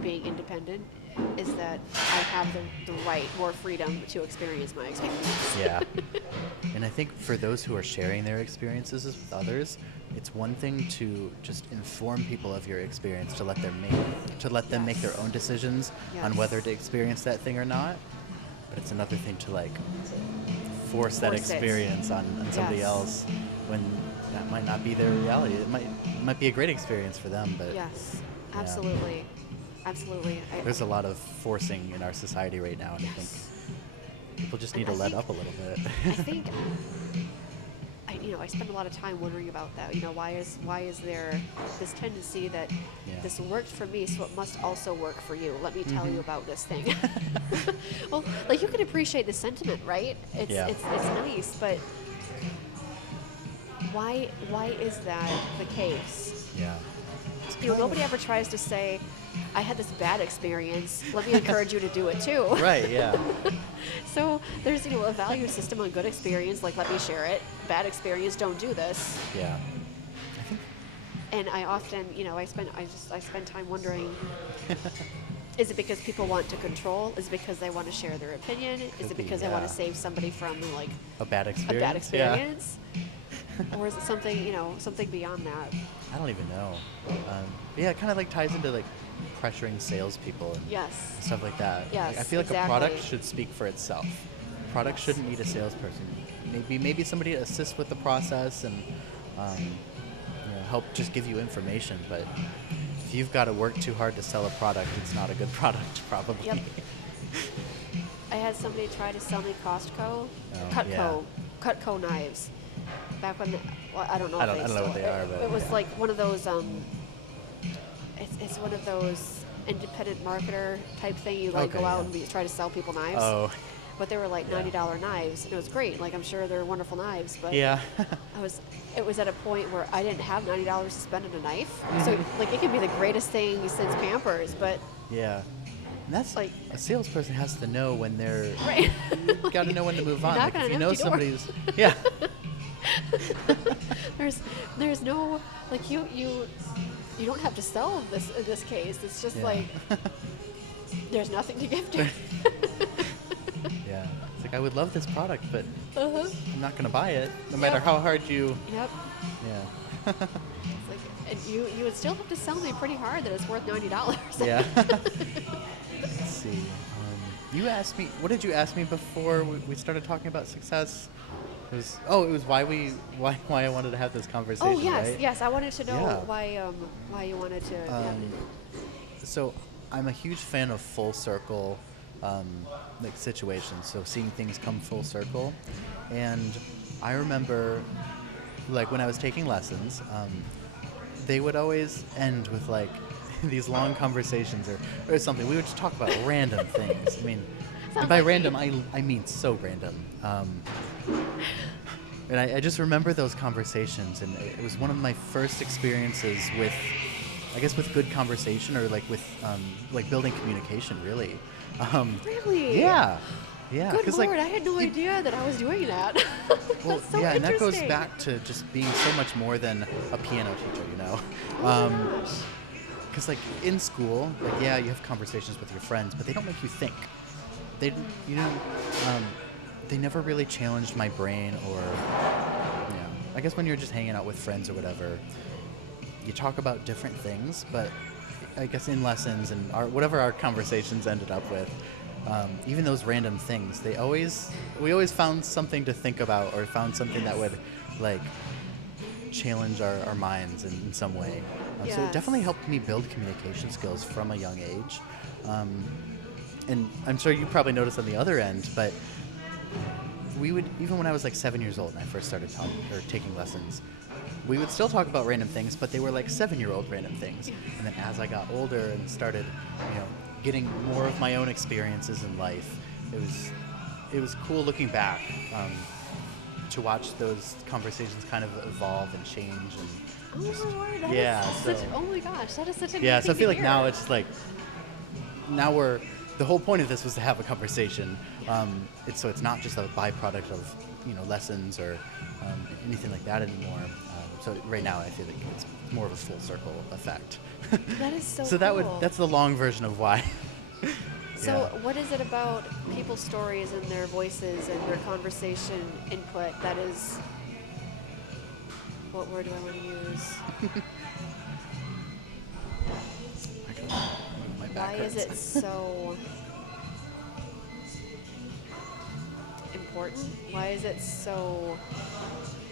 being independent is that I have the right, more freedom to experience my experience. Yeah. And I think for those who are sharing their experiences with others, it's one thing to just inform people of your experience, to let them make their own decisions on whether to experience that thing or not. But it's another thing to force that experience on somebody else when that might not be their reality. It might be a great experience for them, but absolutely. Absolutely. There's a lot of forcing in our society right now, and I think people just need to let up a little bit. I think I spend a lot of time wondering about that. Why is there this tendency that this worked for me, so it must also work for you? Let me tell you about this thing. Well, you can appreciate the sentiment, right? It's nice, but why is that the case? Yeah. Nobody ever tries to say, I had this bad experience, let me encourage you to do it too. Right, yeah. So there's, a value system on good experience, let me share it. Bad experience, don't do this. Yeah. And I often, I spend time wondering, is it because people want to control? Is it because they want to share their opinion? Is it because they want to save somebody from a bad experience? Yeah. Or is it something, something beyond that? I don't even know. It kind of ties into pressuring salespeople and stuff like that. Yes, I feel like a product should speak for itself. A product shouldn't need a salesperson. Maybe somebody to assist with the process and help just give you information. But if you've got to work too hard to sell a product, it's not a good product, probably. Yep. I had somebody try to sell me Cutco knives. Back when, I don't know. I don't know what they are, but it was one of those. It's one of those independent marketer type thing. You go out and try to sell people knives. Oh. But they were $90 knives, and it was great. I'm sure they're wonderful knives, but it was at a point where I didn't have $90 to spend on a knife. So it can be the greatest thing since Pampers, but yeah. And that's a salesperson has to know when they're right. Got to know when to move on. Knock on if you an know empty door. somebody's yeah. there's no, like, you don't have to sell this in this case. It's just like there's nothing to give to. Yeah. It's like, I would love this product, but Uh-huh. I'm not going to buy it, no matter how hard you... Yep. Yeah. It's like, and you would still have to sell me pretty hard that it's worth $90. Yeah. Let's see. You asked me, what did you ask me before we started talking about success? It was why I wanted to have this conversation. Oh yes, right? yes. I wanted to know why you wanted to. So I'm a huge fan of full circle like situations. So seeing things come full circle, and I remember like when I was taking lessons, they would always end with like these long conversations or something. We would just talk about random things. I mean, and by random, I mean so random. And I just remember those conversations, and it was one of my first experiences with, I guess, with good conversation, or like with like building communication, really. Really? Yeah. Yeah. Good Lord, like, I had no idea that I was doing that. Well, That's so yeah, and that goes interesting. back to just being so much more than a piano teacher, you know. Oh my gosh. Because like in school, like you have conversations with your friends, but they don't make you think. They, you know, they never really challenged my brain, or, you know, I guess when you're just hanging out with friends or whatever, you talk about different things. But I guess in lessons and whatever our conversations ended up with, even those random things, we always found something to think about, or found something that would like challenge our minds in some way. So it definitely helped me build communication skills from a young age. And I'm sure you probably noticed on the other end, but we would, even when I was like 7 years old and I first started taking lessons, we would still talk about random things, but they were like 7-year-old random things. And then as I got older and started, you know, getting more of my own experiences in life, it was cool looking back to watch those conversations kind of evolve and change. And Oh my word! Oh my gosh, that is such a yeah. neat So I thing feel to like hear. now it's just like the whole point of this was to have a conversation. It's not just a byproduct of, you know, lessons or anything like that anymore. So right now I feel like it's more of a full circle effect. That is so. So cool. that's the long version of why. So what is it about people's stories and their voices and their conversation input that is, what word do I want to use? My back Why is hurts. it so important? Why is it so,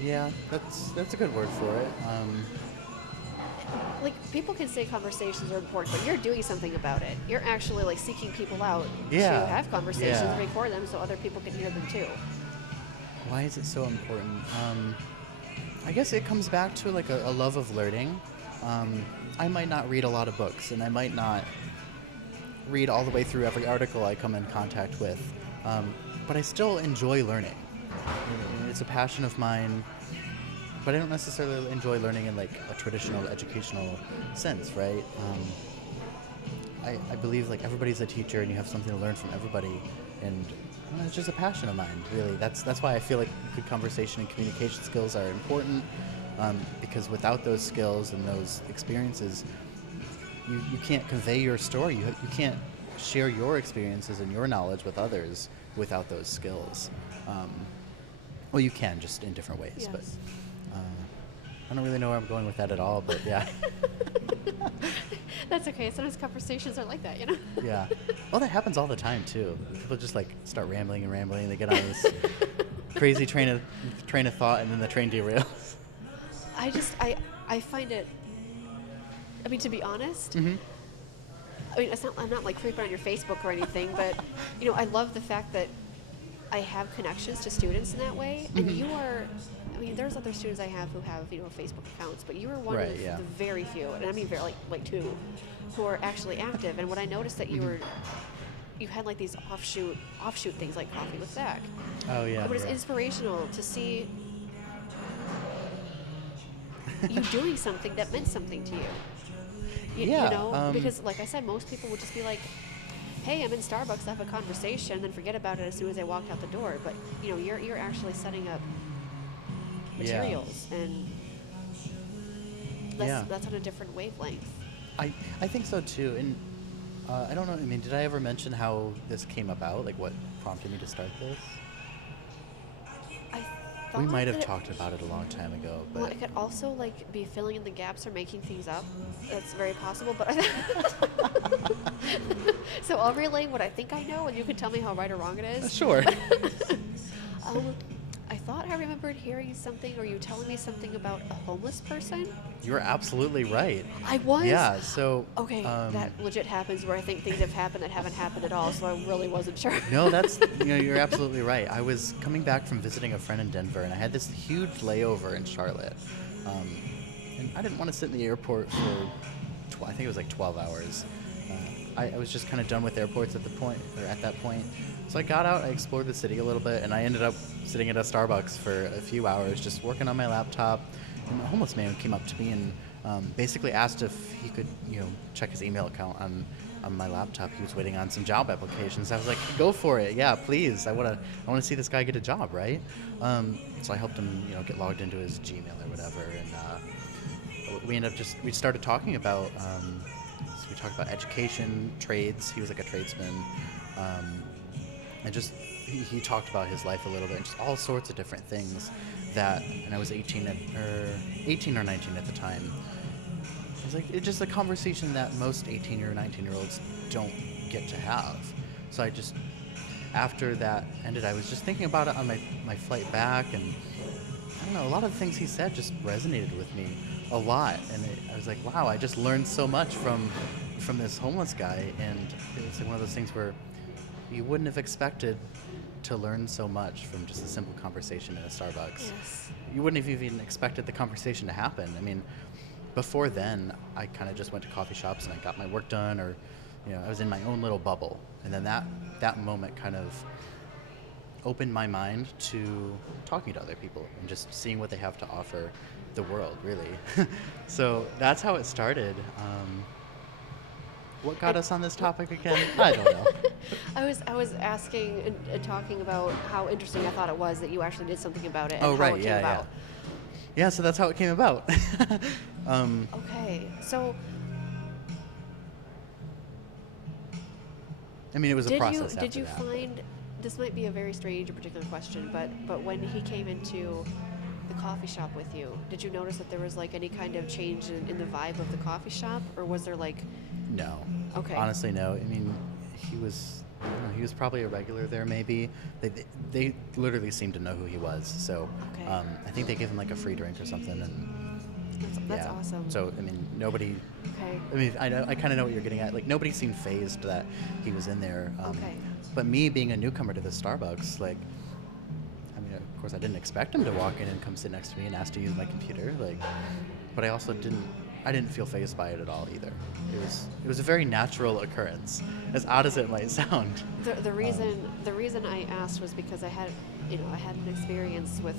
Yeah, that's a good word for it. like, people can say conversations are important, but you're doing something about it. You're actually like seeking people out Yeah. to have conversations, Yeah. record them so other people can hear them too. Why is it so important? I guess it comes back to like a love of learning. I might not read a lot of books, and I might not read all the way through every article I come in contact with, but I still enjoy learning. It's a passion of mine, but I don't necessarily enjoy learning in like a traditional educational sense, right? I believe like everybody's a teacher, and you have something to learn from everybody, and it's just a passion of mine, really. That's why I feel like good conversation and communication skills are important, because without those skills and those experiences, you can't convey your story. You can't share your experiences and your knowledge with others without those skills. Well, you can, just in different ways. Yes. But I don't really know where I'm going with that at all, but yeah. That's okay. Sometimes conversations are like that, you know? Yeah. Well, that happens all the time too. People just like start rambling and rambling. They get on this crazy train of thought, and then the train derails. I find it, I mean, to be honest, Mm-hmm. I mean, I'm not like creeping on your Facebook or anything, but, you know, I love the fact that I have connections to students in that way. And Mm-hmm. you are, I mean, there's other students I have who have, you know, Facebook accounts, but you are one Right, of yeah. the very few, and I mean very, like two, who are actually active. And when I noticed that Mm-hmm. you had like these offshoot things like Coffee with Zach. Oh yeah. But it's yeah. inspirational to see you doing something that meant something to you. Yeah, You know, because like I said, most people would just be like, hey, I'm in Starbucks, I have a conversation, and then forget about it as soon as I walked out the door. But, you know, you're actually setting up materials, and that's on a different wavelength. I think so too, and I don't know. I mean, did I ever mention how this came about? Like, what prompted me to start this? We might have talked about it a long time ago, but well, it could also like be filling in the gaps or making things up. That's very possible. But so I'll relay what I think I know, and you can tell me how right or wrong it is. Sure. I thought I remembered hearing something, or you telling me something about a homeless person. You were absolutely right. I was? Yeah, so... Okay, that legit happens where I think things have happened that haven't happened at all, so I really wasn't sure. No, you're absolutely right. I was coming back from visiting a friend in Denver, and I had this huge layover in Charlotte. And I didn't want to sit in the airport for, I think it was like 12 hours. I was just kind of done with airports at that point. So I got out, I explored the city a little bit, and I ended up sitting at a Starbucks for a few hours just working on my laptop. And a homeless man came up to me and basically asked if he could, check his email account on my laptop. He was waiting on some job applications. I was like, go for it. Yeah, please. I want to see this guy get a job, right? So I helped him, get logged into his Gmail or whatever. And we started talking about, so we talked about education, trades. He was like a tradesman. And just he talked about his life a little bit and just all sorts of different things and I was 18 or 19 at the time. It was like it's just a conversation that most 18 or 19-year-olds don't get to have. So after that ended, I was just thinking about it on my flight back, and I don't know, a lot of the things he said just resonated with me a lot, and I was like, wow, I just learned so much from this homeless guy, and it's like one of those things where you wouldn't have expected to learn so much from just a simple conversation in a Starbucks. Yes. You wouldn't have even expected the conversation to happen. I mean, before then, I kind of just went to coffee shops and I got my work done, or, I was in my own little bubble. And then that moment kind of opened my mind to talking to other people and just seeing what they have to offer the world, really. So that's how it started. What got us on this topic again? I don't know. I was asking and talking about how interesting I thought it was that you actually did something about it and how it came about. Yeah, so that's how it came about. Okay, so... I mean, it was a process Did you after that, find... This might be a very strange or particular question, but when he came into the coffee shop with you, did you notice that there was like any kind of change in the vibe of the coffee shop, or was there like... No. Okay. Honestly, no. I mean, he was probably a regular there, maybe. They literally seemed to know who he was. So okay. I think they gave him like a free drink or something, and that's awesome. So I mean, nobody. Okay. I mean, I kind of know what you're getting at. Like, nobody seemed fazed that he was in there. Okay. But me being a newcomer to the Starbucks, like, I mean, of course, I didn't expect him to walk in and come sit next to me and ask to use my computer. Like, but I also didn't feel fazed by it at all either. It was a very natural occurrence, as odd as it might sound. The reason I asked was because I had an experience with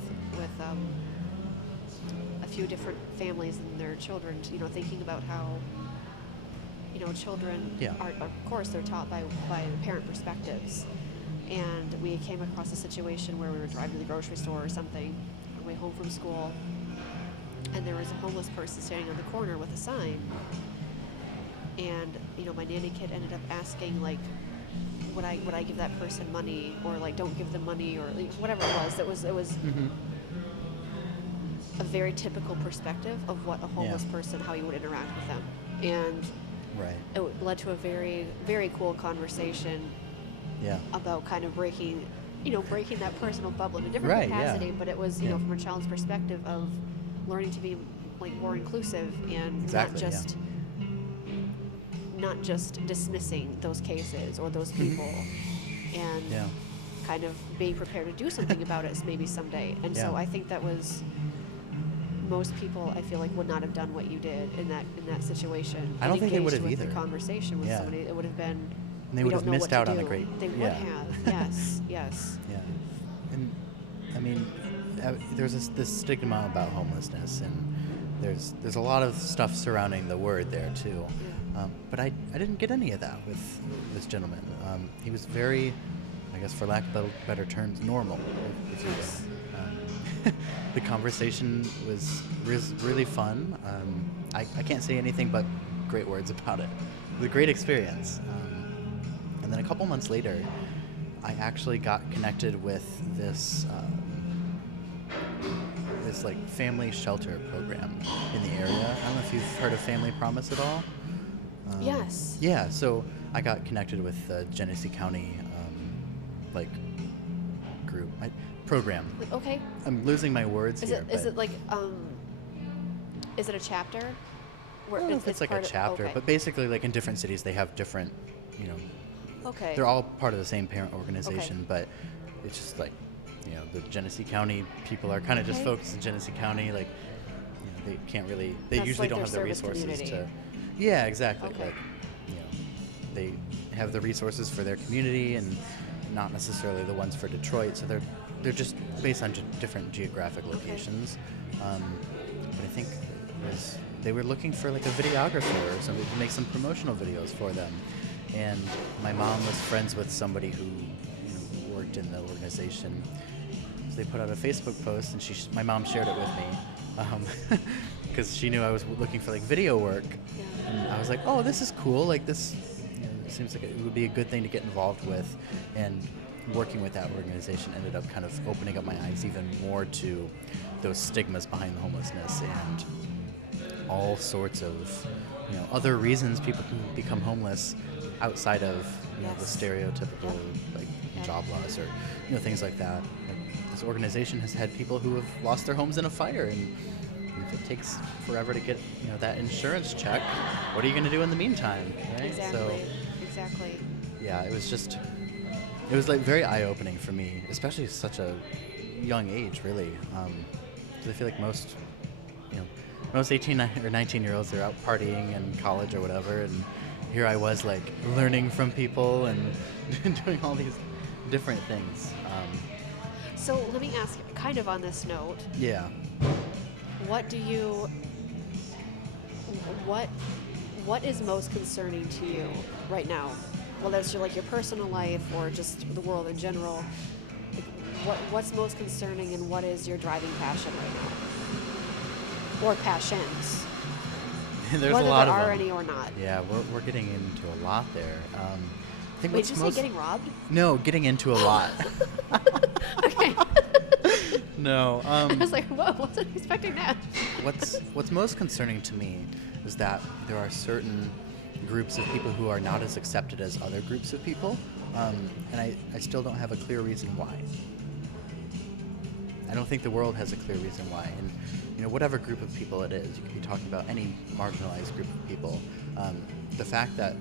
a few different families and their children. Thinking about how children are, of course, they're taught by parent perspectives. And we came across a situation where we were driving to the grocery store or something on the way home from school, and there was a homeless person standing on the corner with a sign. And my nanny kid ended up asking, like, would I give that person money, or like, don't give them money, or like, whatever it was. It was Mm-hmm. a very typical perspective of what a homeless person, how you would interact with them, and right. it led to a very, very cool conversation. Yeah. About kind of breaking that personal bubble in a different capacity, but it was from a child's perspective of learning to be like more inclusive and not just dismissing those cases or those people, and kind of being prepared to do something about it maybe someday. And so I think that was, most people I feel like would not have done what you did in that situation. I don't think they would have either. either. The conversation with somebody, it would have been. And they would have missed out on a great. They would have. Yes. Yes. Yeah. And I mean, there's this stigma about homelessness, and there's a lot of stuff surrounding the word there too. Yeah. But I didn't get any of that with this gentleman. He was very, I guess for lack of better terms, normal, if you will. the conversation was really fun. I can't say anything but great words about it. It was a great experience. And then a couple months later, I actually got connected with this this like family shelter program in the area. I don't know if you've heard of Family Promise at all. Yes. Yeah, so I got connected with the Genesee County like group program. Okay. I'm losing my words Is here. it is it a chapter? I don't know if it's like a chapter, okay. but basically like in different cities they have different, Okay. they're all part of the same parent organization, Okay. but it's just like, the Genesee County people are kind of just focused in Genesee County, like, they can't really, they That's usually like don't their have the service resources community. yeah, exactly. Okay. Like, they have the resources for their community and not necessarily the ones for Detroit, so they're just based on different geographic locations. But I think they were looking for like a videographer or somebody to make some promotional videos for them. And my mom was friends with somebody who worked in the organization. So they put out a Facebook post, and my mom shared it with me because she knew I was looking for like video work. Yeah. And I was like, oh, this is cool. Like this seems like it would be a good thing to get involved with. And working with that organization ended up kind of opening up my eyes even more to those stigmas behind homelessness and all sorts of other reasons people can become homeless outside of the stereotypical like job loss or things like that. Like, this organization has had people who have lost their homes in a fire, and if it takes forever to get that insurance check, what are you going to do in the meantime, right? Exactly. Yeah, it was like very eye-opening for me, especially at such a young age, really. 'Cause I feel like most 18 or 19-year-olds are out partying in college or whatever, and here I was like learning from people and doing all these different things. So let me ask, kind of on this note. Yeah. What is most concerning to you right now? Whether it's your personal life or just the world in general. Like, what's most concerning, and what is your driving passion right now? Or passions? There's whether a lot there of are them. any or not. Yeah, we're getting into a lot there. I think Wait, did you say getting robbed? No, getting into a lot. Okay. No. I was like, whoa, wasn't expecting that. What's most concerning to me is that there are certain groups of people who are not as accepted as other groups of people, and I still don't have a clear reason why. I don't think the world has a clear reason why, and whatever group of people it is, you could be talking about any marginalized group of people. The fact that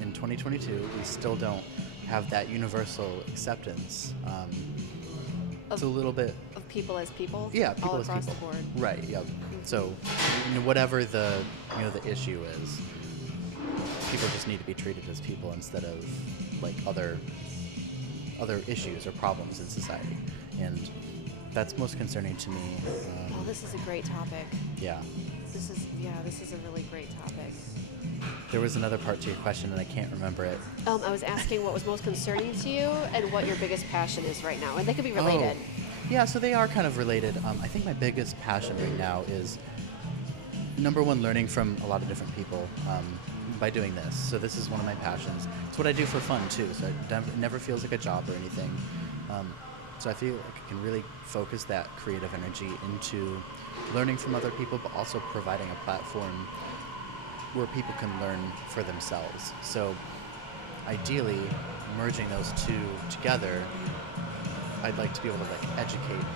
in 2022 we still don't have that universal acceptance, it's a little bit of people as people. Yeah, people all as across people. the board. Right. Yep. So, whatever the the issue is, people just need to be treated as people instead of like other issues or problems in society, and that's most concerning to me. Well, this is a great topic. Yeah. This is a really great topic. There was another part to your question, and I can't remember it. I was asking what was most concerning to you and what your biggest passion is right now, and they could be related. Yeah, so they are kind of related. I think my biggest passion right now is, number one, learning from a lot of different people by doing this. So this is one of my passions. It's what I do for fun, too, so it never feels like a job or anything. So I feel like I can really focus that creative energy into learning from other people, but also providing a platform where people can learn for themselves. So ideally, merging those two together, I'd like to be able to educate,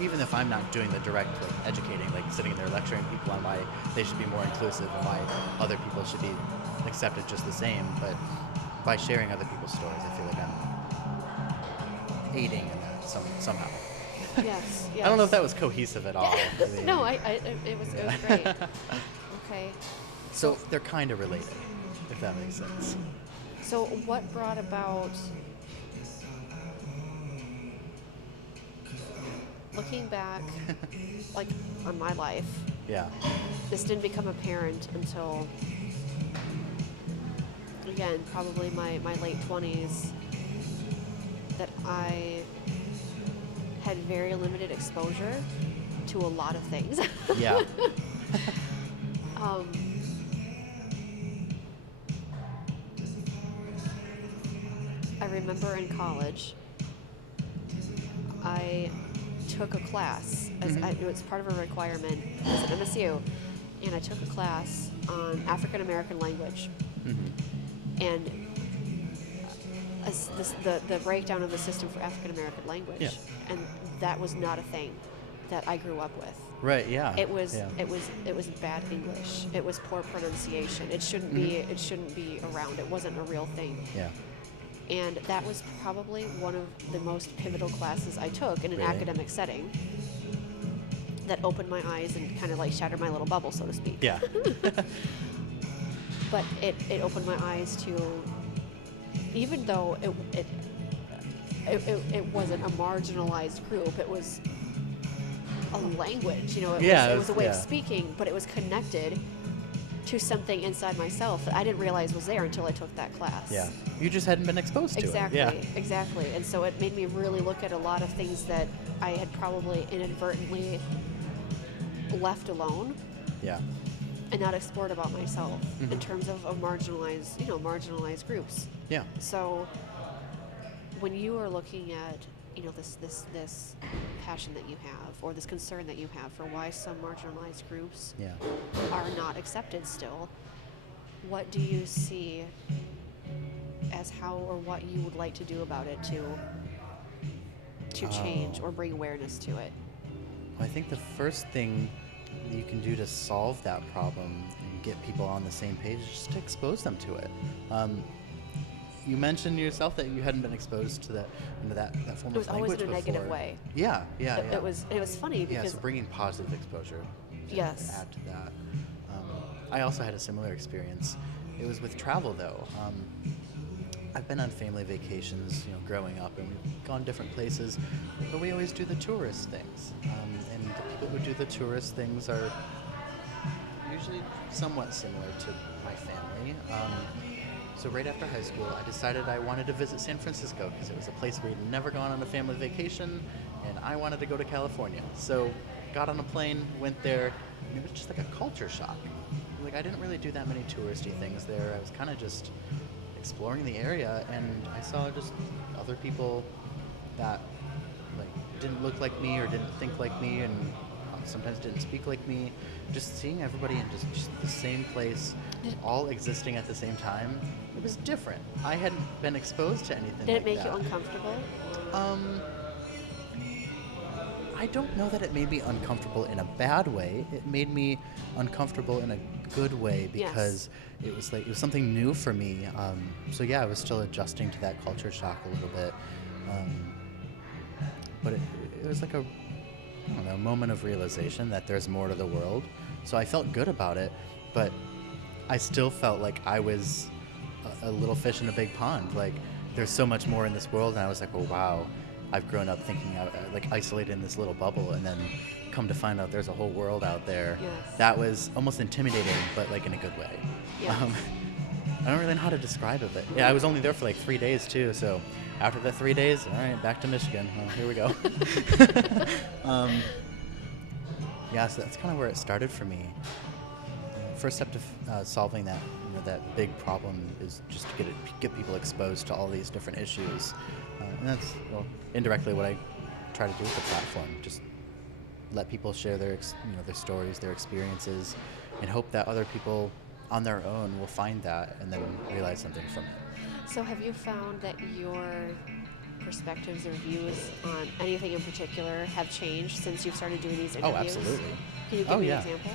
even if I'm not doing the direct educating, sitting there lecturing people on why they should be more inclusive and why other people should be accepted just the same, but by sharing other people's stories, I feel like I'm aiding in that somehow. Yes. I don't know if that was cohesive at all. No, it was great. Okay. So they're kind of related, if that makes sense. So what brought about, looking back, on my life, Yeah. this didn't become apparent until, again, probably my late 20s, that I had very limited exposure to a lot of things. Yeah. I remember in college, I took a class. It was part of a requirement as an MSU, and I took a class on African American language. And the breakdown of the system for African American language. Yeah. And that was not a thing that I grew up with. Right, yeah. It was bad English. It was poor pronunciation. It shouldn't be around. It wasn't a real thing. Yeah. And that was probably one of the most pivotal classes I took in an academic setting that opened my eyes and kind of like shattered my little bubble, so to speak. Yeah. But it opened my eyes to, even though it wasn't a marginalized group, it was a language, it was a way of speaking, but it was connected to something inside myself that I didn't realize was there until I took that class. Yeah. You just hadn't been exposed to it. Yeah. Exactly. And so it made me really look at a lot of things that I had probably inadvertently left alone. Yeah. And not explored about myself in terms of marginalized groups. Yeah. So when you are looking at, this passion that you have, or this concern that you have for why some marginalized groups are not accepted still, what do you see as how or what you would like to do about it to change or bring awareness to it? I think the first thing you can do to solve that problem and get people on the same page is just to expose them to it. You mentioned yourself that you hadn't been exposed to that form of language before. It was always in a negative way. Yeah. It was funny because so bringing positive exposure. Yes. Add to that. I also had a similar experience. It was with travel though. I've been on family vacations, growing up, and we've gone different places, but we always do the tourist things. And the people who do the tourist things are usually somewhat similar to my family. So right after high school, I decided I wanted to visit San Francisco because it was a place we had never gone on a family vacation, and I wanted to go to California. So got on a plane, went there, and it was just like a culture shock. Like, I didn't really do that many touristy things there. I was kind of just exploring the area, and I saw just other people that didn't look like me or didn't think like me, and sometimes didn't speak like me. Just seeing everybody in just the same place, all existing at the same time, it was different. I hadn't been exposed to anything like that. Did it make you uncomfortable? I don't know that it made me uncomfortable in a bad way. It made me uncomfortable in a good way because it was something new for me. So yeah, I was still adjusting to that culture shock a little bit. But it was like a moment of realization that there's more to the world. So I felt good about it, but I still felt like I was a little fish in a big pond. Like, there's so much more in this world, and I was like, oh wow, I've grown up thinking isolated in this little bubble, and then come to find out there's a whole world out there. Yes. That was almost intimidating, but in a good way. Yes. I don't really know how to describe it, but yeah, I was only there for 3 days too, so after the 3 days, all right, back to Michigan. Well, here we go. So that's kind of where it started for me. First step to solving that that big problem is just to get people exposed to all these different issues, and that's indirectly what I try to do with the platform. Just let people share their stories, their experiences, and hope that other people on their own will find that and then realize something from it. So have you found that your perspectives or views on anything in particular have changed since you've started doing these interviews? Oh, absolutely. Can you give me an example?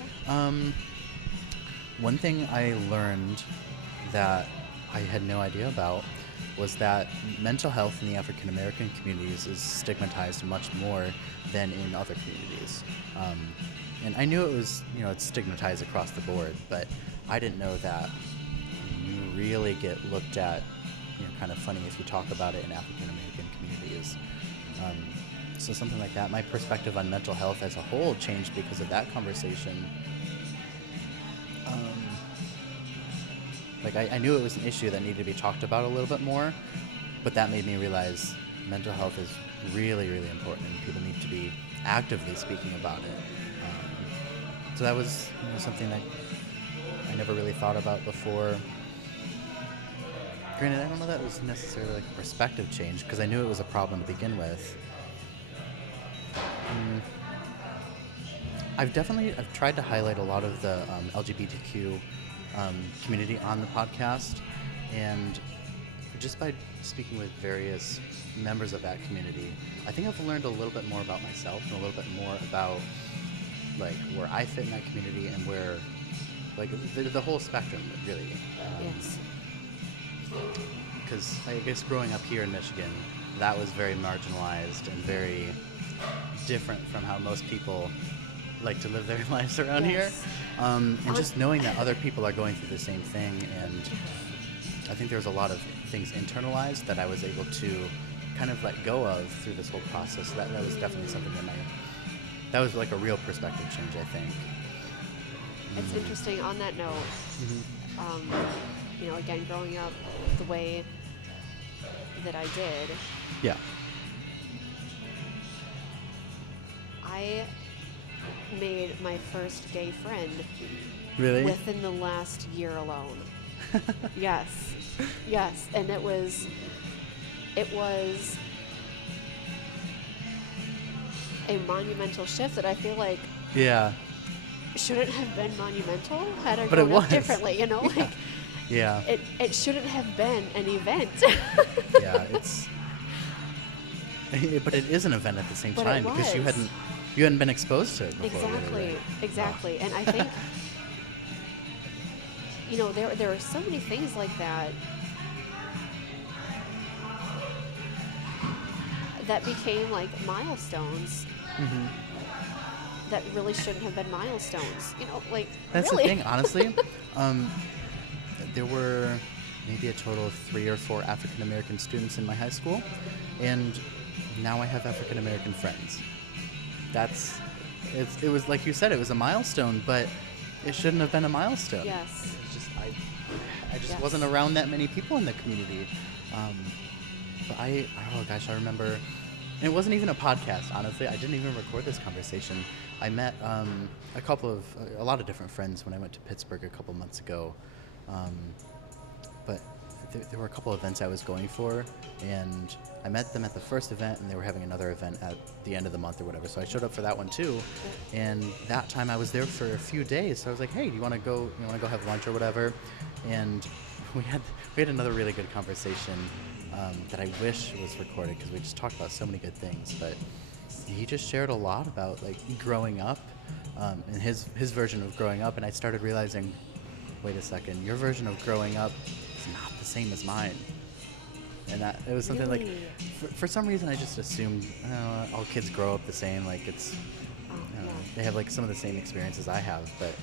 One thing I learned that I had no idea about was that mental health in the African American communities is stigmatized much more than in other communities. And I knew it was, it's stigmatized across the board, but I didn't know that you really get looked at, kind of funny if you talk about it in African American communities. So something like that. My perspective on mental health as a whole changed because of that conversation. I knew it was an issue that needed to be talked about a little bit more, but that made me realize mental health is really, really important, and people need to be actively speaking about it. So that was something that I never really thought about before. Granted, I don't know that it was necessarily like a perspective change, because I knew it was a problem to begin with. I've tried to highlight a lot of the LGBTQ community on the podcast, and just by speaking with various members of that community, I think I've learned a little bit more about myself and a little bit more about like where I fit in that community and where, like, the whole spectrum, really. Yes. Because I guess growing up here in Michigan, that was very marginalized and very different from how most people like to live their lives around here. And just knowing that other people are going through the same thing, and I think there's a lot of things internalized that I was able to kind of let go of through this whole process. That was definitely something that was like a real perspective change, I think. It's interesting on that note. Again, growing up the way that I did, yeah, I made my first gay friend really within the last year alone. Yes, and it was a monumental shift that I feel like shouldn't have been monumental had I grown up differently, like it shouldn't have been an event. But it is an event at the same time, because you hadn't been exposed to it before. Exactly. And I think there are so many things like that became like milestones that really shouldn't have been milestones. That's really. The thing, honestly. There were maybe a total of 3 or 4 African American students in my high school, and now I have African American friends. It was like you said, it was a milestone, but it shouldn't have been a milestone. Yes. It's just I just wasn't around that many people in the community. But I remember, and it wasn't even a podcast, honestly. I didn't even record this conversation. I met a lot of different friends when I went to Pittsburgh a couple months ago. But there were a couple events I was going for, and I met them at the first event, and they were having another event at the end of the month or whatever. So I showed up for that one too, and that time I was there for a few days. So I was like, "Hey, do you want to go have lunch or whatever?" And we had another really good conversation that I wish was recorded, because we just talked about so many good things. But he just shared a lot about like growing up, and his version of growing up, and I started realizing, wait a second, your version of growing up is not the same as mine. And that it was something really? Like, for some reason I just assumed all kids grow up the same, like it's, they have like some of the same experiences I have, but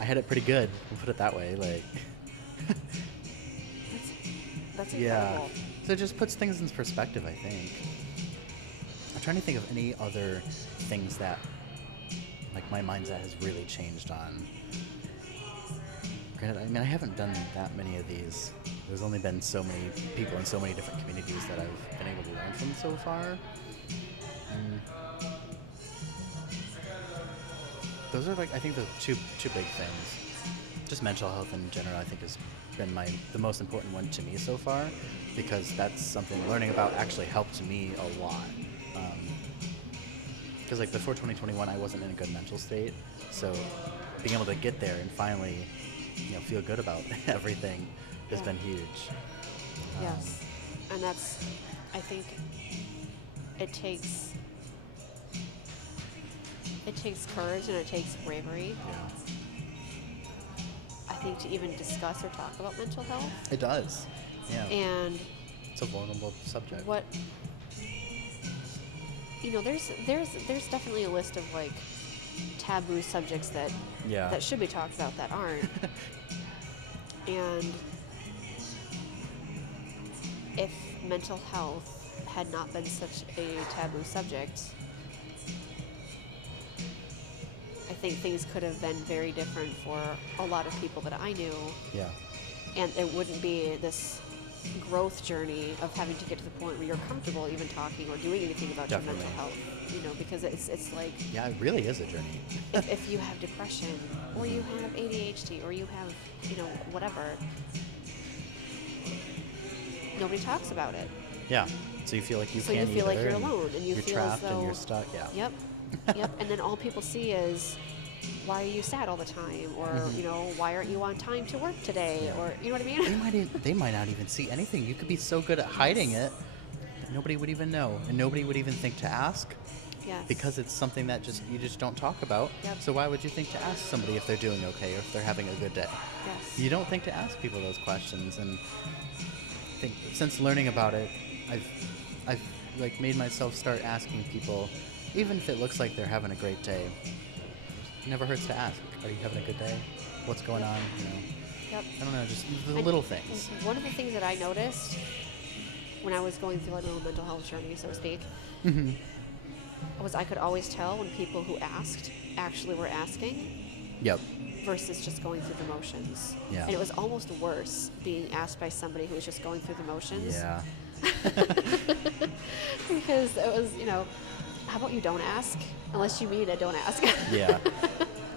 I had it pretty good, we'll put it that way, like. That's incredible. Yeah, so it just puts things in perspective, I think. I'm trying to think of any other things that, like, my mindset has really changed on. Granted, I mean, I haven't done that many of these. There's only been so many people in so many different communities that I've been able to learn from so far. Those are, like, I think the two big things. Just mental health in general, I think, has been the most important one to me so far, because that's something learning about actually helped me a lot. Because like before 2021, I wasn't in a good mental state, so being able to get there and finally, feel good about everything has been huge. Yes, and that's, I think, it takes courage and it takes bravery. Yeah. I think to even discuss or talk about mental health. It does. Yeah. And it's a vulnerable subject. There's definitely a list of like taboo subjects that should be talked about that aren't. And if mental health had not been such a taboo subject, I think things could have been very different for a lot of people that I knew. Yeah. And it wouldn't be this growth journey of having to get to the point where you're comfortable even talking or doing anything about your mental health, because it's like... Yeah, it really is a journey. if you have depression, or you have ADHD, or you have, whatever, nobody talks about it. Yeah. So you feel like you can't you feel either, like you're alone, and you you're feel trapped as though... and you're stuck, yeah. Yep. And then all people see is, why are you sad all the time? Or, why aren't you on time to work today? Yeah. Or, you know what I mean? They might not even see anything. You could be so good at hiding it that nobody would even know, and nobody would even think to ask. Yes. Because it's something that you just don't talk about. Yep. So why would you think to ask somebody if they're doing okay or if they're having a good day? Yes. You don't think to ask people those questions, and I think since learning about it, I've like made myself start asking people, even if it looks like they're having a great day. It never hurts to ask. Are you having a good day? What's going on? Yep. I don't know, just the little things. One of the things that I noticed when I was going through a little mental health journey, so to speak, was I could always tell when people who asked actually were asking. Yep. Versus just going through the motions. Yeah. And it was almost worse being asked by somebody who was just going through the motions. Yeah. Because it was, how about you don't ask? Unless you mean it, don't ask. Yeah.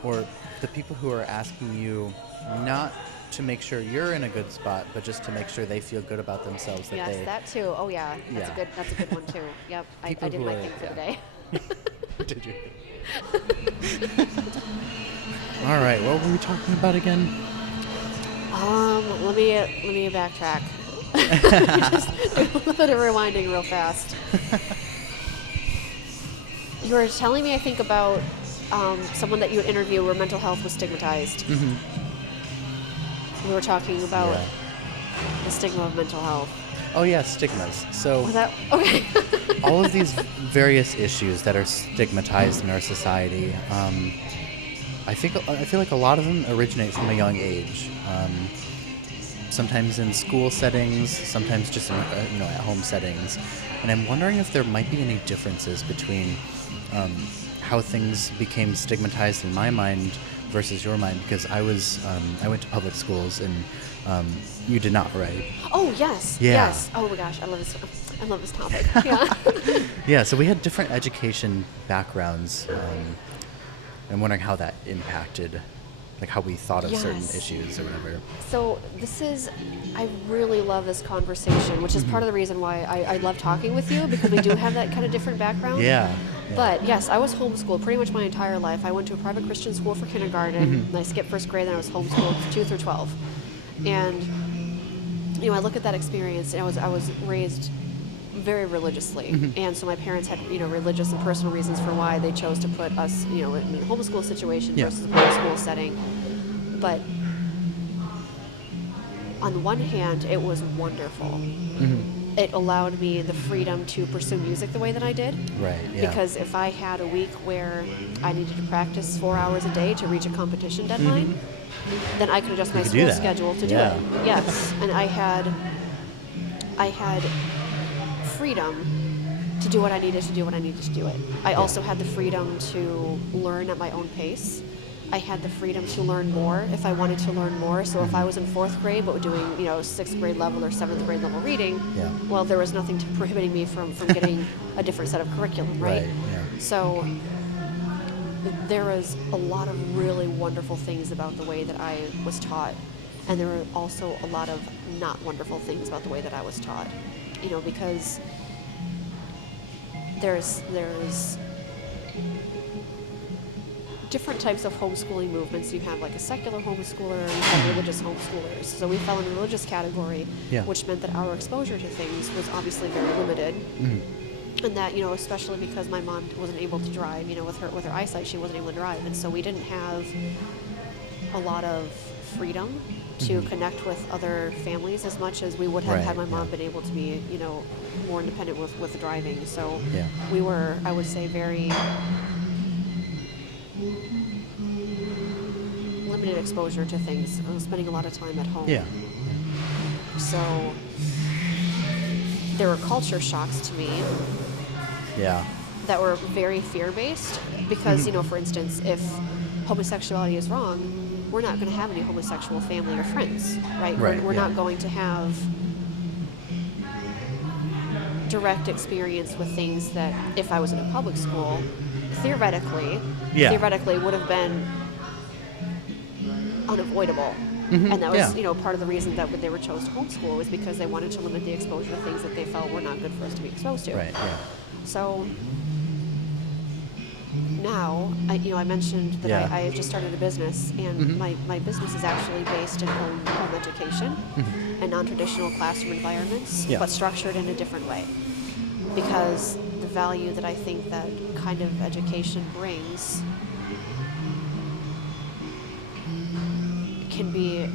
Or the people who are asking you not to make sure you're in a good spot, but just to make sure they feel good about themselves. That too. Oh yeah, that's a good one too. Yep, I did my thing for the day. Did you? All right, what were we talking about again? Let me backtrack. Just do a little bit of rewinding real fast. You were telling me, I think, about someone that you would interview where mental health was stigmatized. Mm-hmm. We were talking about the stigma of mental health. Oh yeah, stigmas. So was that okay? all of these various issues that are stigmatized in our society, I feel like a lot of them originate from a young age. Sometimes in school settings, sometimes just in at home settings, and I'm wondering if there might be any differences between how things became stigmatized in my mind versus your mind, because I went to public schools and you did not, right? Oh yes, yeah. Yes. Oh my gosh, I love this topic. Yeah. Yeah. So we had different education backgrounds. I'm wondering how that impacted, like how we thought of certain issues or whatever. So I really love this conversation, which is part of the reason why I love talking with you, because we do have that kind of different background. Yeah. But yes, I was homeschooled pretty much my entire life. I went to a private Christian school for kindergarten, and I skipped first grade, then I was homeschooled 2 through 12. And, I look at that experience, and I was raised very religiously. And so my parents had, religious and personal reasons for why they chose to put us, in a homeschool situation versus a public school setting. But on the one hand, it was wonderful. It allowed me the freedom to pursue music the way that I did. Right, yeah. Because if I had a week where I needed to practice 4 hours a day to reach a competition deadline, then I could adjust my school schedule to do it. Yes. And I had freedom to do what I needed to do when I needed to do it. I also had the freedom to learn at my own pace. I had the freedom to learn more if I wanted to learn more. So if I was in 4th grade but doing, 6th grade level or 7th grade level reading, well, there was nothing prohibiting me from getting a different set of curriculum, right? Yeah. So there was a lot of really wonderful things about the way that I was taught. And there were also a lot of not wonderful things about the way that I was taught, because there's different types of homeschooling movements. You have like a secular homeschooler, and you have religious homeschoolers. So we fell in the religious category, which meant that our exposure to things was obviously very limited. And that, especially because my mom wasn't able to drive, with her eyesight, she wasn't able to drive. And so we didn't have a lot of freedom to connect with other families as much as we would have had my mom been able to be, more independent with driving. So we were, I would say, very limited exposure to things. I was spending a lot of time at home. Yeah. So there were culture shocks to me. Yeah. That were very fear-based because, for instance, if homosexuality is wrong, we're not going to have any homosexual family or friends, right? We're not going to have direct experience with things that if I was in a public school, theoretically would have been unavoidable. Mm-hmm. And that was, Yeah. part of the reason that they were chose to homeschool was because they wanted to limit the exposure to things that they felt were not good for us to be exposed to. Right. Yeah. So now, I mentioned that Yeah. I just started a business, and Mm-hmm. my business is actually based in home education and non-traditional classroom environments, Yeah. but structured in a different way. Because the value that I think that kind of education brings can be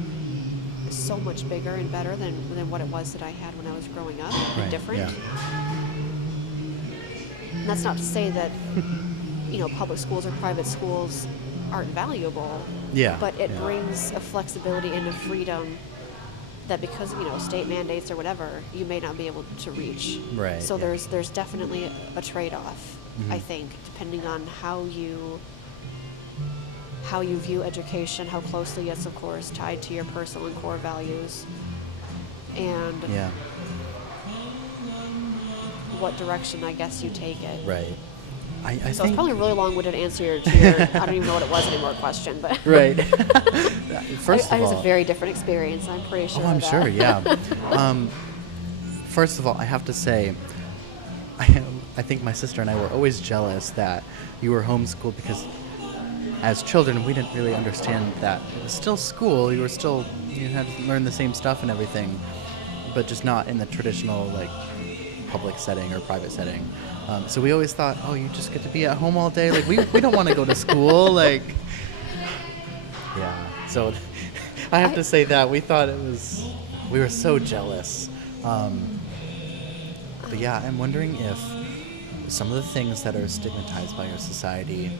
so much bigger and better than what it was that I had when I was growing up, and Right, different. yeah. And that's not to say that public schools or private schools aren't valuable. Yeah, But it yeah. brings a flexibility and a freedom that because of state mandates or whatever, you may not be able to reach. Right, So yeah. there's definitely a trade-off, I think, depending on how you view education, how closely it's of course tied to your personal and core values, and Yeah. what direction I guess you take it. Right. I So think it's probably a really long-winded answer to your I don't even know what it was anymore question, but right. First I of was all, a very different experience. I'm pretty sure. oh, I'm of that. sure. Yeah. First of all, I have to say, I think my sister and I were always jealous that you were homeschooled because, as children, we didn't really understand that it was still school. You had to learn the same stuff and everything, but just not in the traditional public setting or private setting. So we always thought, oh, you just get to be at home all day. We don't want to go to school. Yeah. So I have to say that we were so jealous. But yeah, I'm wondering if some of the things that are stigmatized by our society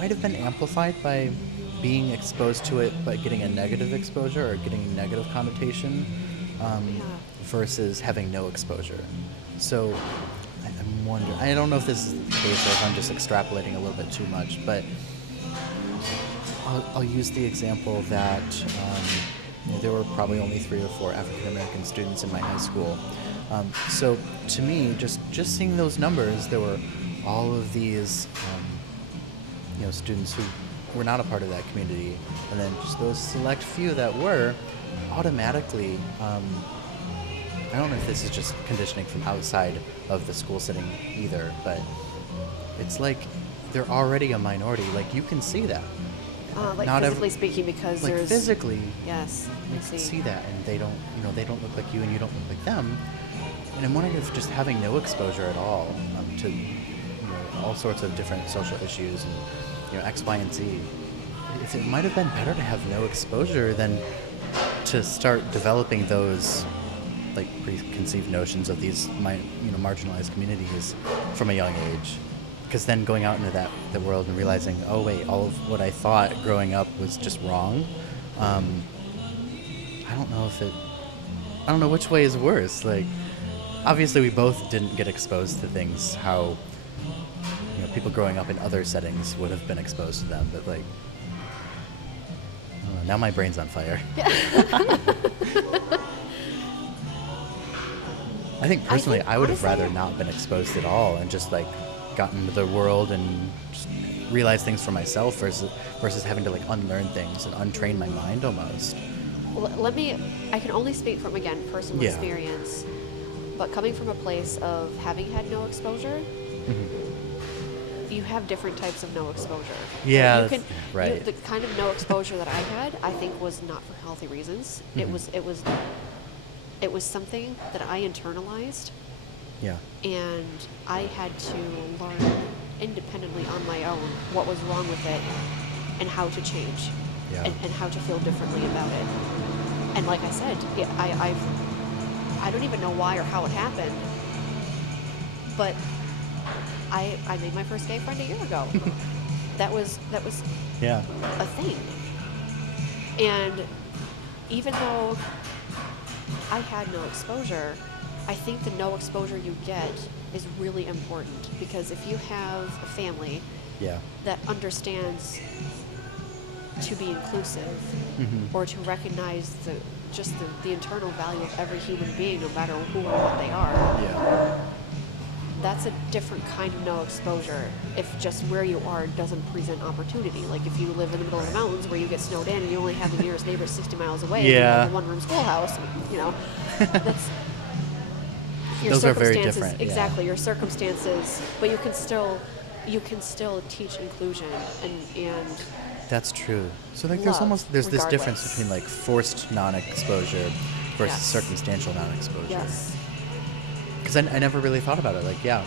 might have been amplified by being exposed to it, but getting a negative exposure or getting a negative connotation versus having no exposure. So I'm wondering, I don't know if this is the case or if I'm just extrapolating a little bit too much, but I'll use the example that there were probably only 3 or 4 African American students in my high school. So to me, just seeing those numbers, there were all of these students who were not a part of that community, and then just those select few that were, automatically, I don't know if this is just conditioning from outside of the school setting either, but it's like they're already a minority. You can see that. Not physically speaking, because there's physically, yes, you I can see. see that, and they don't look like you, and you don't look like them. And I'm wondering if just having no exposure at all to all sorts of different social issues and X, Y, and Z, if it might have been better to have no exposure than to start developing those preconceived notions of these marginalized communities from a young age. Because then going out into the world and realizing, oh wait, all of what I thought growing up was just wrong. I don't know which way is worse. Obviously we both didn't get exposed to things how people growing up in other settings would have been exposed to them, but I don't know, now my brain's on fire. I think personally I would have rather not been exposed at all and just gotten into the world and just realize things for myself versus having to unlearn things and untrain my mind almost. Well, I can only speak from, again, personal experience, but coming from a place of having had no exposure, you have different types of no exposure. Yeah, right. The kind of no exposure that I had, I think, was not for healthy reasons. It was something that I internalized. Yeah. And I had to learn independently on my own what was wrong with it and how to change and how to feel differently about it. And like I said, I don't even know why or how it happened, but I made my first gay friend a year ago. that was a thing. And even though I had no exposure, I think the no exposure you get is really important, because if you have a family that understands to be inclusive or to recognize just the internal value of every human being, no matter who or what they are. Yeah. That's a different kind of no exposure if just where you are doesn't present opportunity. Like if you live in the middle of the mountains where you get snowed in and you only have the nearest neighbor 60 miles away, and you have a one-room schoolhouse, you know, that's your Those are very circumstances. different. Exactly, your circumstances, but you can still teach inclusion and That's true. So like there's this difference between like forced non-exposure versus circumstantial non-exposure. Yes. Because I never really thought about it. Like, yeah,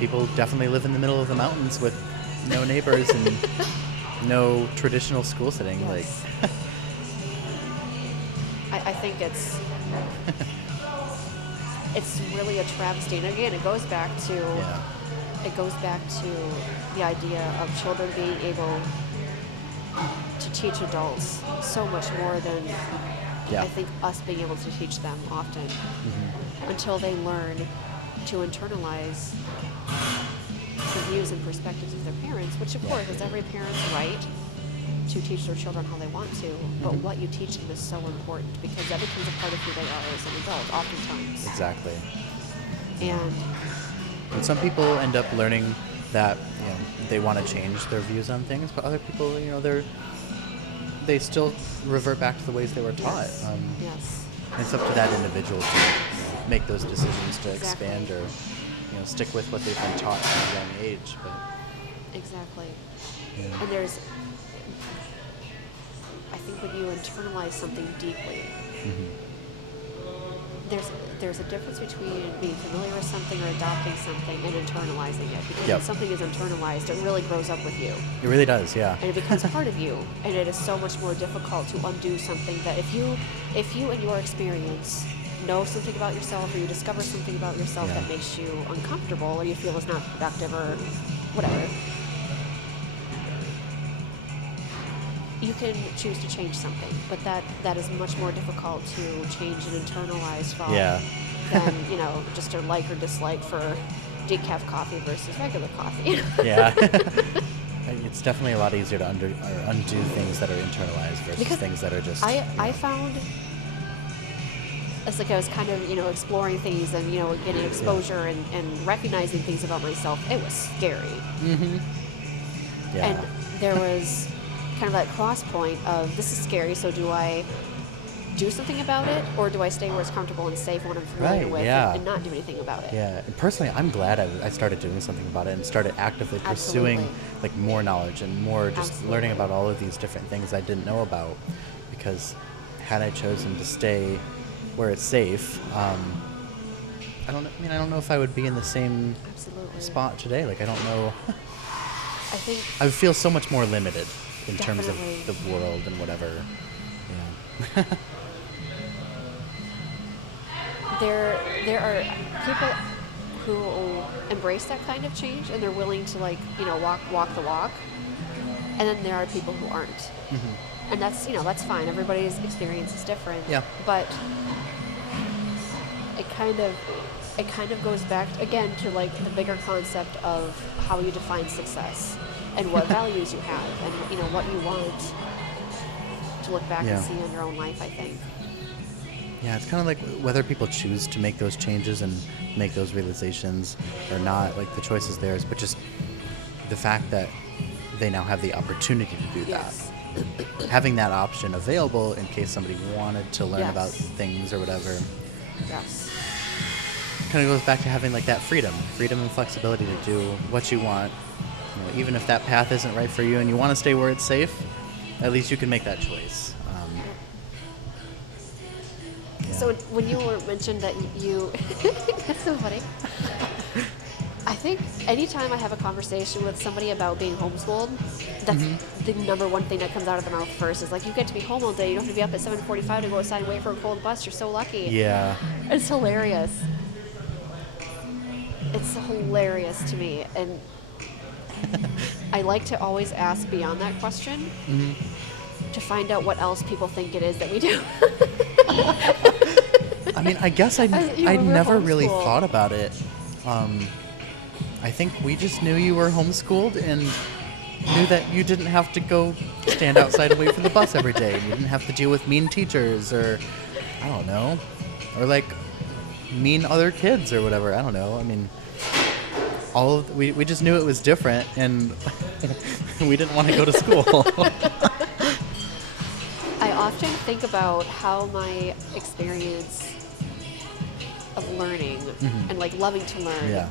people definitely live in the middle of the mountains with no neighbors and no traditional school setting. Yes. Like, I think it's really a travesty. And again, it goes back to the idea of children being able to teach adults so much more than I think us being able to teach them often, until they learn to internalize the views and perspectives of their parents, which of course is every parent's right to teach their children how they want to, but what you teach them is so important because that becomes a part of who they are as an adult, oftentimes. Exactly. And some people end up learning that they want to change their views on things, but other people, they still revert back to the ways they were taught. Yes. And it's up to that individual to make those decisions to expand or stick with what they've been taught at a young age. But exactly. And I think when you internalize something deeply, there's a difference between being familiar with something or adopting something and internalizing it. Because when something is internalized, it really grows up with you. It really does, yeah. And it becomes part of you. And it is so much more difficult to undo something that if you in your experience know something about yourself or you discover something about yourself that makes you uncomfortable or you feel is not productive or whatever, you can choose to change something, but that is much more difficult to change an internalized thought than just a like or dislike for decaf coffee versus regular coffee. Yeah. It's definitely a lot easier to undo things that are internalized versus things that are just. I found it's like I was kind of exploring things and getting exposure and recognizing things about myself. It was scary. Yeah. And there was kind of that cross point of this is scary, so do I do something about it or do I stay where it's comfortable and safe and what I'm familiar with and not do anything about it? Yeah, and personally I'm glad I started doing something about it and started actively pursuing like more knowledge and more just learning about all of these different things I didn't know about, because had I chosen to stay where it's safe, I don't know if I would be in the same spot today. Like I don't know. I think I would feel so much more limited in terms of the world and whatever. There are people who embrace that kind of change and they're willing to walk the walk, and then there are people who aren't. And that's fine. Everybody's experience is different. Yeah. But it kind of goes back again to the bigger concept of how you define success and what values you have and what you want to look back and see in your own life, I think. Yeah, it's kind of like whether people choose to make those changes and make those realizations or not, like the choice is theirs, but just the fact that they now have the opportunity to do that. Having that option available in case somebody wanted to learn about things or whatever. Yes. Kind of goes back to having that freedom and flexibility to do what you want. Even if that path isn't right for you and you want to stay where it's safe, at least you can make that choice. So when you mentioned that you, that's so funny. I think anytime I have a conversation with somebody about being homeschooled, that's the number one thing that comes out of their mouth first is you get to be home all day. You don't have to be up at 7:45 to go outside and wait for a cold bus. You're so lucky. Yeah. It's hilarious. It's hilarious to me. And I like to always ask beyond that question to find out what else people think it is that we do. I mean, I guess I never really thought about it. I think we just knew you were homeschooled and knew that you didn't have to go stand outside and wait for the bus every day. You didn't have to deal with mean teachers or I don't know, or like mean other kids or whatever. I don't know. I mean, we just knew it was different, and we didn't want to go to school. I often think about how my experience of learning and like loving to learn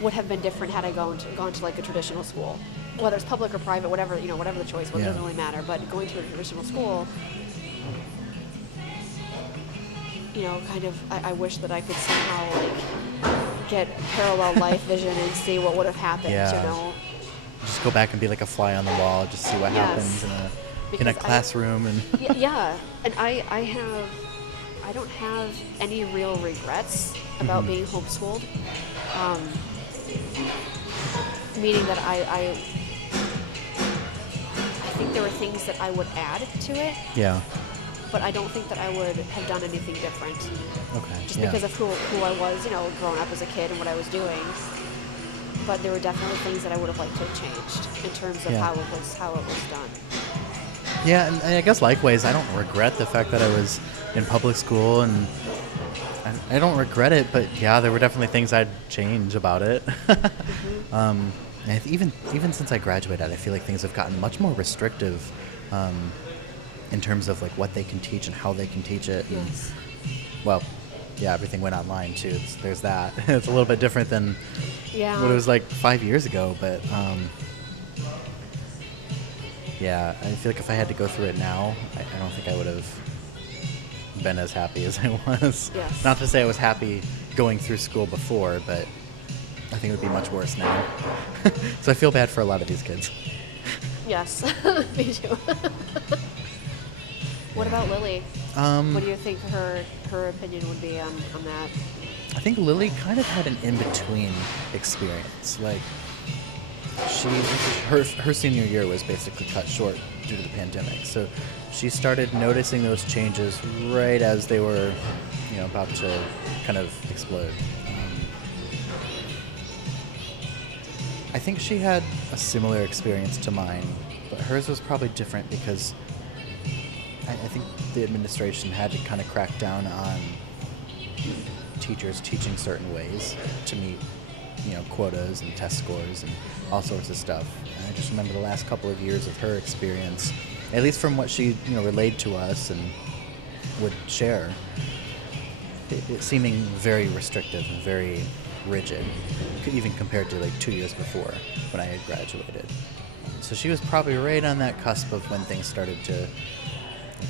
would have been different had I gone to like a traditional school, whether it's public or private, whatever whatever the choice was, it doesn't really matter. But going to a traditional school, kind of, I wish that I could somehow like get parallel life vision and see what would have happened. Just go back and be like a fly on the wall, just see what happens in a classroom. And and I don't have any real regrets about being homeschooled. Meaning that I think there were things that I would add to it. Yeah. But I don't think that I would have done anything different. Okay. Just because of who I was, growing up as a kid and what I was doing. But there were definitely things that I would have liked to have changed in terms of how it was done. Yeah, and I guess likewise, I don't regret the fact that I was in public school, and I don't regret it, but yeah, there were definitely things I'd change about it. And even since I graduated, I feel like things have gotten much more restrictive in terms of like what they can teach and how they can teach it. Yes. Well, yeah, everything went online too. There's that. It's a little bit different than what it was like 5 years ago, but yeah, I feel like if I had to go through it now, I don't think I would have been as happy as I was. Yes. Not to say I was happy going through school before, but I think it would be much worse now. So I feel bad for a lot of these kids. Yes, me too. What about Lily? What do you think her opinion would be on that? I think Lily kind of had an in-between experience. Like, her senior year was basically cut short due to the pandemic. So she started noticing those changes right as they were, about to kind of explode. I think she had a similar experience to mine, but hers was probably different because I think the administration had to kind of crack down on teachers teaching certain ways to meet, quotas and test scores and all sorts of stuff. And I just remember the last couple of years of her experience, at least from what she, relayed to us and would share, it seeming very restrictive and very rigid, even compared to like 2 years before when I had graduated. So she was probably right on that cusp of when things started to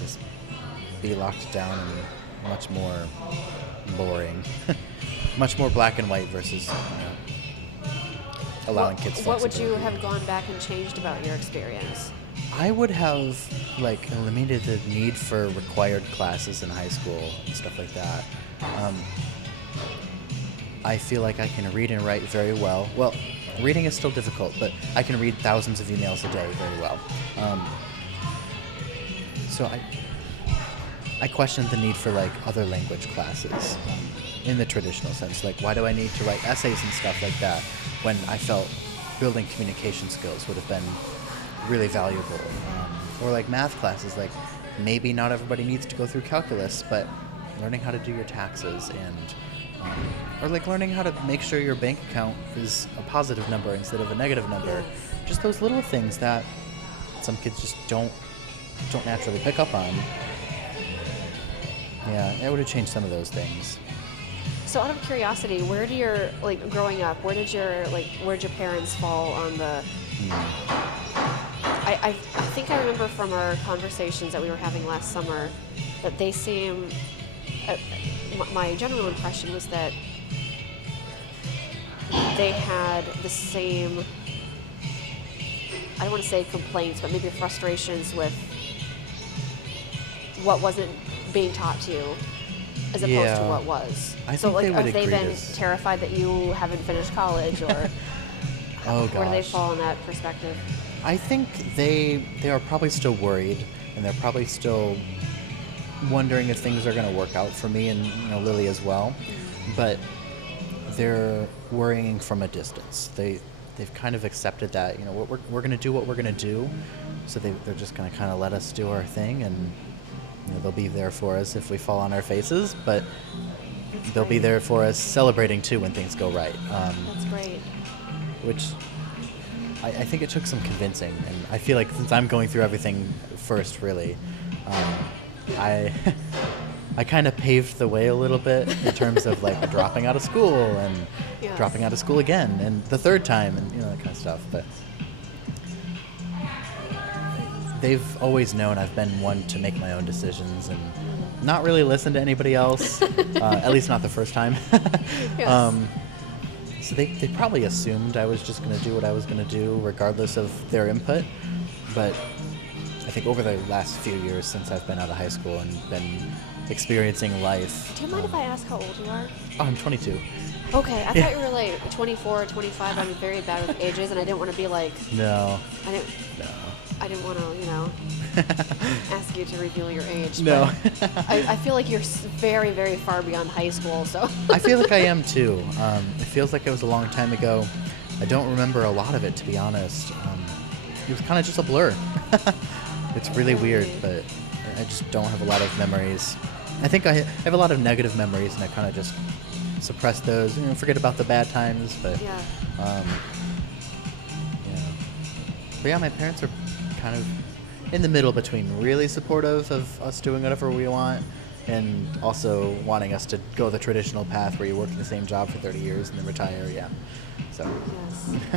just be locked down and much more boring, much more black and white versus allowing kids flexibility. What would you have gone back and changed about your experience? I would have eliminated the need for required classes in high school and stuff like that. I feel like I can read and write very well. Well, reading is still difficult, but I can read thousands of emails a day very well. So I questioned the need for other language classes in the traditional sense. Like, why do I need to write essays and stuff like that when I felt building communication skills would have been really valuable? Or math classes, maybe not everybody needs to go through calculus, but learning how to do your taxes or learning how to make sure your bank account is a positive number instead of a negative number. Just those little things that some kids just don't naturally pick up on. Yeah, I would have changed some of those things. So out of curiosity, where do your, growing up, where'd your parents fall on the... I think I remember from our conversations that we were having last summer that they seem... my general impression was that they had the same, I don't want to say complaints, but maybe frustrations with what wasn't being taught to you as opposed to what was. I think they would have they agree been terrified that you haven't finished college, or where do they fall in that perspective? I think they are probably still worried, and they're probably still wondering if things are going to work out for me and Lily as well, but they're worrying from a distance. They've kind of accepted that we're going to do what we're going to do, so they're just going to kind of let us do our thing, and they'll be there for us if we fall on our faces, but they'll great. be there for us celebrating too when things go right. That's great. Which I think it took some convincing, and I feel like since I'm going through everything first, really, I kind of paved the way a little bit in terms of like dropping out of school and dropping out of school again, and the third time, and that kind of stuff. But they've always known I've been one to make my own decisions and not really listen to anybody else, at least not the first time. Yes. So they probably assumed I was just going to do what I was going to do regardless of their input. But I think over the last few years since I've been out of high school and been experiencing life... Do you mind if I ask how old you are? Oh, I'm 22. Okay, I thought you were like 24 or 25. I'm very bad with ages, and I didn't want to be like... No. I didn't want to, ask you to reveal your age. No. But I feel like you're very, very far beyond high school, so... I feel like I am, too. It feels like it was a long time ago. I don't remember a lot of it, to be honest. It was kind of just a blur. It's really weird, but I just don't have a lot of memories. I think I have a lot of negative memories, and I kind of just suppress those. Forget about the bad times, but... Yeah. But yeah, my parents are kind of in the middle between really supportive of us doing whatever we want and also wanting us to go the traditional path where you work in the same job for 30 years and then retire. Yeah. So. Yes.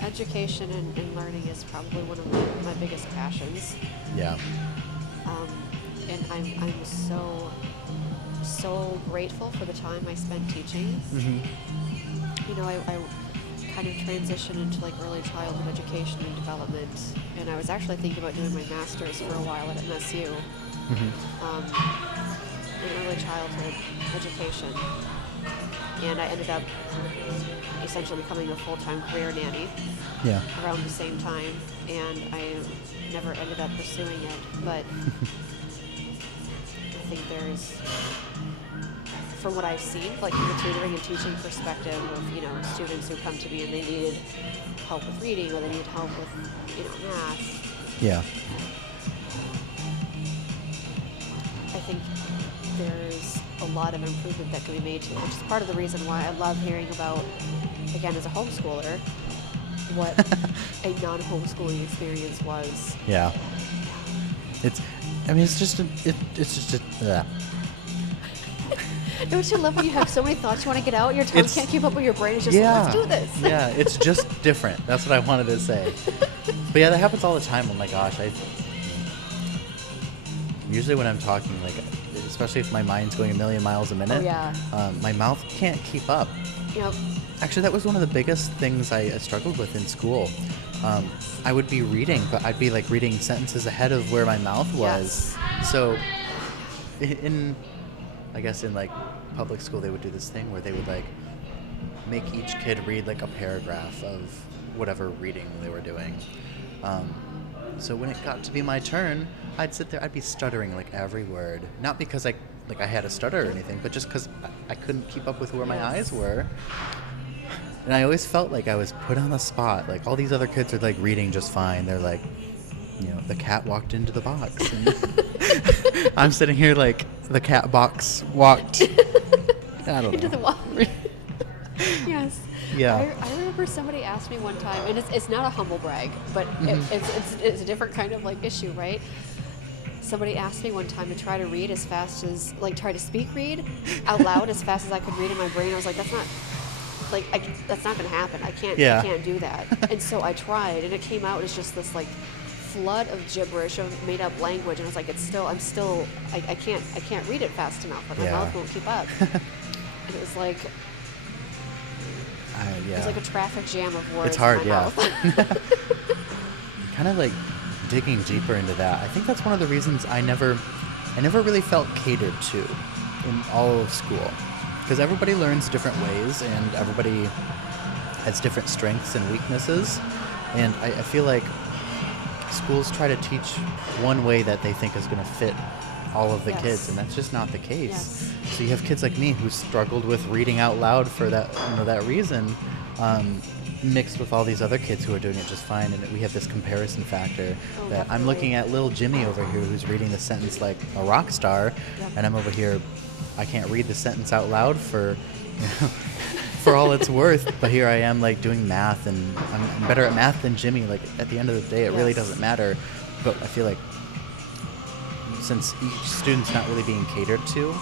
Education and learning is probably one of my biggest passions. Yeah. And I'm so grateful for the time I spent teaching. Mm-hmm. I kind of transitioned into like early childhood education and development, and I was actually thinking about doing my master's for a while at MSU in early childhood education, and I ended up essentially becoming a full-time career nanny around the same time, and I never ended up pursuing it, but I think there's, from what I've seen, like from the tutoring and teaching perspective of, students who come to me and they needed help with reading or they need help with, math. Yeah. I think there's a lot of improvement that can be made to it, which is part of the reason why I love hearing about, again, as a homeschooler, what a non-homeschooling experience was. Yeah. It's just Don't you love when you have so many thoughts you want to get out, your tongue can't keep up with your brain, it's just, let's do this. Yeah, it's just different. That's what I wanted to say. But yeah, that happens all the time. Oh my gosh, usually when I'm talking, like, especially if my mind's going a million miles a minute, my mouth can't keep up. Yep. Actually, that was one of the biggest things I struggled with in school. I would be reading, but I'd be like reading sentences ahead of where my mouth was. Yes. So I guess in like public school, they would do this thing where they would like make each kid read like a paragraph of whatever reading they were doing. So when it got to be my turn, I'd sit there, I'd be stuttering like every word. Not because I had a stutter or anything, but just because I couldn't keep up with where my eyes were. And I always felt like I was put on the spot. Like all these other kids are like reading just fine. They're like, the cat walked into the box. And I'm sitting here like the cat box walked. I don't know. Into the wall. Yes. Yeah. I remember somebody asked me one time, and it's not a humble brag, but it's a different kind of like issue, right? Somebody asked me one time to try to read as fast as, try to read out loud as fast as I could read in my brain. I was like, that's not going to happen. I can't do that. And so I tried, and it came out as just this flood of gibberish of made up language, and I was like, I can't read it fast enough. Like my mouth won't keep up. And it was like, it was like a traffic jam of words. It's hard, in my mouth. Kind of like digging deeper into that. I think that's one of the reasons I never really felt catered to in all of school, because everybody learns different ways and everybody has different strengths and weaknesses, and I feel like schools try to teach one way that they think is going to fit all of the kids, and that's just not the case. Yes. So you have kids like me who struggled with reading out loud for that reason, mixed with all these other kids who are doing it just fine, and we have this comparison factor that I'm looking at little Jimmy over here who's reading the sentence like a rock star, and I'm over here, I can't read the sentence out loud for, for all it's worth, but here I am like doing math, and I'm better at math than Jimmy. Like at the end of the day, it really doesn't matter, but I feel like since each student's not really being catered to,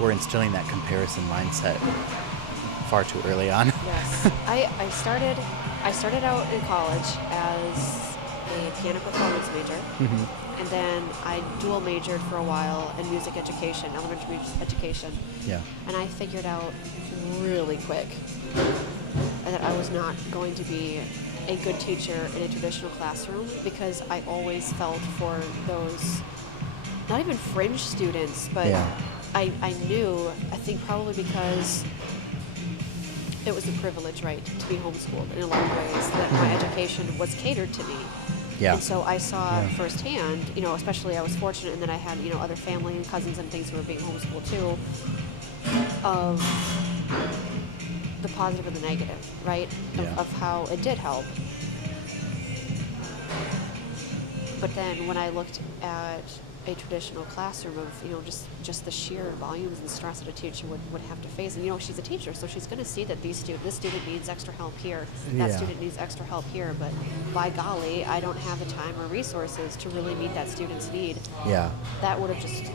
we're instilling that comparison mindset far too early on. Yes. I started out in college as a piano performance major, and then I dual majored for a while in music education, elementary music education. Yeah. And I figured out really quick that I was not going to be a good teacher in a traditional classroom, because I always felt for those, not even fringe students, but I knew, I think probably because it was a privilege, right, to be homeschooled in a lot of ways, that my education was catered to me. Yeah. And so I saw firsthand, especially I was fortunate in that I had, other family and cousins and things who were being homeschooled too, of the positive and the negative, right, of how it did help. But then when I looked at a traditional classroom of, just the sheer volumes and stress that a teacher would have to face. And, she's a teacher, so she's going to see that this student needs extra help here, that student needs extra help here, but by golly, I don't have the time or resources to really meet that student's need. Yeah. That would have just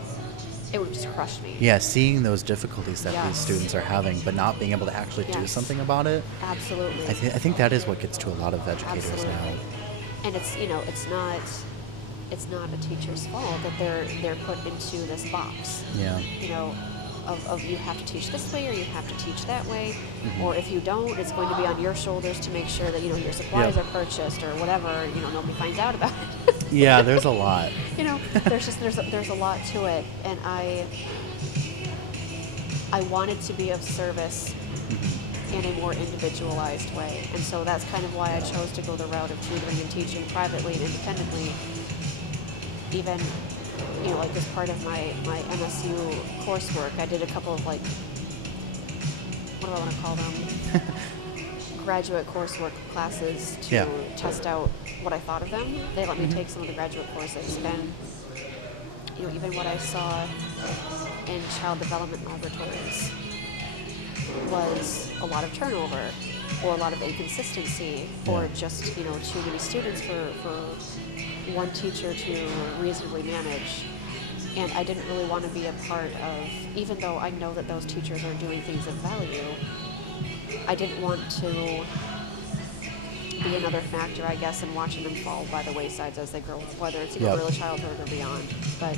crushed me. Yeah, seeing those difficulties that these students are having, but not being able to actually do something about it. Absolutely. I think that is what gets to a lot of educators now. And it's not a teacher's fault that they're put into this box. Yeah. Of you have to teach this way or you have to teach that way, or if you don't, it's going to be on your shoulders to make sure that your supplies are purchased or whatever. Nobody finds out about it. Yeah, there's a lot. There's a lot to it, and I wanted to be of service in a more individualized way, and so that's kind of why I chose to go the route of tutoring and teaching privately and independently. Even, like as part of my MSU coursework, I did a couple of what do I want to call them? Graduate coursework classes to test out what I thought of them. They let me take some of the graduate courses, and even what I saw in child development laboratories was a lot of turnover, or a lot of inconsistency, or just too many students for one teacher to reasonably manage. And I didn't really want to be a part of, even though I know that those teachers are doing things of value, I didn't want to be another factor, I guess, in watching them fall by the waysides as they grow, whether it's early childhood or beyond. But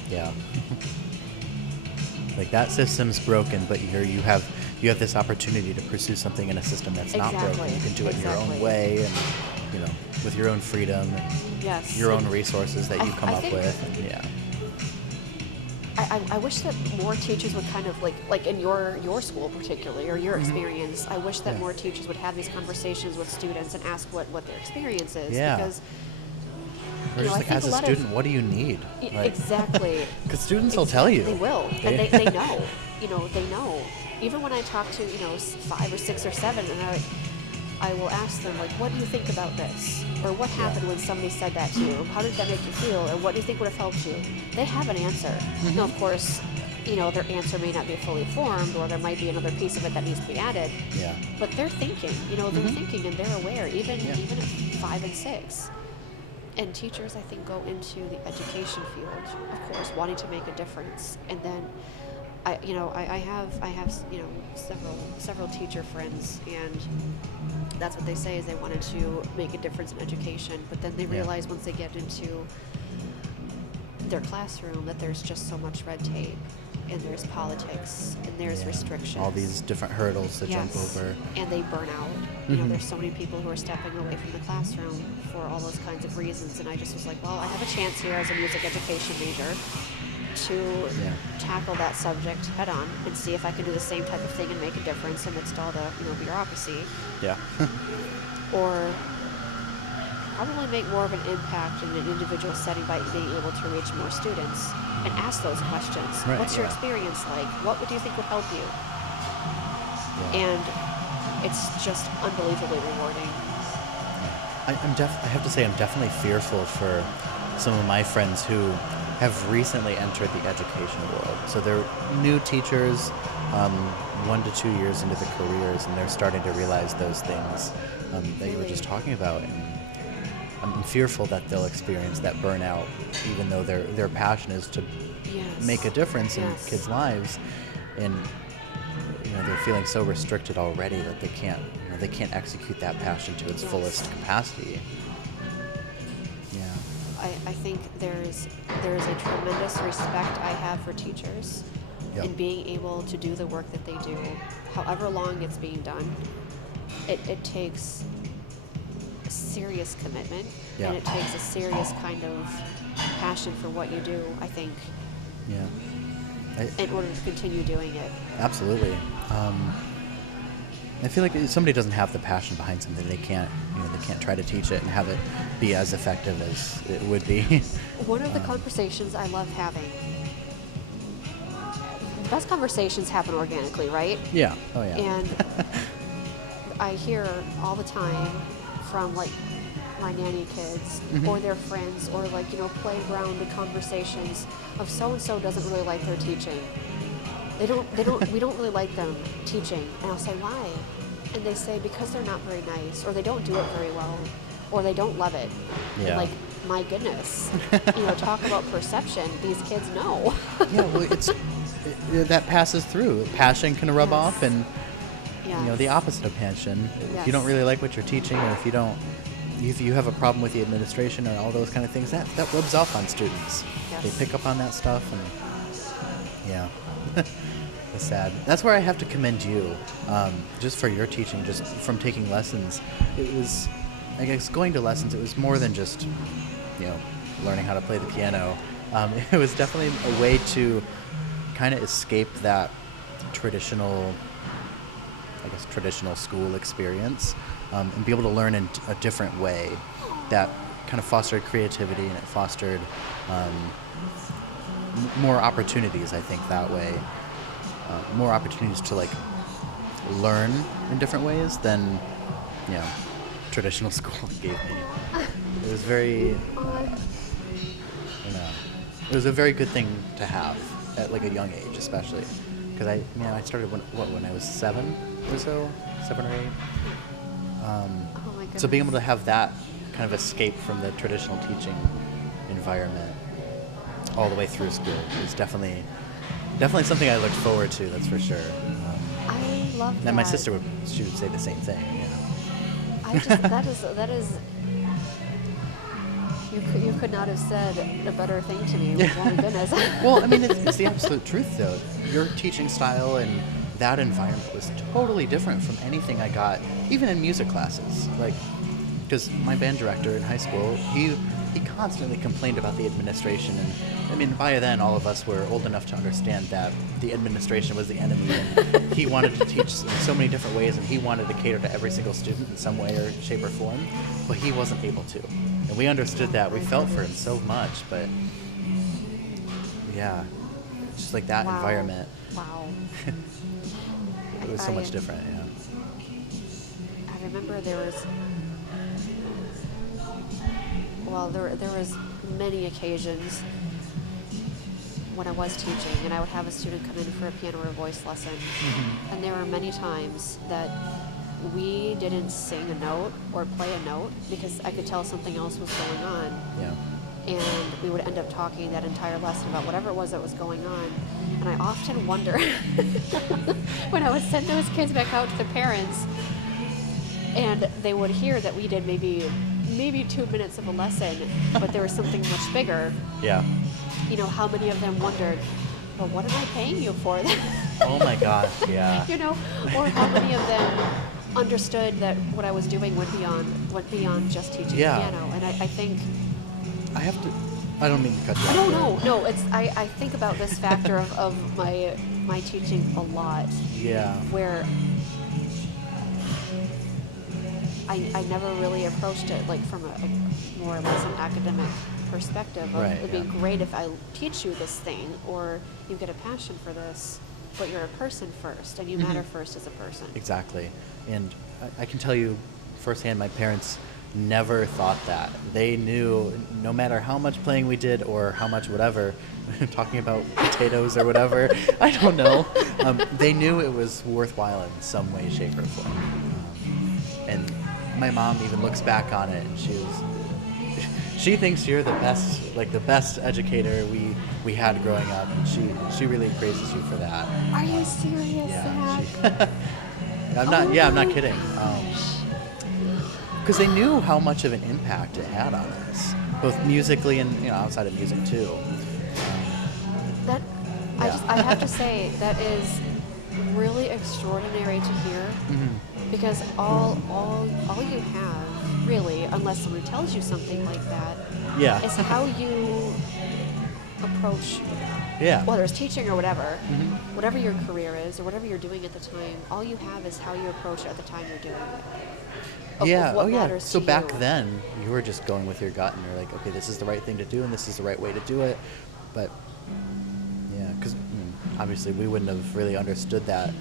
like that system's broken, but you have this opportunity to pursue something in a system that's not broken. You can do it in your own way, and with your own freedom, and your own resources that you come up with. And, I wish that more teachers would kind of like in your school particularly, or your experience. I wish that more teachers would have these conversations with students and ask what their experience is. Because or just like, as a student, what do you need? Exactly. Because students will tell you. They will, and they know. They know. Even when I talk to 5 or 6 or 7, and I will ask them, what do you think about this? Or what happened when somebody said that to you? How did that make you feel? And what do you think would have helped you? They have an answer. Now, of course, their answer may not be fully formed, or there might be another piece of it that needs to be added. Yeah. But they're thinking, they're thinking, and they're aware, even at 5 and 6. And teachers, I think, go into the education field, of course, wanting to make a difference. And then I have several teacher friends, and that's what they say, is they wanted to make a difference in education, but then they realize once they get into their classroom that there's just so much red tape, and there's politics, and there's restrictions. All these different hurdles to jump over. And they burn out. There's so many people who are stepping away from the classroom for all those kinds of reasons, and I just was like, well, I have a chance here as a music education major to tackle that subject head on and see if I can do the same type of thing and make a difference amidst all the bureaucracy. Yeah. Or probably make more of an impact in an individual setting by being able to reach more students and ask those questions. Right, What's your experience like? What do you think would help you? And it's just unbelievably rewarding. I have to say I'm definitely fearful for some of my friends who have recently entered the education world. So they're new teachers, 1 to 2 years into their careers, and they're starting to realize those things that you were just talking about. And I'm fearful that they'll experience that burnout, even though their passion is to make a difference in kids' lives, and they're feeling so restricted already that they can't execute that passion to its fullest capacity. Yeah. I think there's a tremendous respect I have for teachers in being able to do the work that they do, however long it's being done. It takes serious commitment, and it takes a serious kind of passion for what you do, I think. Yeah. In order to continue doing it. Absolutely. I feel like if somebody doesn't have the passion behind something, they can't try to teach it and have it be as effective as it would be. One of the conversations I love having, the best conversations happen organically, right? Yeah. Oh yeah. And I hear all the time from like my nanny kids or their friends, or like, playground conversations of so and so doesn't really like their teaching. We don't really like them teaching. And I'll say, why? And they say, because they're not very nice, or they don't do it very well, or they don't love it. Yeah. And like, my goodness, talk about perception. These kids know. Yeah, well, that passes through. Passion can rub off, and the opposite of passion. If you don't really like what you're teaching, or if you have a problem with the administration or all those kind of things, that rubs off on students. Yes. They pick up on that stuff, and it's sad. That's where I have to commend you, just for your teaching, just from taking lessons. It was, I guess, going to lessons, it was more than just, learning how to play the piano. It was definitely a way to kind of escape that traditional school experience, and be able to learn in a different way that kind of fostered creativity, and it fostered more opportunities, I think, that way. More opportunities to learn in different ways than traditional school gave me. It was very it was a very good thing to have at a young age, especially because I started when I was 7 or so, 7 or 8. Oh my goodness. So being able to have that kind of escape from the traditional teaching environment all the way through school is definitely something I looked forward to. That's for sure. I love that. And my sister would say the same thing. That is. You could not have said a better thing to me. Oh my goodness. Well, I mean, it's the absolute truth, though. Your teaching style and that environment was totally different from anything I got, even in music classes. Because my band director in high school, he constantly complained about the administration, and I mean, by then all of us were old enough to understand that the administration was the enemy, and he wanted to teach in so many different ways, and he wanted to cater to every single student in some way or shape or form, but he wasn't able to. And we understood that. We felt for him so much, but yeah, just that environment. Wow. It was so much different, I remember there was many occasions when I was teaching, and I would have a student come in for a piano or voice lesson, and there were many times that we didn't sing a note or play a note because I could tell something else was going on. Yeah. And we would end up talking that entire lesson about whatever it was that was going on. And I often wonder when I would send those kids back out to the parents and they would hear that we did maybe 2 minutes of a lesson, but there was something much bigger. Yeah. How many of them wondered, well, what am I paying you for? Oh my gosh, yeah. Or how many of them understood that what I was doing went beyond just teaching piano. And I think I don't mean to cut you off. No. I think about this factor of my teaching a lot. Yeah. Where I never really approached it from a more or less an academic perspective. It'd be great if I teach you this thing, or you get a passion for this, but you're a person first, and you matter first as a person. Exactly. And I can tell you firsthand, my parents never thought that. They knew no matter how much playing we did or how much whatever, talking about potatoes or whatever, I don't know. They knew it was worthwhile in some way, shape, or form. And my mom even looks back on it, and she thinks you're the best educator we had growing up, and she really praises you for that. Are you serious? Yeah. I'm not kidding. Because they knew how much of an impact it had on us, both musically and outside of music too. I have to say that is really extraordinary to hear, because all you have really, unless someone tells you something like that, is how you approach. Whether it's teaching or whatever, whatever your career is or whatever you're doing at the time, all you have is how you approach it at the time you're doing it. What matters So to back you. then, you were just going with your gut, and you're like, okay, this is the right thing to do, and this is the right way to do it. But because obviously we wouldn't have really understood that,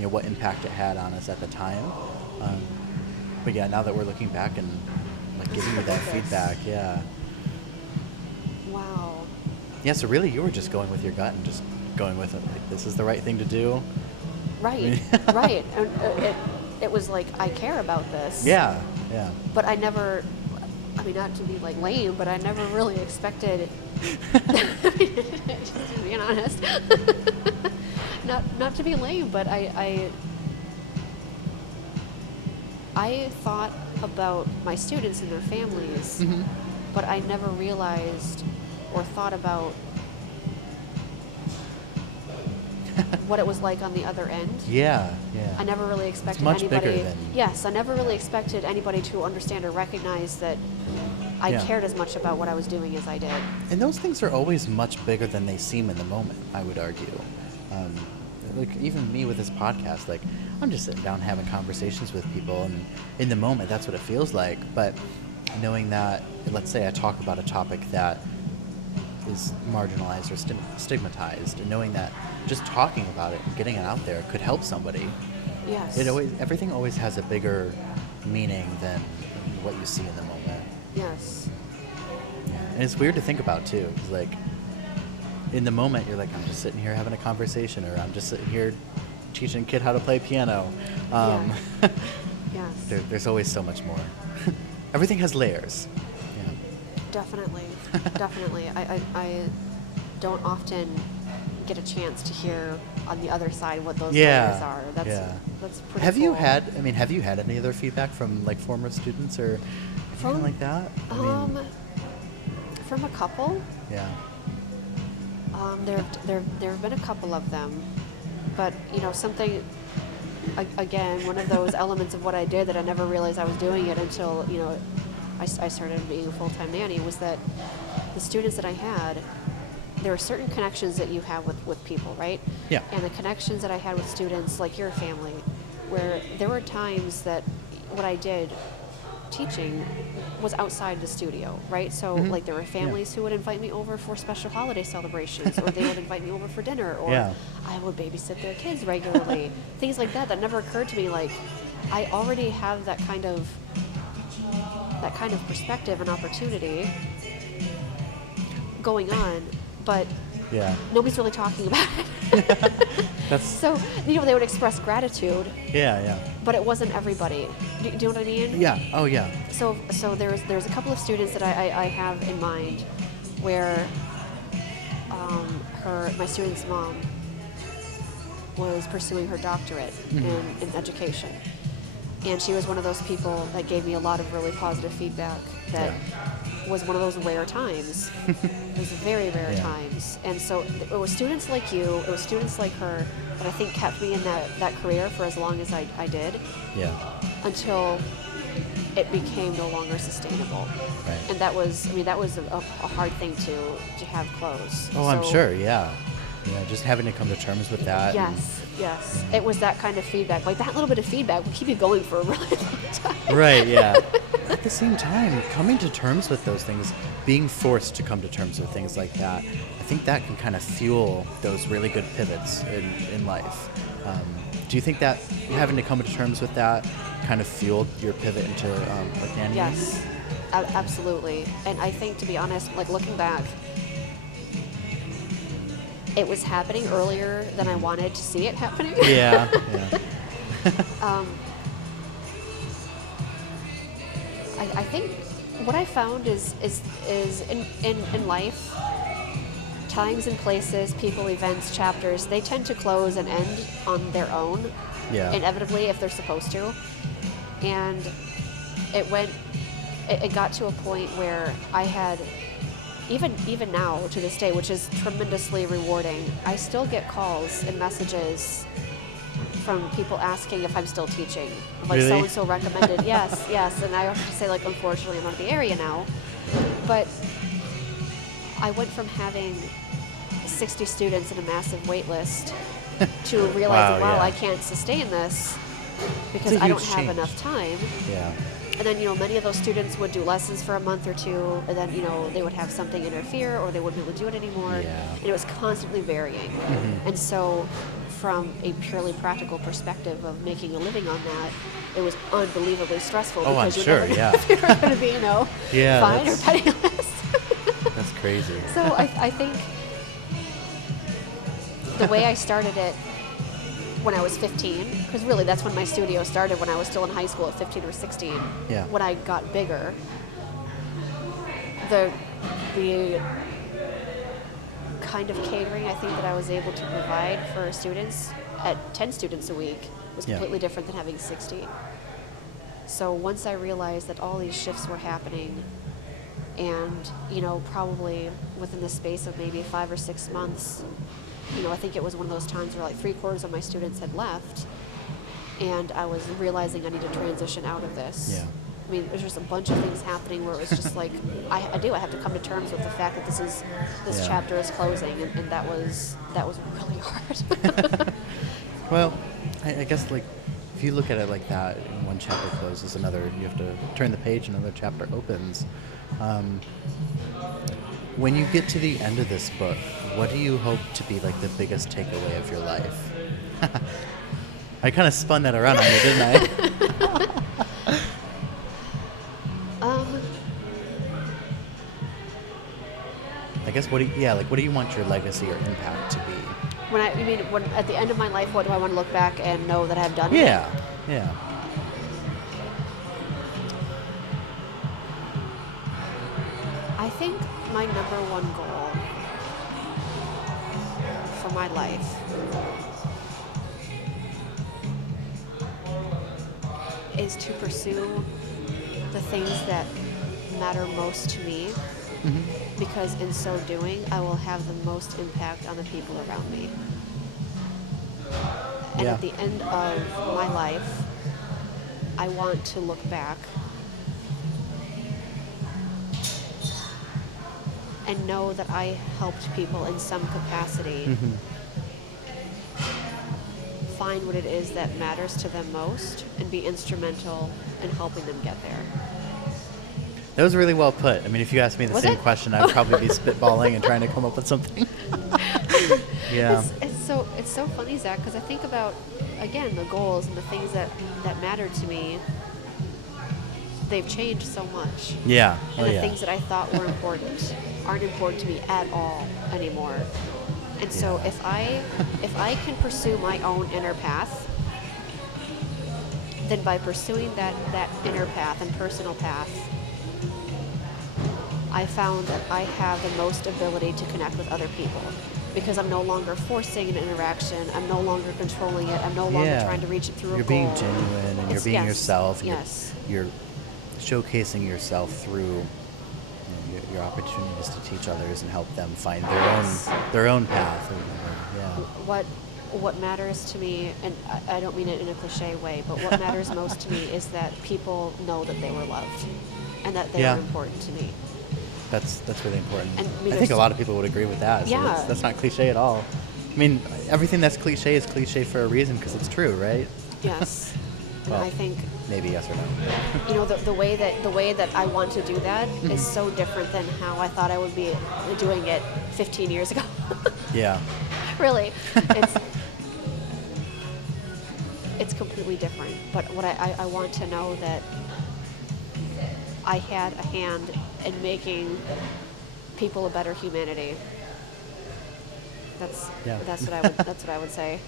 what impact it had on us at the time. But now that we're looking back and giving you that feedback, Wow. Yeah, so really you were just going with your gut and just going with it. Like, this is the right thing to do. Right, right. And it was like, I care about this. Yeah. But I never, not to be lame, but I never really expected, just being honest, not to be lame, but I thought about my students and their families, but I never realized or thought about what it was like on the other end. Yeah. I never really expected much anybody. bigger than. Yes, I never really expected anybody to understand or recognize that I cared as much about what I was doing as I did. And those things are always much bigger than they seem in the moment, I would argue. Even me with this podcast, I'm just sitting down having conversations with people, and in the moment, that's what it feels like. But knowing that, let's say I talk about a topic that is marginalized or stigmatized, and knowing that just talking about it and getting it out there could help somebody. Yes. Everything always has a bigger meaning than what you see in the moment. Yes. And it's weird to think about too, because in the moment you're like, I'm just sitting here having a conversation, or I'm just sitting here teaching a kid how to play piano. Yes. There's always so much more. Everything has layers. Definitely. I don't often get a chance to hear on the other side what those layers are. That's pretty Have cool. you had any other feedback from former students or anything like that? From a couple. Yeah. There have been a couple of them, but something. Again, one of those elements of what I did that I never realized I was doing it until I started being a full-time nanny, was that the students that I had, there are certain connections that you have with people, right? Yeah. And the connections that I had with students, like your family, where there were times that what I did teaching was outside the studio, right? So there were families who would invite me over for special holiday celebrations, or they would invite me over for dinner, or I would babysit their kids regularly. Things like that never occurred to me. I already have that kind of perspective and opportunity going on, but nobody's really talking about it. So they would express gratitude. But it wasn't everybody. Do you know what I mean? Yeah. Oh yeah. So there's a couple of students that I have in mind where my student's mom was pursuing her doctorate in education. And she was one of those people that gave me a lot of really positive feedback that was one of those rare times. It was very rare times. And so it was students like you, it was students like her that I think kept me in that career for as long as I did. Until it became no longer sustainable. Right. And that was a hard thing to have close. Oh, I'm sure, just having to come to terms with that. Yes. It was that kind of feedback. That little bit of feedback will keep you going for a really long time. Right, At the same time, coming to terms with those things, being forced to come to terms with things like that, I think that can kind of fuel those really good pivots in life. Do you think that having to come to terms with that kind of fueled your pivot into anime? Yes, absolutely. And I think, to be honest, like looking back, it was happening earlier than I wanted to see it happening. Yeah. I think what I found is in life, times and places, people, events, chapters, they tend to close and end on their own, inevitably, if they're supposed to. And it got to a point where I had, even now to this day, which is tremendously rewarding, I still get calls and messages from people asking if I'm still teaching. Like, really? So-and-so recommended. Yes. And I have to say, like, unfortunately, I'm out of the area now. But I went from having 60 students and a massive wait list to realizing, wow, I can't sustain this because I don't have enough time. Yeah. And then, many of those students would do lessons for a month or two, and then, they would have something interfere, or they wouldn't be able to do it anymore. Yeah. And it was constantly varying. Mm-hmm. And so, from a purely practical perspective of making a living on that, it was unbelievably stressful because I'm sure, if you're going to be, fine or penniless. That's crazy. So I think the way I started it when I was 15, because really that's when my studio started, when I was still in high school at 15 or 16. Yeah. When I got bigger, the kind of catering I think that I was able to provide for students at 10 students a week was completely different than having 60. So once I realized that all these shifts were happening, and probably within the space of maybe 5 or 6 months, I think it was one of those times where like 3/4 of my students had left, and I was realizing I need to transition out of this. Yeah. I mean, there's just a bunch of things happening where it was just like, I have to come to terms with the fact that this chapter is closing, and that was really hard. Well, I guess like if you look at it like that, one chapter closes, you have to turn the page, another chapter opens. When you get to the end of this book, what do you hope to be like the biggest takeaway of your life? I kind of spun that around on you, didn't I? I guess what do you want your legacy or impact to be? When at the end of my life, what do I want to look back and know that I've done? Yeah. I think my number one goal for my life is to pursue the things that matter most to me, because in so doing, I will have the most impact on the people around me. And at the end of my life, I want to look back and know that I helped people in some capacity find what it is that matters to them most and be instrumental in helping them get there. That was really well put. I mean, if you asked me the same question, I'd probably be spitballing and trying to come up with something. Yeah. It's so funny, Zach, because I think about, again, the goals and the things that matter to me. They've changed so much. Yeah. And the things that I thought were important aren't important to me at all anymore. And so if I can pursue my own inner path, then by pursuing that inner path and personal path, I found that I have the most ability to connect with other people, because I'm no longer forcing an interaction. I'm no longer controlling it. I'm no longer trying to reach it through a goal. You're being genuine, and you're being yourself. Yes. You're showcasing yourself through your opportunities to teach others and help them find their own path. What matters to me, and I don't mean it in a cliche way, but what matters most to me is that people know that they were loved and that they are important to me. That's really important. And, I think a lot of people would agree with that. So that's not cliche at all. I mean, everything that's cliche is cliche for a reason, because it's true, right? Yes. Well, I think maybe yes or no. The way that I want to do that is so different than how I thought I would be doing it 15 years ago. Yeah. Really, it's completely different. But what I want to know that I had a hand in making people a better humanity. That's what I would say.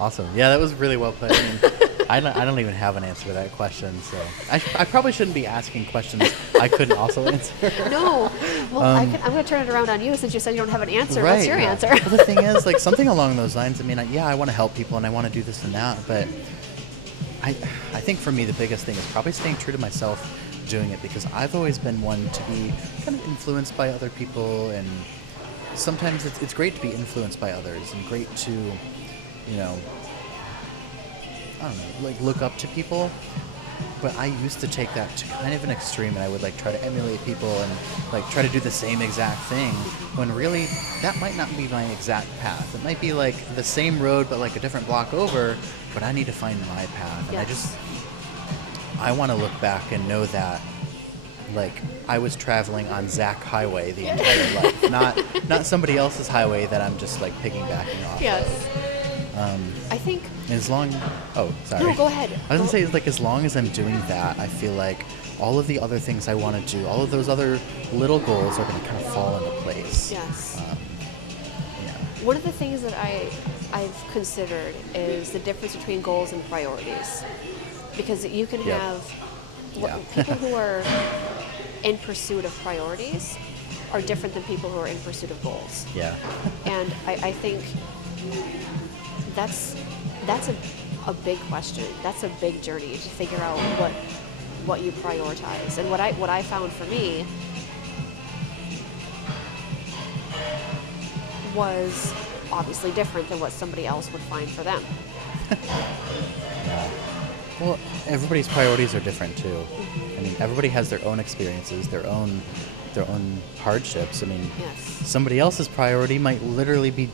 Awesome. Yeah, that was really well put. I mean, I don't even have an answer to that question, so I probably shouldn't be asking questions I couldn't also answer. No. Well, I'm going to turn it around on you since you said you don't have an answer. Right, What's your answer? Well, the thing is, like, something along those lines, I mean, I want to help people and I want to do this and that, but I think for me the biggest thing is probably staying true to myself doing it, because I've always been one to be kind of influenced by other people, and sometimes it's great to be influenced by others and great to, you know, I don't know, like look up to people. But I used to take that to kind of an extreme, and I would like try to emulate people and like try to do the same exact thing, when really that might not be my exact path. It might be like the same road but like a different block over, but I need to find my path. And Yes. I want to look back and know that like I was traveling on Zach Highway the entire life, not somebody else's highway that I'm just like piggybacking off Yes. of. I think. As long, oh, sorry. No, go ahead. I was gonna say, like, as long as I'm doing that, I feel like all of the other things I want to do, all of those other little goals are gonna kind of fall into place. Yes. Yeah. One of the things that I've considered is the difference between goals and priorities, because you can Yep. have Yeah. people who are in pursuit of priorities are different than people who are in pursuit of goals. Yeah. And I think that's a big question. That's a big journey to figure out what you prioritize. And what I found for me was obviously different than what somebody else would find for them. Yeah. Well, everybody's priorities are different too. I mean, everybody has their own experiences, their own hardships. I mean, Yes. somebody else's priority might literally be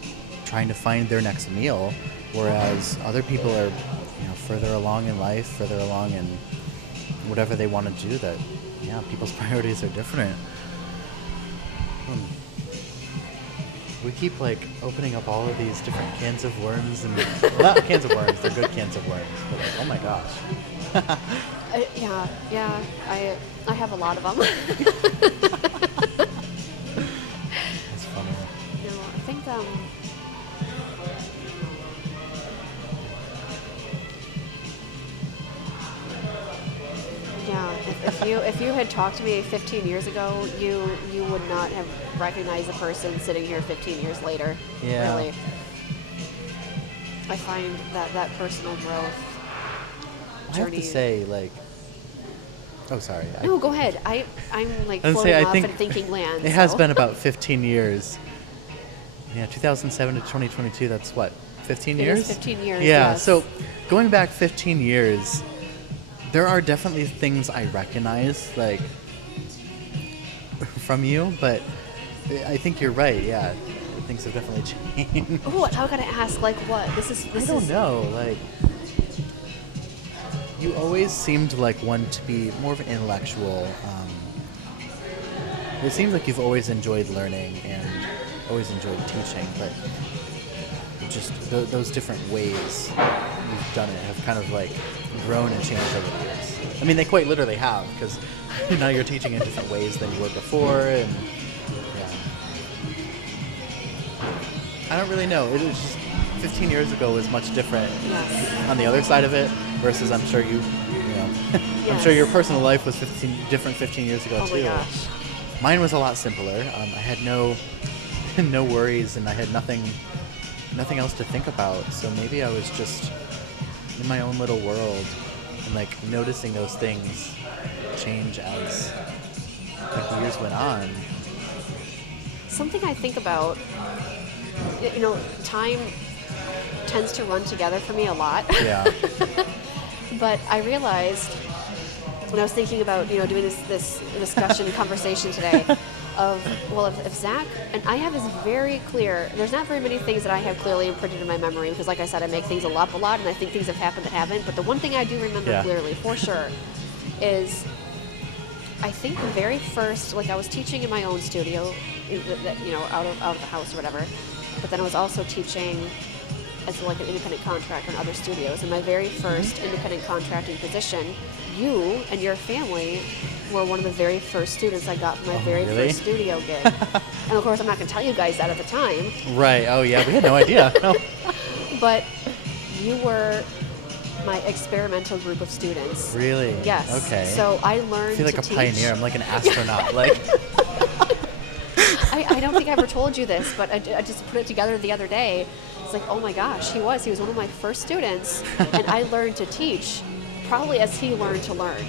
trying to find their next meal, whereas other people are, you know, further along in life, further along in whatever they want to do. That, yeah, people's priorities are different. We keep like opening up all of these different cans of worms, and not cans of worms, they're good cans of worms, but like, oh my gosh. Yeah. I have a lot of them. That's funny. No, I think yeah, if you had talked to me 15 years ago, you would not have recognized the person sitting here 15 years later. Yeah. Really. I find that personal growth I have journey. to say, like, oh, sorry. No, go ahead. I'm like I was gonna floating say, I off think and thinking land. It has so. been about 15 years. Yeah, 2007 to 2022, that's what, 15 It years? is 15 years, Yeah, yes. so going back 15 years, there are definitely things I recognize, like, from you, but I think you're right, yeah. Things have definitely changed. Oh, I gotta ask, like what? This I don't know, like, you always seemed like one to be more of an intellectual. It seems like you've always enjoyed learning and always enjoyed teaching, but just those different ways you've done it have kind of like grown and changed over the years. I mean, they quite literally have, because now you're teaching in different ways than you were before, and yeah. I don't really know. It was just 15 years ago was much different Yes. on the other side of it, versus I'm sure you know, I'm sure your personal life was different 15 years ago Oh too. my gosh. Mine was a lot simpler. I had no worries, and I had nothing else to think about. So maybe I was just in my own little world, and like noticing those things change as like the years went on. Something I think about, you know, time tends to run together for me a lot. Yeah. But I realized when I was thinking about, you know, doing this discussion and conversation today of, well, if Zach, and I have this very clear, there's not very many things that I have clearly imprinted in my memory, because like I said, I make things up a lot, and I think things have happened that haven't, but the one thing I do remember clearly, for sure, is I think the very first, like I was teaching in my own studio, you know, out of the house or whatever, but then I was also teaching as like an independent contractor in other studios. In my very first independent contracting position, you and your family were one of the very first students I got for my very first studio gig. And of course, I'm not going to tell you guys that at the time. Right. Oh, yeah. We had no idea. No. But you were my experimental group of students. Really? Yes. Okay. So I learned to I feel like a teach. pioneer. I'm like an astronaut. Like. I don't think I ever told you this, but I just put it together the other day. It's like, oh my gosh, he was one of my first students, and I learned to teach, probably as he learned to learn.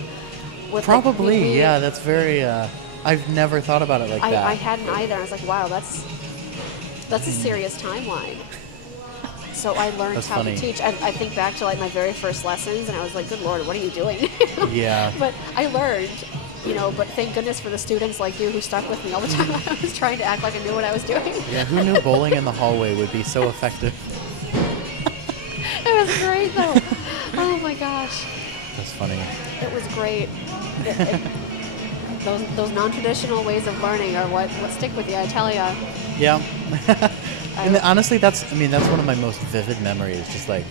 Probably, yeah. That's very. I've never thought about it like that. I hadn't either. I was like, wow, that's a serious timeline. So I learned That's how funny. to teach. I think back to like my very first lessons, and I was like, good Lord, what are you doing? Yeah. But I learned, but thank goodness for the students like you who stuck with me all the time. I was trying to act like I knew what I was doing. Yeah, who knew bowling in the hallway would be so effective? It was great, though. Oh my gosh. That's funny. It was great. Those non-traditional ways of learning are what stick with you, I tell ya. Yeah. And honestly, that's one of my most vivid memories. Just like,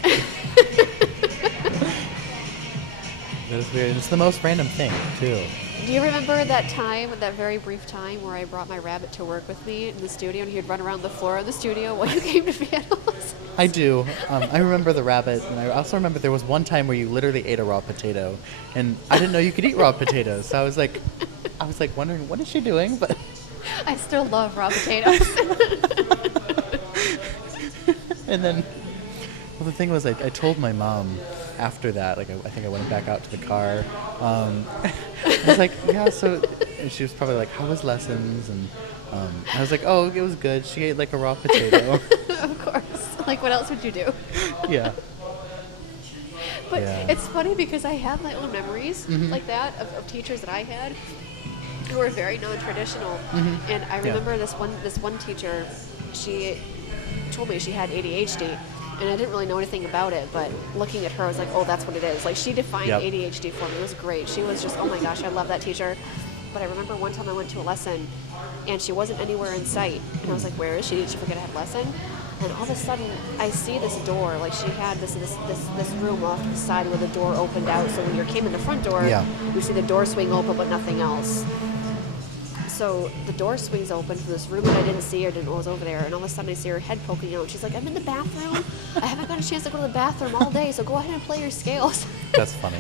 it's weird. It's the most random thing too. Do you remember that very brief time, where I brought my rabbit to work with me in the studio, and he'd run around the floor of the studio while you came to pianos? I do. I remember the rabbit, and I also remember there was one time where you literally ate a raw potato, and I didn't know you could eat raw potatoes. So I was like wondering, what is she doing? But I still love raw potatoes. And then, well, the thing was, I told my mom after that, like, I think I went back out to the car. I was like, yeah, so, and she was probably like, how was lessons? And I was like, oh, it was good. She ate like a raw potato. Of course. Like, what else would you do? Yeah. But Yeah. it's funny because I have my own memories like that of teachers that I had who were very non-traditional. And I remember this one teacher, she told me she had ADHD, and I didn't really know anything about it, but looking at her, I was like, oh, that's what it is. Like, she defined ADHD for me. It was great. She was just, oh my gosh, I love that teacher. But I remember one time I went to a lesson, and she wasn't anywhere in sight. And I was like, where is she? Did she forget I had a lesson? And all of a sudden, I see this door. Like, she had this room off to the side where the door opened out. So when you came in the front door, you see the door swing open, but nothing else. So the door swings open for this room that I didn't see or didn't know was over there, and all of a sudden I see her head poking out. She's like, I'm in the bathroom. I haven't got a chance to go to the bathroom all day, so go ahead and play your scales. That's funny.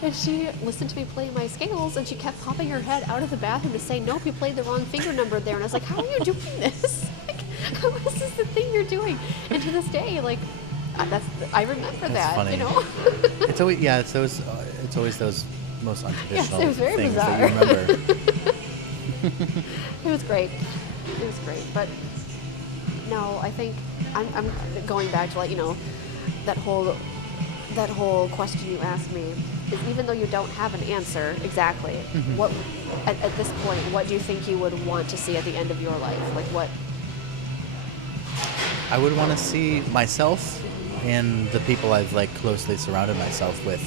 And she listened to me play my scales, and she kept popping her head out of the bathroom to say, nope, you played the wrong finger number there. And I was like, how are you doing this? Like, how is this the thing you're doing? And to this day, like, I remember that. Funny. It's always those most untraditional it was very things bizarre. that you remember. It was great. But no, I think I'm going back to, like, that whole question you asked me is, even though you don't have an answer exactly, what at this point, what do you think you would want to see at the end of your life? Like, what? I would want to see myself and the people I've like closely surrounded myself with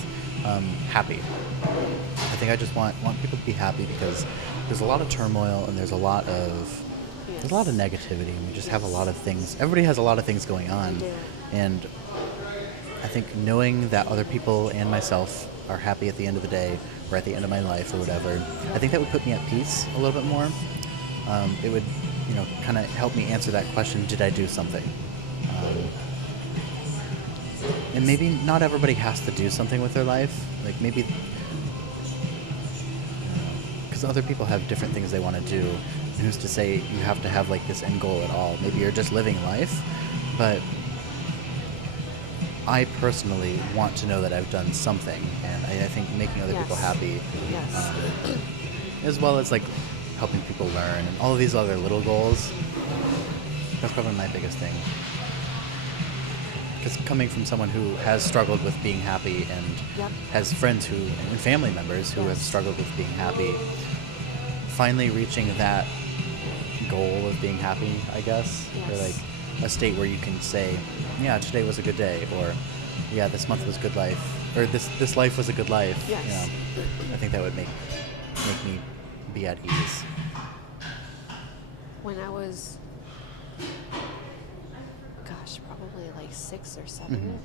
happy. I think I just want people to be happy, because there's a lot of turmoil and there's a lot of negativity, and we just have a lot of things. Everybody has a lot of things going on, and I think knowing that other people and myself are happy at the end of the day, or at the end of my life, or whatever, I think that would put me at peace a little bit more. It would, kind of help me answer that question: did I do something? And maybe not everybody has to do something with their life. Like, maybe, because other people have different things they want to do. And who's to say you have to have like this end goal at all? Maybe you're just living life. But I personally want to know that I've done something, and I think making other people happy, as well as like helping people learn and all of these other little goals. That's probably my biggest thing. Because coming from someone who has struggled with being happy and has friends and family members who have struggled with being happy, finally reaching that goal of being happy, I guess, or like a state where you can say, yeah, today was a good day, or yeah, this month was good life, or this life was a good life. I think that would make me be at ease. gosh, probably like 6 or 7.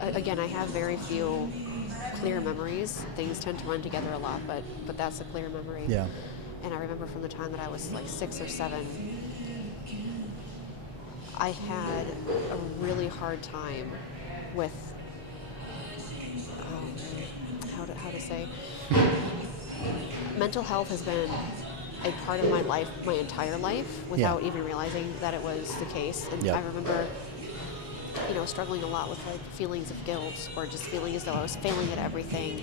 Again, I have very few clear memories. Things tend to run together a lot, but that's a clear memory. Yeah. And I remember from the time that I was like 6 or 7, I had a really hard time with how to say, mental health has been a part of my life my entire life without even realizing that it was the case. And I remember, struggling a lot with like feelings of guilt, or just feeling as though I was failing at everything.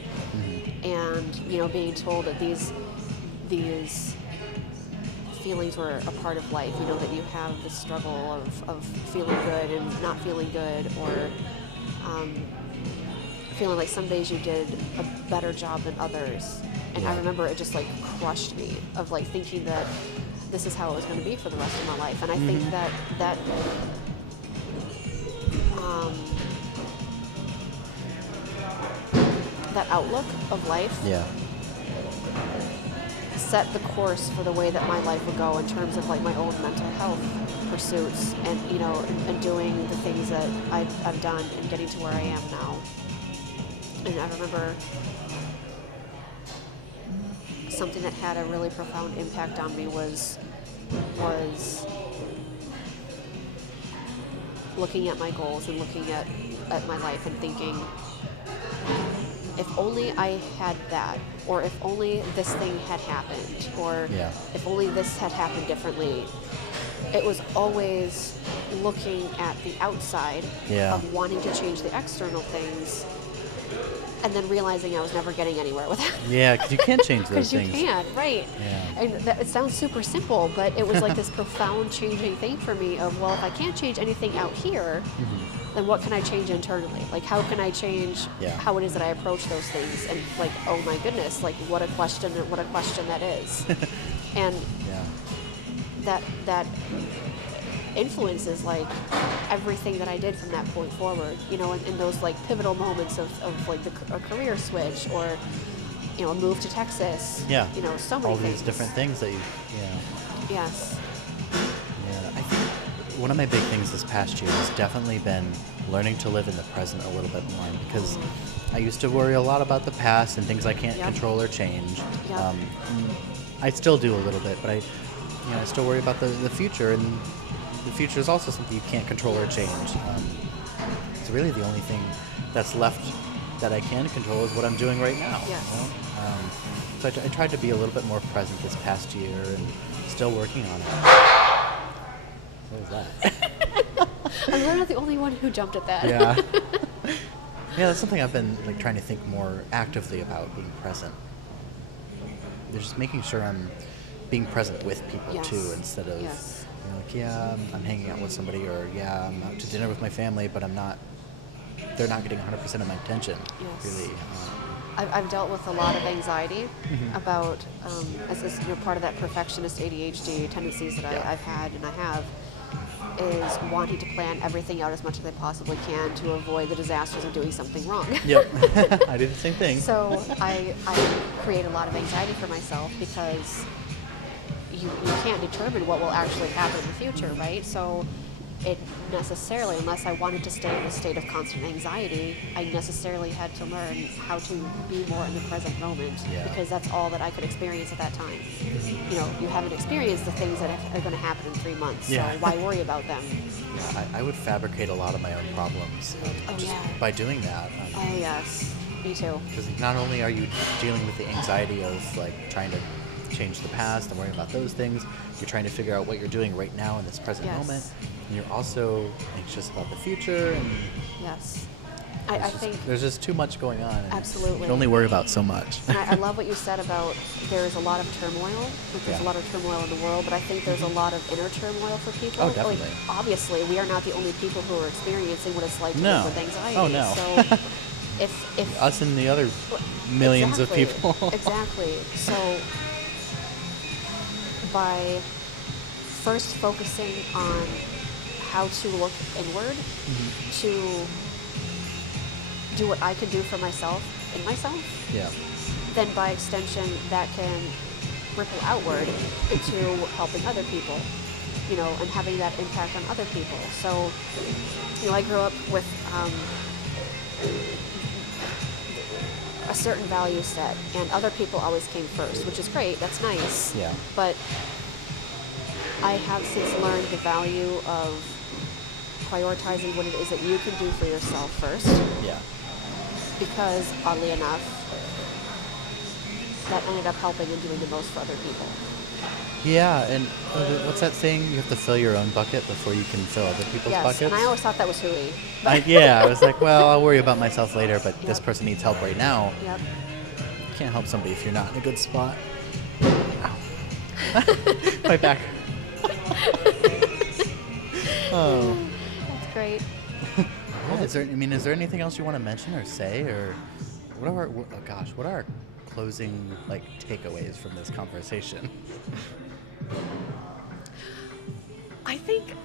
And being told that these feelings were a part of life, that you have this struggle of feeling good and not feeling good, or feeling like some days you did a better job than others. And I remember it just like crushed me, of like thinking that this is how it was going to be for the rest of my life. And I think that outlook of life set the course for the way that my life would go in terms of like my own mental health pursuits, and and doing the things that I've done and getting to where I am now. And I remember something that had a really profound impact on me was looking at my goals and looking at my life and thinking, if only I had that, or if only this thing had happened, or if only this had happened differently. It was always looking at the outside of wanting to change the external things, and then realizing I was never getting anywhere with that. Yeah, because you can't change those things. Because you can't, right. Yeah. And it sounds super simple, but it was like this profound changing thing for me of, well, if I can't change anything out here, then what can I change internally? Like, how can I change how it is that I approach those things? And like, oh my goodness, like what a question that is. And that influences like everything that I did from that point forward, in those like pivotal moments of like a career switch, or a move to Texas, so many all things. these different things that you Yes. I think one of my big things this past year has definitely been learning to live in the present a little bit more, because I used to worry a lot about the past and things I can't control or change. I still do a little bit, but I still worry about the future, and the future is also something you can't control or change. It's really the only thing that's left that I can control is what I'm doing right now. Yes. So I tried to be a little bit more present this past year, and still working on it. What was that? I'm not the only one who jumped at that. Yeah. Yeah, that's something I've been like trying to think more actively about, being present. They're just making sure I'm being present with people too, instead of I'm hanging out with somebody, or I'm out to dinner with my family, but they're not getting 100% of my attention. Really. I've dealt with a lot of anxiety about, as part of that perfectionist ADHD tendencies that I've had and I have, is wanting to plan everything out as much as I possibly can to avoid the disasters of doing something wrong. Yep, I do the same thing. So I create a lot of anxiety for myself, because you can't determine what will actually happen in the future, right? So it necessarily, unless I wanted to stay in a state of constant anxiety, I necessarily had to learn how to be more in the present moment, because that's all that I could experience at that time. You haven't experienced the things that are going to happen in 3 months, so why worry about them? Yeah, I would fabricate a lot of my own problems by doing that. Oh yes, me too. Because not only are you dealing with the anxiety of like trying to change the past and worrying about those things, you're trying to figure out what you're doing right now in this present moment, and you're also anxious about the future. And I think there's just too much going on. Absolutely. You can only worry about so much. And I love what you said about there's a lot of turmoil. There's a lot of turmoil in the world, but I think there's a lot of inner turmoil for people. Oh, definitely. Like, obviously, we are not the only people who are experiencing what it's like to live with anxiety. Oh, no. So if us and the other millions of people. Exactly. So by first focusing on how to look inward, to do what I can do for myself in myself, then by extension that can ripple outward into helping other people. and having that impact on other people. So, I grew up with a certain value set, and other people always came first, which is great. That's nice. Yeah. But I have since learned the value of prioritizing what it is that you can do for yourself first. Yeah. Because, oddly enough, that ended up helping and doing the most for other people. Yeah, and what's that saying? You have to fill your own bucket before you can fill other people's buckets? Yes, and I always thought that was hooey. I was like, well, I'll worry about myself later, but this person needs help right now. Yep. You can't help somebody if you're not in a good spot. Ow. My back. Oh. That's great. Is there anything else you want to mention or say, or what are our closing takeaways from this conversation? I think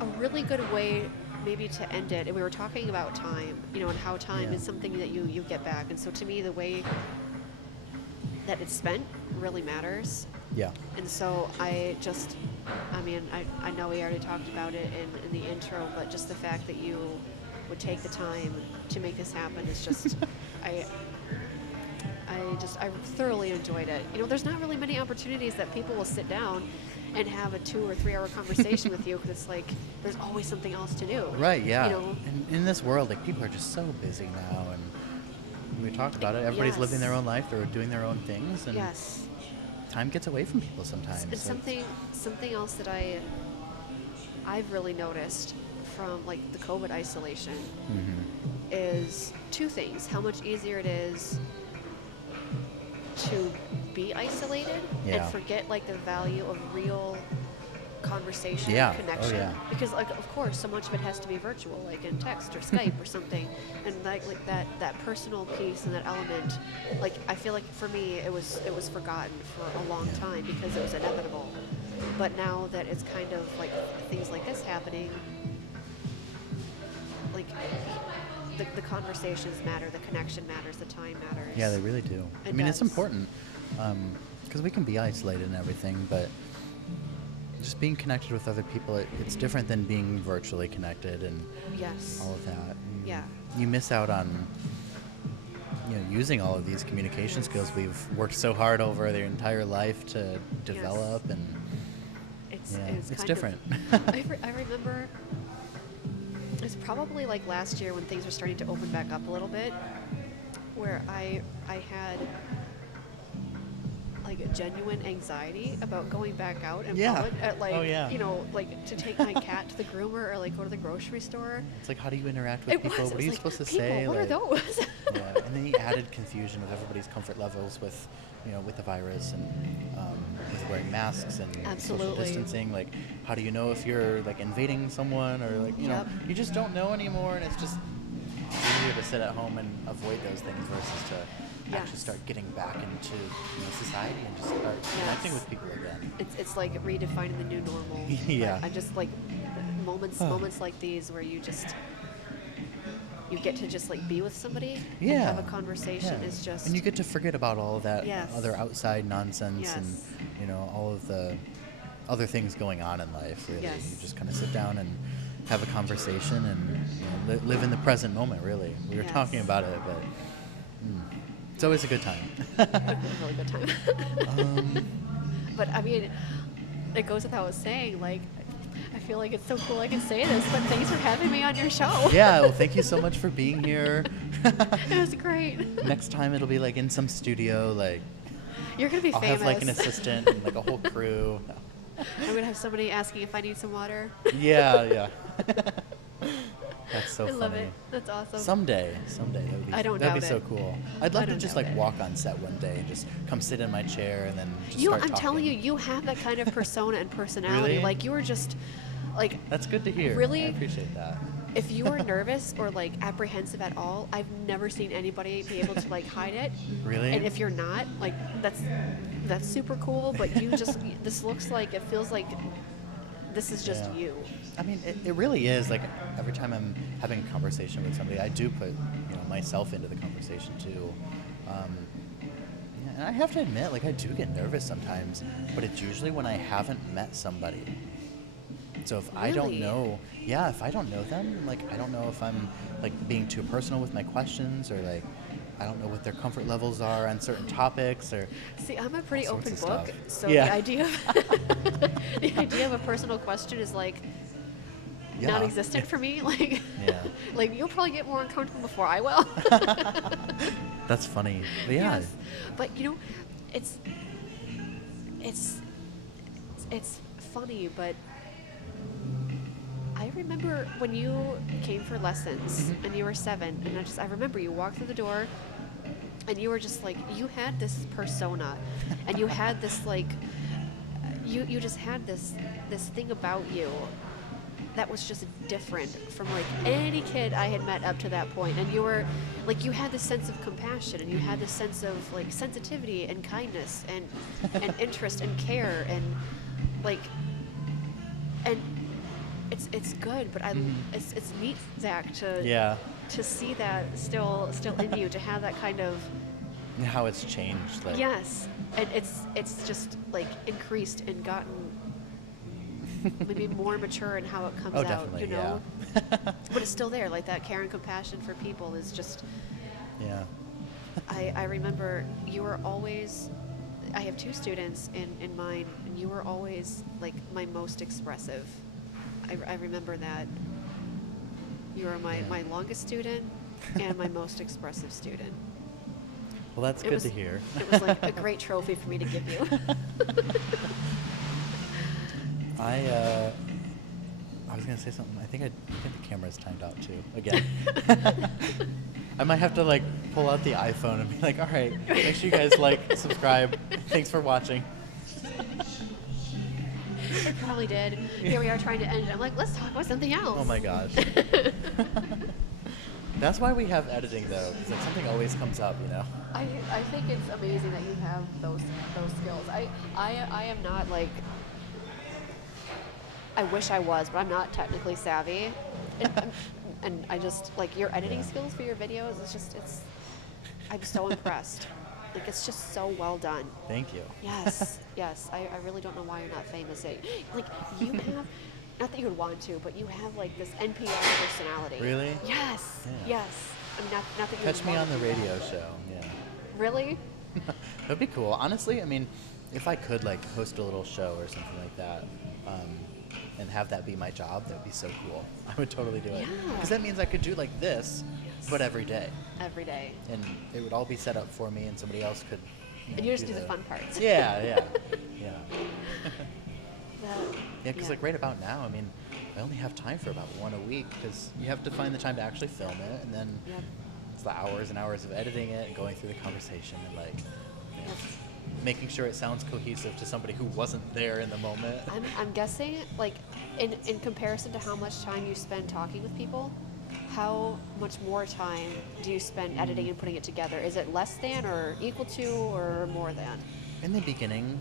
a really good way maybe to end it, and we were talking about time, and how time is something that you get back, and so to me the way that it's spent really matters. Yeah. And so I know we already talked about it in the intro, but just the fact that you would take the time to make this happen is just I thoroughly enjoyed it. There's not really many opportunities that people will sit down and have a 2 or 3 hour conversation with you, because it's like there's always something else to do. Right, yeah. And in this world, people are just so busy now, and we talked about it. Everybody's living their own life, they're doing their own things, and time gets away from people sometimes. And something else that I've really noticed from the COVID isolation is 2 things: how much easier it is to be isolated and forget the value of real conversation and connection. Because of course so much of it has to be virtual, in text or Skype or something, and that personal piece and that element, I feel like for me it was forgotten for a long time because it was inevitable. But now that it's kind of things like this happening, the conversations matter, the connection matters, the time matters. Yeah, they really do. It's important because we can be isolated and everything, but just being connected with other people, it's different than being virtually connected and all of that. You miss out on using all of these communication skills we've worked so hard over their entire life to develop, and it's different. I remember it was probably last year when things were starting to open back up a little bit, where I had a genuine anxiety about going back out in public at to take my cat to the groomer or go to the grocery store. It's how do you interact with people? What are you supposed to say? What are those? And then the added confusion of everybody's comfort levels with with the virus and with wearing masks and social distancing. How do you know if you're invading someone or you just don't know anymore, and it's just easier to sit at home and avoid those things versus to actually start getting back into society and just start connecting with people again. It's redefining the new normal. I just moments like these where you get to just be with somebody and have a conversation is just, and you get to forget about all of that other outside nonsense and all of the other things going on in life. Really, you just kind of sit down and have a conversation and live in the present moment. Really, we were talking about it, but it's always a good time. A really good time. But it goes without saying, I feel like it's so cool I can say this, but thanks for having me on your show. Yeah, well, thank you so much for being here. It was great. Next time it'll be in some studio, you're gonna be I'll famous. have an assistant and a whole crew. I'm gonna have somebody asking if I need some water. Yeah. That's so funny. I love it. That's awesome. Someday that'd be so cool. I'd love to just walk on set one day and just come sit in my chair and then just start talking. I'm telling you, you have that kind of persona and personality. Really? You were just That's good to hear. Really, I appreciate that. If you were nervous or apprehensive at all, I've never seen anybody be able to hide it. Really? And if you're not, that's super cool. But you just this looks it feels like this is just you. It really is. Every time I'm having a conversation with somebody, I do put myself into the conversation too. And I have to admit, like, I do get nervous sometimes, but it's usually when I haven't met somebody. So if I don't know, if I don't know them, like, I don't know if I'm, like, being too personal with my questions, or, like, I don't know what their comfort levels are on certain topics, or... See, I'm a pretty open book, so yeah. the idea of a personal question is, like, non-existent for me. Like, like, you'll probably get more uncomfortable before I will. That's funny. But yeah. Yes. But, you know, it's funny, but I remember when you came for lessons and you were 7, and I remember you walked through the door and you were just like, you had this persona and you had this, like, you just had this thing about you that was just different from, like, any kid I had met up to that point. And you were like, you had this sense of compassion, and you had this sense of, like, sensitivity and kindness and interest and care, and, like, and it's good, but it's neat, Zach, to see that still in you, to have that kind of... How it's changed. Like. Yes. And it's just, like, increased and gotten maybe more mature in how it comes out, you know? Yeah. But it's still there, like, that care and compassion for people is just... Yeah. I remember you were always... I have 2 students in mine, and you were always, like, my most expressive. I remember that. You were my longest student and my most expressive student. Well, that's good to hear. It was, like, a great trophy for me to give you. I was gonna say something. I think the camera's timed out too. Again. I might have to, like, pull out the iPhone and be like, all right, make sure you guys like, subscribe. Thanks for watching. It probably did. Here we are trying to end it. I'm like, let's talk about something else. Oh my gosh. That's why we have editing, though, because, like, something always comes up, you know. I think it's amazing that you have those skills. I am not, like... I wish I was, but I'm not technically savvy. And I just, like, your editing skills for your videos, I'm so impressed. Like, it's just so well done. Thank you. Yes. I really don't know why you're not famous. Like, you have, not that you would want to, but you have, like, this NPR personality. Really? Yes. Yeah. Yes. I mean, not that you Catch me on the radio show, yeah. Really? That'd be cool. Honestly, I mean, if I could, like, host a little show or something like that, and have that be my job, that would be so cool. I would totally do it. Yeah. Because that means I could do, like, this, but every day. Every day. And it would all be set up for me, and somebody else could... And you just do the fun parts. Yeah. Well, Yeah, because, like, right about now, I mean, I only have time for about one a week, because you have to find the time to actually film it, and then it's the hours and hours of editing it and going through the conversation and, like, you know, making sure it sounds cohesive to somebody who wasn't there in the moment. I'm guessing, like, in comparison to how much time you spend talking with people, how much more time do you spend editing and putting it together? Is it less than or equal to or more than? In the beginning,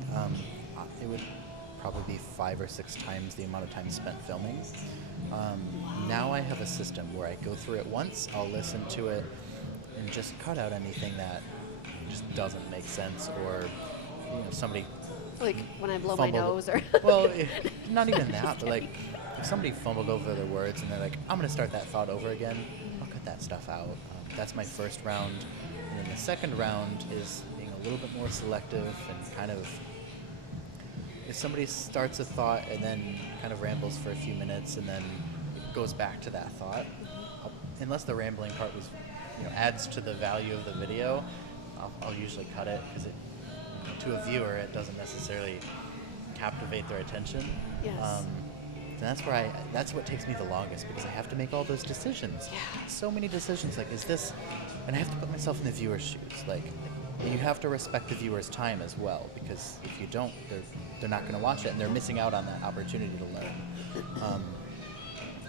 it would probably be 5 or 6 times the amount of time spent filming. Now I have a system where I go through it once, I'll listen to it, and just cut out anything that just doesn't make sense, or, you know, somebody... Like when I blow my nose, or... Well, not even that, but, like, if somebody fumbled over their words and they're like, I'm going to start that thought over again, I'll cut that stuff out. That's my first round. And then the second round is being a little bit more selective and kind of... If somebody starts a thought and then kind of rambles for a few minutes and then goes back to that thought, unless the rambling part was, you know, adds to the value of the video, I'll usually cut it, because it, to a viewer, it doesn't necessarily captivate their attention. Yes. And that's what takes me the longest, because I have to make all those decisions. Yeah. So many decisions. Like, is this, and I have to put myself in the viewer's shoes. Like, you have to respect the viewer's time as well, because if you don't, they're not going to watch it, and they're missing out on that opportunity to learn.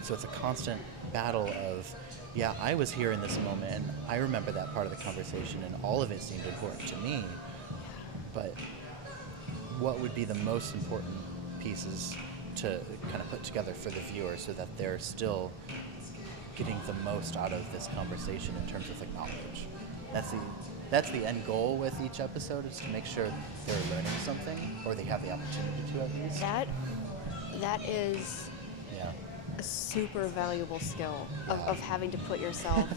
So it's a constant battle of, yeah, I was here in this moment, and I remember that part of the conversation, and all of it seemed important to me, but what would be the most important pieces to kind of put together for the viewer so that they're still getting the most out of this conversation in terms of, like, knowledge? that's the end goal with each episode, is to make sure they're learning something, or they have the opportunity to at least. That is a super valuable skill of having to put yourself,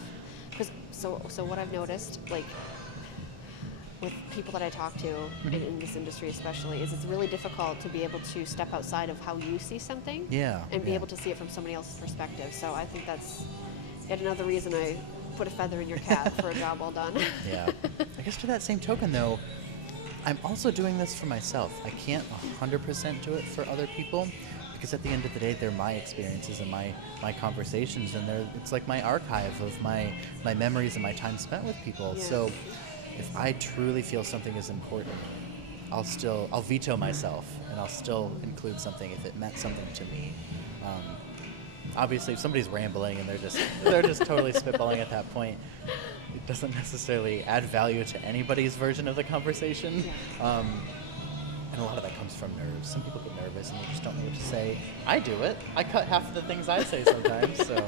because so what I've noticed, like with people that I talk to in this industry especially, is it's really difficult to be able to step outside of how you see something and be able to see it from somebody else's perspective. So I think that's yet another reason I put a feather in your cap for a job well done. Yeah. I guess to that same token, though, I'm also doing this for myself. I can't 100% do it for other people, because at the end of the day, they're my experiences and my conversations, and it's like my archive of my memories and my time spent with people. Yeah. So if I truly feel something is important, I'll veto myself, and I'll still include something if it meant something to me. Obviously, if somebody's rambling and they're just totally spitballing at that point, it doesn't necessarily add value to anybody's version of the conversation. Yeah. And a lot of that comes from nerves. Some people get nervous and they just don't know what to say. I do it. I cut half of the things I say sometimes. So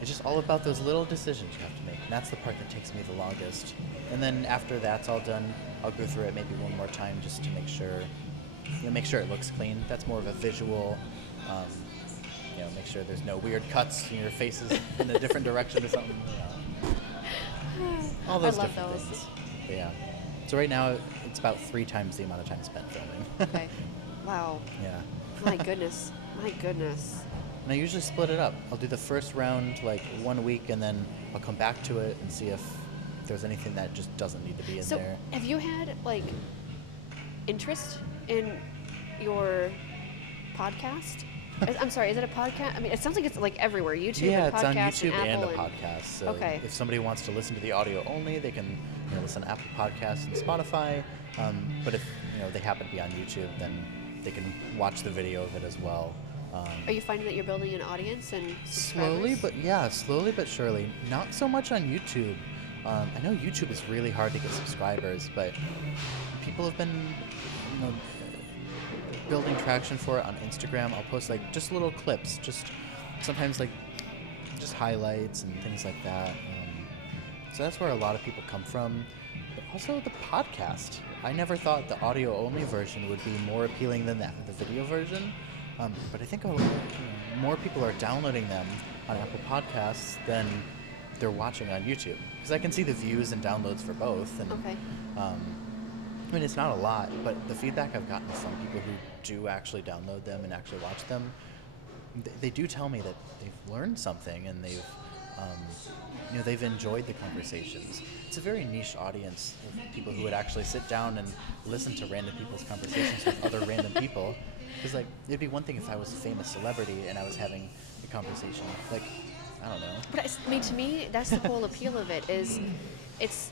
it's just all about those little decisions you have to make. And that's the part that takes me the longest. And then after that's all done, I'll go through it maybe one more time just to make sure it looks clean. That's more of a visual, make sure there's no weird cuts in your faces in a different direction or something. All those different things. But yeah. So right now, it's about 3 times the amount of time spent filming. Okay. Wow. Yeah. My goodness. And I usually split it up. I'll do the first round like 1 week, and then I'll come back to it and see if there's anything that just doesn't need to be in there. So have you had like interest in your podcast? I'm sorry, is it a podcast? I mean, it sounds like it's like everywhere. YouTube and podcast. Yeah, it's on YouTube and a podcast. So okay. If somebody wants to listen to the audio only, they can listen to Apple Podcasts and Spotify. But if they happen to be on YouTube, then they can watch the video of it as well. Are you finding that you're building an audience and subscribers? Slowly but surely. Not so much on YouTube. I know YouTube is really hard to get subscribers, but people have been building traction for it on Instagram. I'll post like just little clips, just sometimes like just highlights and things like that. So that's where a lot of people come from. But also the podcast. I never thought the audio only version would be more appealing than the video version. But I think more people are downloading them on Apple Podcasts than they're watching on YouTube. Because I can see the views and downloads for both. And, okay. I mean, it's not a lot, but the feedback I've gotten from people who do actually download them and actually watch them, they do tell me that they've learned something and they've enjoyed the conversations. It's a very niche audience of people who would actually sit down and listen to random people's conversations with other random people. Because it'd be one thing if I was a famous celebrity and I was having a conversation. Like, I don't know. But I mean, to me, that's the whole appeal of it. Is it's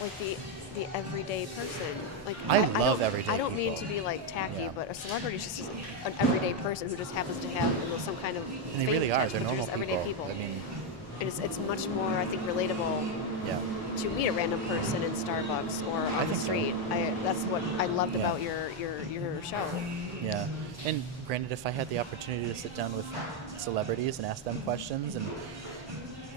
like the everyday person. Like I love everyday people. I don't mean to be like tacky, but a celebrity is just an everyday person who just happens to have some kind of and they really are. They're normal everyday people. I mean, and it's much more, I think, relatable to meet a random person in Starbucks or on the street. So. That's what I loved about your show. Yeah. And granted, if I had the opportunity to sit down with celebrities and ask them questions, and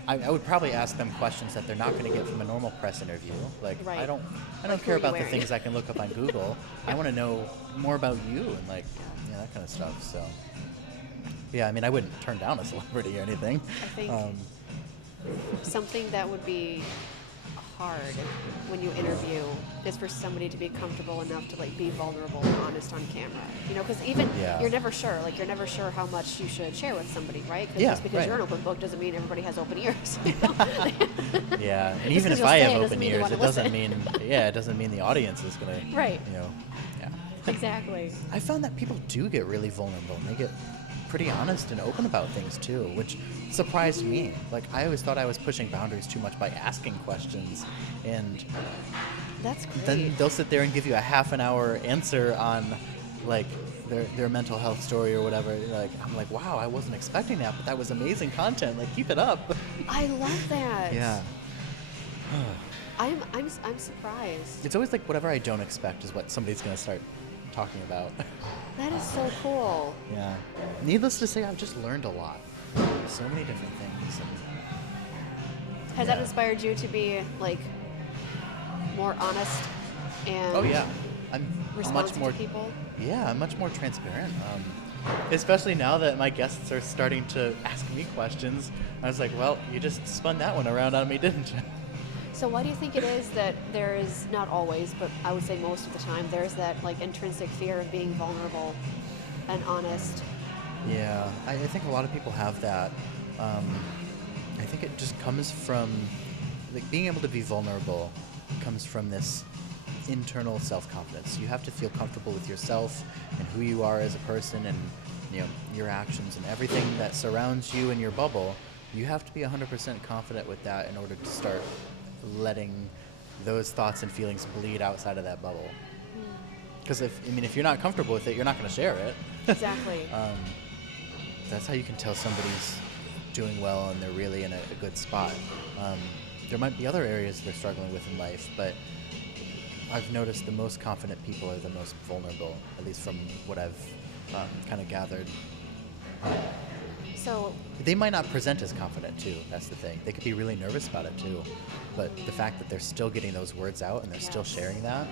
I would probably ask them questions that they're not going to get from a normal press interview. Like, right. I don't care about the things I can look up on Google. I want to know more about you and that kind of stuff. So, yeah, I mean, I wouldn't turn down a celebrity or anything. I think something that would be hard when you interview is for somebody to be comfortable enough to be vulnerable and honest on camera. Because even you're never sure. You're never sure how much you should share with somebody, right? Just because you're an open book doesn't mean everybody has open ears. Yeah, and even if I have open ears, it doesn't mean the audience is gonna. Right. Yeah. Exactly. I found that people do get really vulnerable, and they get pretty honest and open about things too, which surprised me. I always thought I was pushing boundaries too much by asking questions, and that's great. Then they'll sit there and give you a half an hour answer on their mental health story or whatever. I'm like, wow, I wasn't expecting that, but that was amazing content. Keep it up. I love that. Yeah. I'm surprised. It's always whatever I don't expect is what somebody's gonna start talking about. That is so cool. Yeah. Needless to say, I've just learned a lot. So many different things. Has that inspired you to be like more honest and Oh yeah, I'm responsive much more. to people? Yeah, I'm much more transparent. Especially now that my guests are starting to ask me questions. I was like, well, you just spun that one around on me, didn't you? So why do you think it is that there is, not always, but I would say most of the time, there's that like intrinsic fear of being vulnerable and honest? Yeah, I think a lot of people have that. I think it just comes from like being able to be vulnerable comes from this internal self-confidence. You have to feel comfortable with yourself and who you are as a person, and your actions and everything that surrounds you in your bubble. You have to be 100% confident with that in order to start letting those thoughts and feelings bleed outside of that bubble. Because if you're not comfortable with it, you're not going to share it. Exactly. That's how you can tell somebody's doing well and they're really in a good spot. There might be other areas they're struggling with in life, but I've noticed the most confident people are the most vulnerable, at least from what I've kind of gathered. So they might not present as confident too. That's the thing. They could be really nervous about it too, but the fact that they're still getting those words out and they're still sharing that,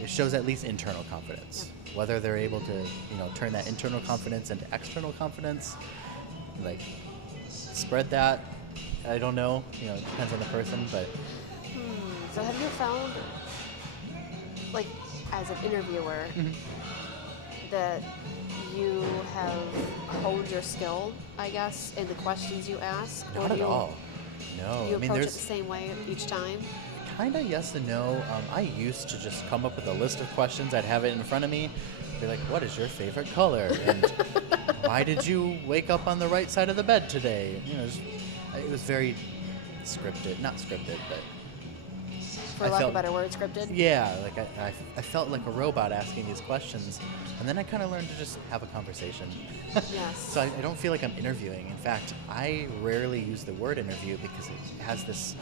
it shows at least internal confidence. Yep. Whether they're able to, turn that internal confidence into external confidence, like spread that, I don't know. It depends on the person, but. So have you found, like, as an interviewer, that you have honed your skill, I guess, in the questions you ask? Not at all. No. Do you approach it the same way each time? Kind of yes and no. I used to just come up with a list of questions. I'd have it in front of me. Be like, what is your favorite color? And why did you wake up on the right side of the bed today? It was very scripted. Not scripted, but... For lack of a better word, scripted? Yeah, like I felt like a robot asking these questions, and then I kind of learned to just have a conversation. Yes. So I don't feel like I'm interviewing. In fact, I rarely use the word interview because it has this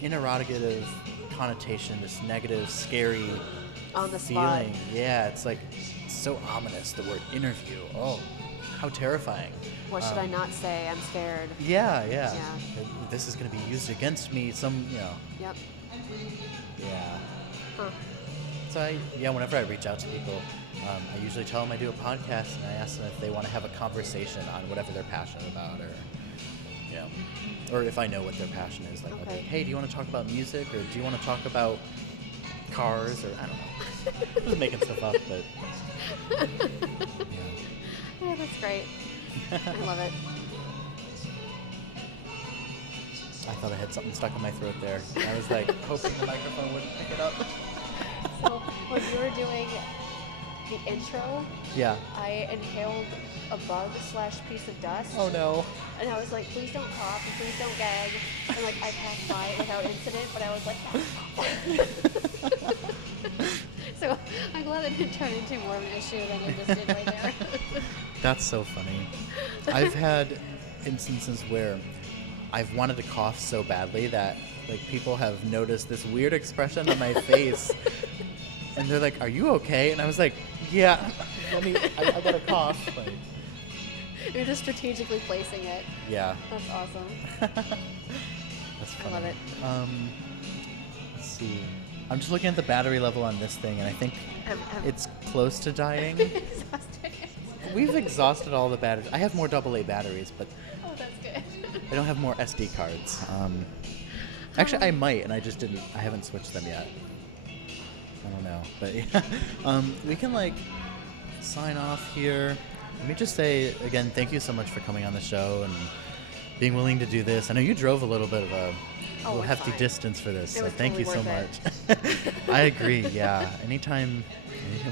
interrogative connotation, this negative, scary on the feeling. spot. Yeah, it's like so ominous, the word interview. Oh, how terrifying. What should I not say? I'm scared. Yeah. This is going to be used against me. Yep. Yeah. Huh. So whenever I reach out to people, I usually tell them I do a podcast, and I ask them if they want to have a conversation on whatever they're passionate about, or if I know what their passion is. Like, okay, hey, do you want to talk about music, or do you want to talk about cars, or I don't know. I'm just making stuff up, but yeah, that's great. I love it. I thought I had something stuck in my throat there. I was like hoping the microphone wouldn't pick it up. So when you were doing the intro, yeah, I inhaled a bug/piece of dust. Oh no. And I was like, please don't cough and please don't gag. And like I passed by it without incident, but I was like, so I'm glad it didn't turn into more of an issue than it just did right there. That's so funny. I've had instances where I've wanted to cough so badly that like people have noticed this weird expression on my face, and they're like, "Are you okay?" And I was like, "Yeah, I gotta cough." Like, you're just strategically placing it. Yeah. That's awesome. That's funny. I love it. Let's see. I'm just looking at the battery level on this thing, and I think it's close to dying. We've exhausted all the batteries. I have more AA batteries, but oh, that's good. I don't have more SD cards. Actually, I might, and I just didn't. I haven't switched them yet. I don't know, but yeah. We can like sign off here. Let me just say again, thank you so much for coming on the show and being willing to do this. I know you drove a little bit of a little hefty distance for this, so thank you so much. I agree. Yeah. Anytime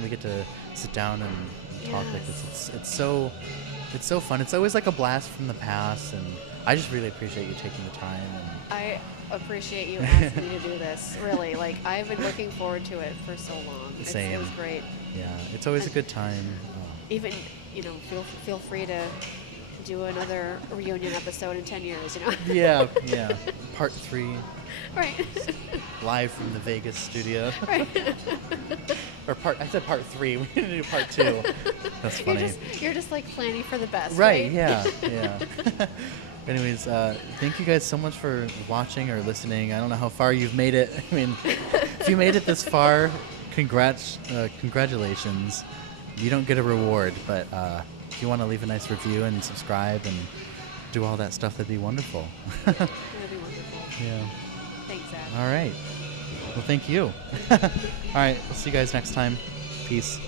we get to sit down and talk like this, it's so fun. It's always like a blast from the past, and I just really appreciate you taking the time. And I appreciate you asking me to do this. Really, like I've been looking forward to it for so long. Same. It was great. Yeah, it's always a good time. Even feel free to do another reunion episode in 10 years. Yeah. Part 3. Right. Live from the Vegas studio. Right. I said part 3. We need to do part 2. That's funny. You're just like planning for the best. Right. Right? Yeah. Anyways, thank you guys so much for watching or listening. I don't know how far you've made it. I mean, if you made it this far, congratulations. You don't get a reward, but if you want to leave a nice review and subscribe and do all that stuff, that'd be wonderful. That'd be wonderful. Yeah. Thanks, Zach. All right. Well, thank you. All right. We'll see you guys next time. Peace.